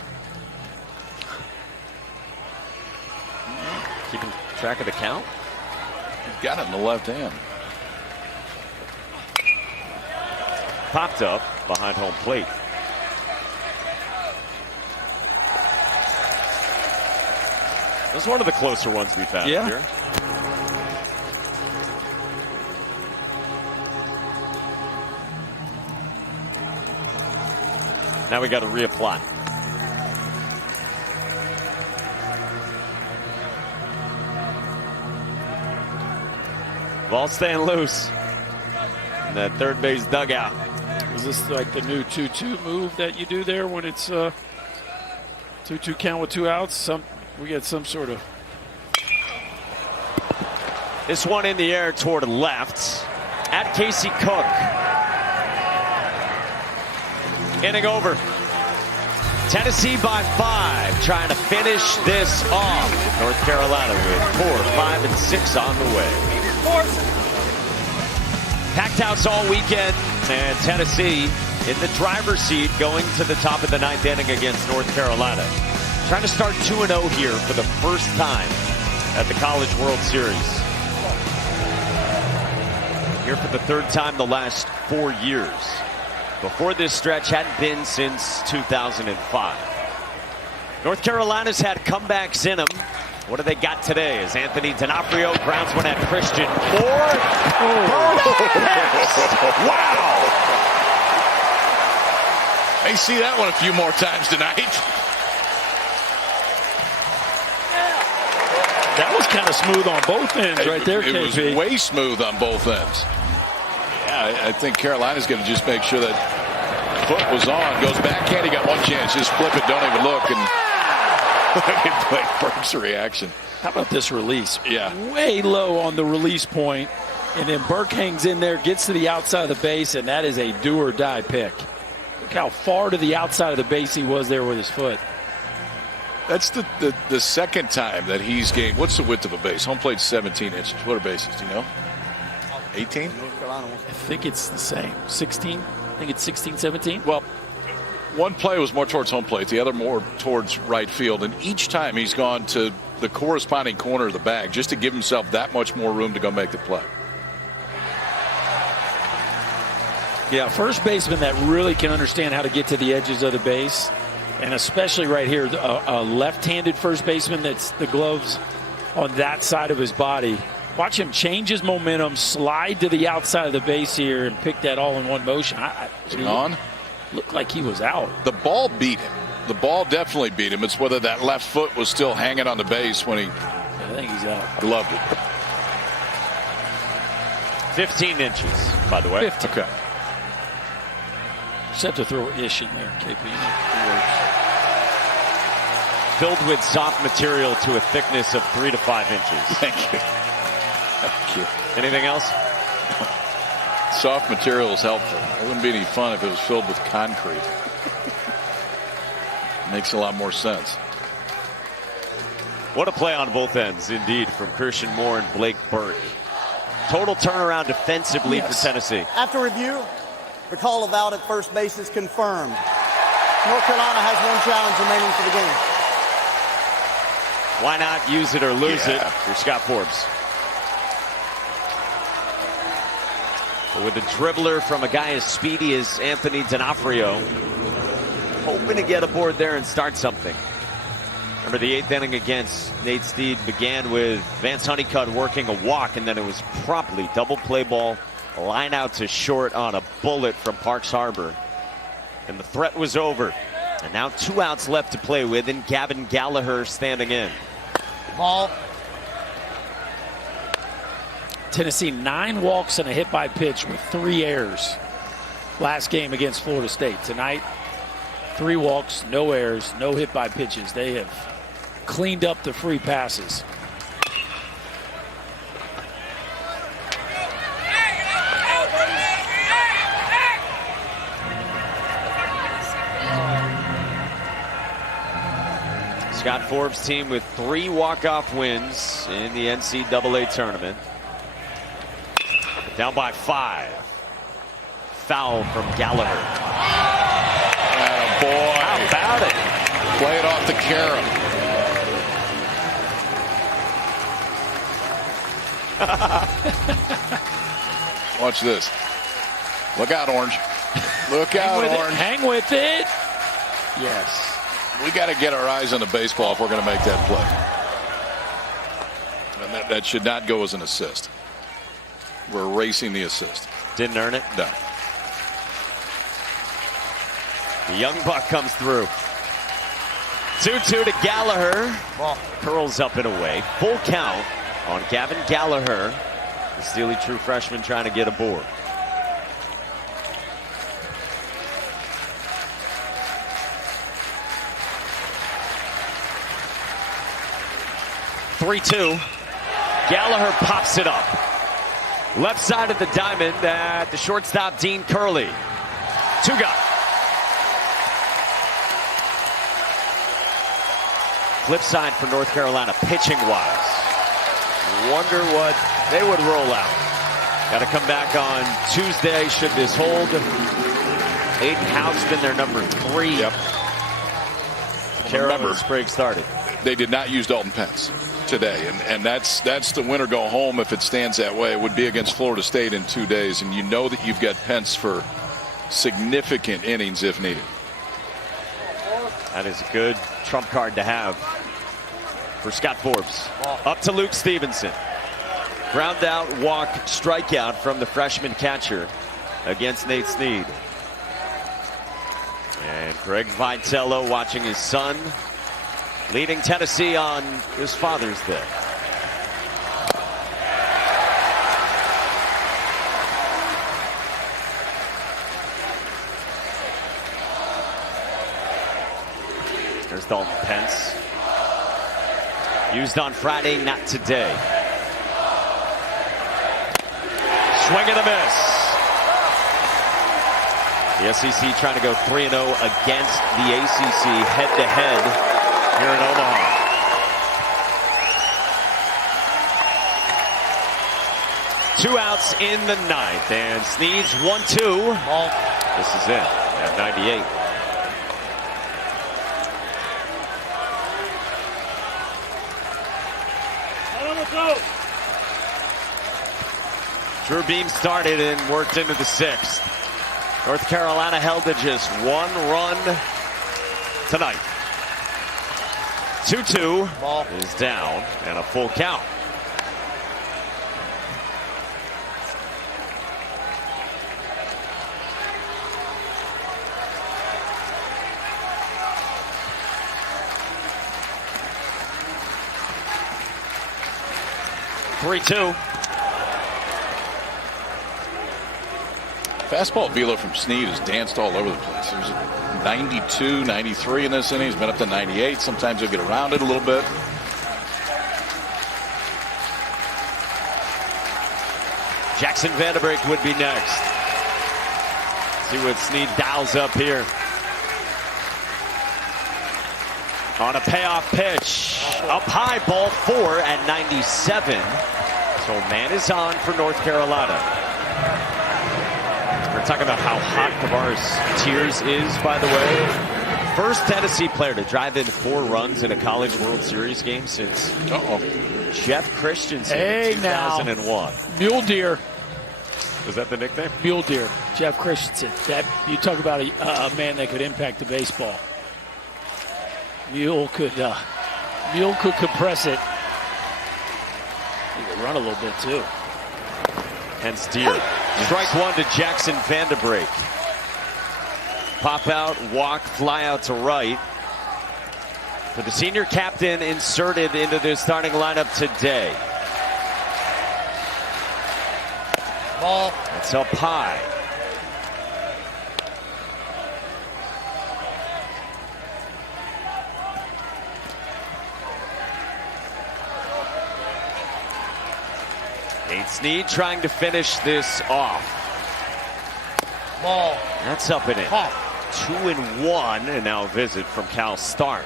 Keeping track of the count. He's got it in the left hand. Popped up behind home plate. This is one of the closer ones we've had here. Now we got to reapply. Ball staying loose in that third base dugout. Is this like the new 2-2 move that you do there when it's 2-2 count with 2 outs? We get some sort of. This one in the air toward left at Casey Cook. Inning over. Tennessee by 5, trying to finish this off. North Carolina with 4, 5, and 6 on the way. Packed house all weekend, and Tennessee in the driver's seat going to the top of the 9th inning against North Carolina. Trying to start 2-0 here for the first time at the College World Series. Here for the 3rd time the last 4 years. Before this stretch hadn't been since 2005. North Carolina's had comebacks in them. What do they got today? As Anthony D'Onofrio grounds one at Christian Moore. Wow! May see that one a few more times tonight. That was kind of smooth on both ends right there, It was KP. way smooth on both ends. Yeah, I think Carolina's going to just make sure that foot was on. Goes backhand, he got one chance. Just flip it, don't even look. And look at Burke's reaction. How about this release? Yeah. Way low on the release point, and then Burke hangs in there, gets to the outside of the base, and that is a do-or-die pick. Look how far to the outside of the base he was there with his foot. That's the second time that he's gained. What's the width of a base? Home plate 17 inches. What are bases? Do you know? 18? I think it's the same. 16? I think it's 16, 17. Well, one play was more towards home plate, the other more towards right field. And each time he's gone to the corresponding corner of the bag just to give himself that much more room to go make the play. Yeah, first baseman that really can understand how to get to the edges of the base. And especially right here, a left-handed first baseman that's the gloves on that side of his body. Watch him change his momentum, slide to the outside of the base here, and pick that all in one motion. Is he on? Looked like he was out. The ball beat him. The ball definitely beat him. It's whether that left foot was still hanging on the base when he. I think he's out. Gloved it. 15 inches, by the way. 15. Okay. Just have to throw ish in there, KP. filled with soft material to a thickness of 3 to 5 inches. Thank you. Thank you. Anything else? Soft material is helpful. It wouldn't be any fun if it was filled with concrete. Makes a lot more sense. What a play on both ends, indeed, from Christian Moore and Blake Burke. Total turnaround defensively for Tennessee. After review, the call of out at first base is confirmed. North Carolina has one challenge remaining for the game. Why not use it or lose it for Scott Forbes? But with a dribbler from a guy as speedy as Anthony D'Onofrio, hoping to get aboard there and start something. Remember, the 8th inning against Nate Steed began with Vance Honeycutt working a walk, and then it was promptly double play ball, line out to short on a bullet from Parks Harbor. And the threat was over. And now 2 outs left to play with, and Gavin Gallagher standing in. Ball. Tennessee 9 walks and a hit by pitch with 3 errors last game against Florida State. Tonight, 3 walks, no errors, no hit by pitches. They have cleaned up the free passes. Scott Forbes' team with 3 walk-off wins in the NCAA tournament. Down by 5. Foul from Gallagher. Boy, how about it? Play it off the carom. Watch this. Look out, Orange. Look out, Orange. Hang with it. Yes. We got to get our eyes on the baseball if we're going to make that play. And that should not go as an assist. We're erasing the assist. Didn't earn it? No. The young buck comes through. 2-2 to Gallagher. Ball. Curls up and away. Full count on Gavin Gallagher. The steely true freshman trying to get aboard. (3-2). Gallagher pops it up. Left side of the diamond at the shortstop, Dean Curley. 2-got. Flip side for North Carolina, pitching-wise. Wonder what they would roll out. Got to come back on Tuesday, should this hold. Aiden Houston, their number 3. Yep. Remember, Sprague started. They did not use Dalton Pence today, and that's the win or go home if it stands that way. It would be against Florida State in 2 days, and you know that you've got Pence for significant innings if needed. That is a good trump card to have for Scott Forbes. Up to Luke Stevenson. Ground out, walk, strikeout from the freshman catcher against Nate Snead. And Greg Vitello watching his son leading Tennessee on his Father's Day. There's Dalton Pence. Used on Friday, not today. Swing and a miss. The SEC trying to go 3-0 against the ACC head-to-head here in Omaha. Two outs in the 9th, and Snead's 1-2. This is it at 98. Drew Beam started and worked into the 6th. North Carolina held to just 1 run tonight. 2-2 is down and a full count. Fastball velo from Snead has danced all over the place. There's a 92, 93 in this inning. He's been up to 98. Sometimes he'll get around it a little bit. Jackson Vanderbeek would be next. See what Snead dials up here. On a payoff pitch. Up high, ball 4 at 97. So man is on for North Carolina. We're talking about how hot Tavares Tears is, by the way. First Tennessee player to drive in 4 runs in a College World Series game since Jeff Christensen in 2001. Mule Deer. Was that the nickname? Mule Deer. Jeff Christensen. That, you talk about a man that could impact the baseball. Mule could compress it. He could run a little bit too. Hence Deer. Strike 1 to Jackson Vanderbeek. Pop out, walk, fly out to right. For the senior captain inserted into the starting lineup today. Ball. It's up high. Nate Snead trying to finish this off. Ball. That's up and in. Hot. 2-1, and now a visit from Cal Stark.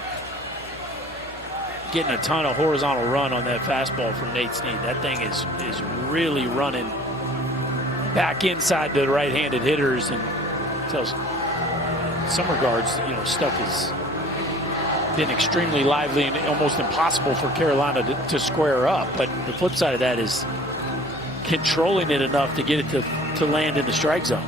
Getting a ton of horizontal run on that fastball from Nate Snead. That thing is really running back inside the right-handed hitters, and tells some regards, stuff has been extremely lively and almost impossible for Carolina to square up. But the flip side of that is controlling it enough to get it to land in the strike zone.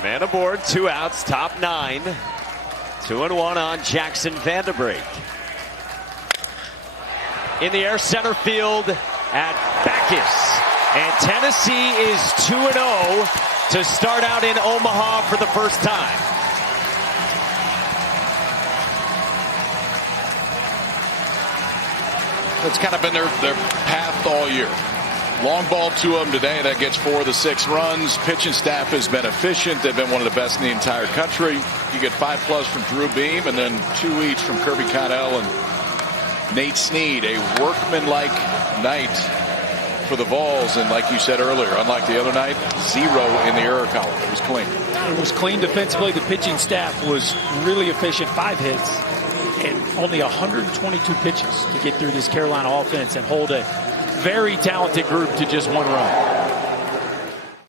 Man aboard, 2 outs, top 9. 2-1 on Jackson Vanderbeek. In the air, center field at Backus. And Tennessee is 2-0 to start out in Omaha for the first time. That's kind of been their path all year. Long ball to them today. That gets 4 of the 6 runs. Pitching staff has been efficient. They've been one of the best in the entire country. You get 5+ from Drew Beam and then 2 each from Kirby Connell and Nate Snead. A workmanlike night for the Vols. And like you said earlier, unlike the other night, 0 in the error column. It was clean. It was clean defensively. The pitching staff was really efficient. 5 hits and only 122 pitches to get through this Carolina offense and hold a very talented group to just 1 run.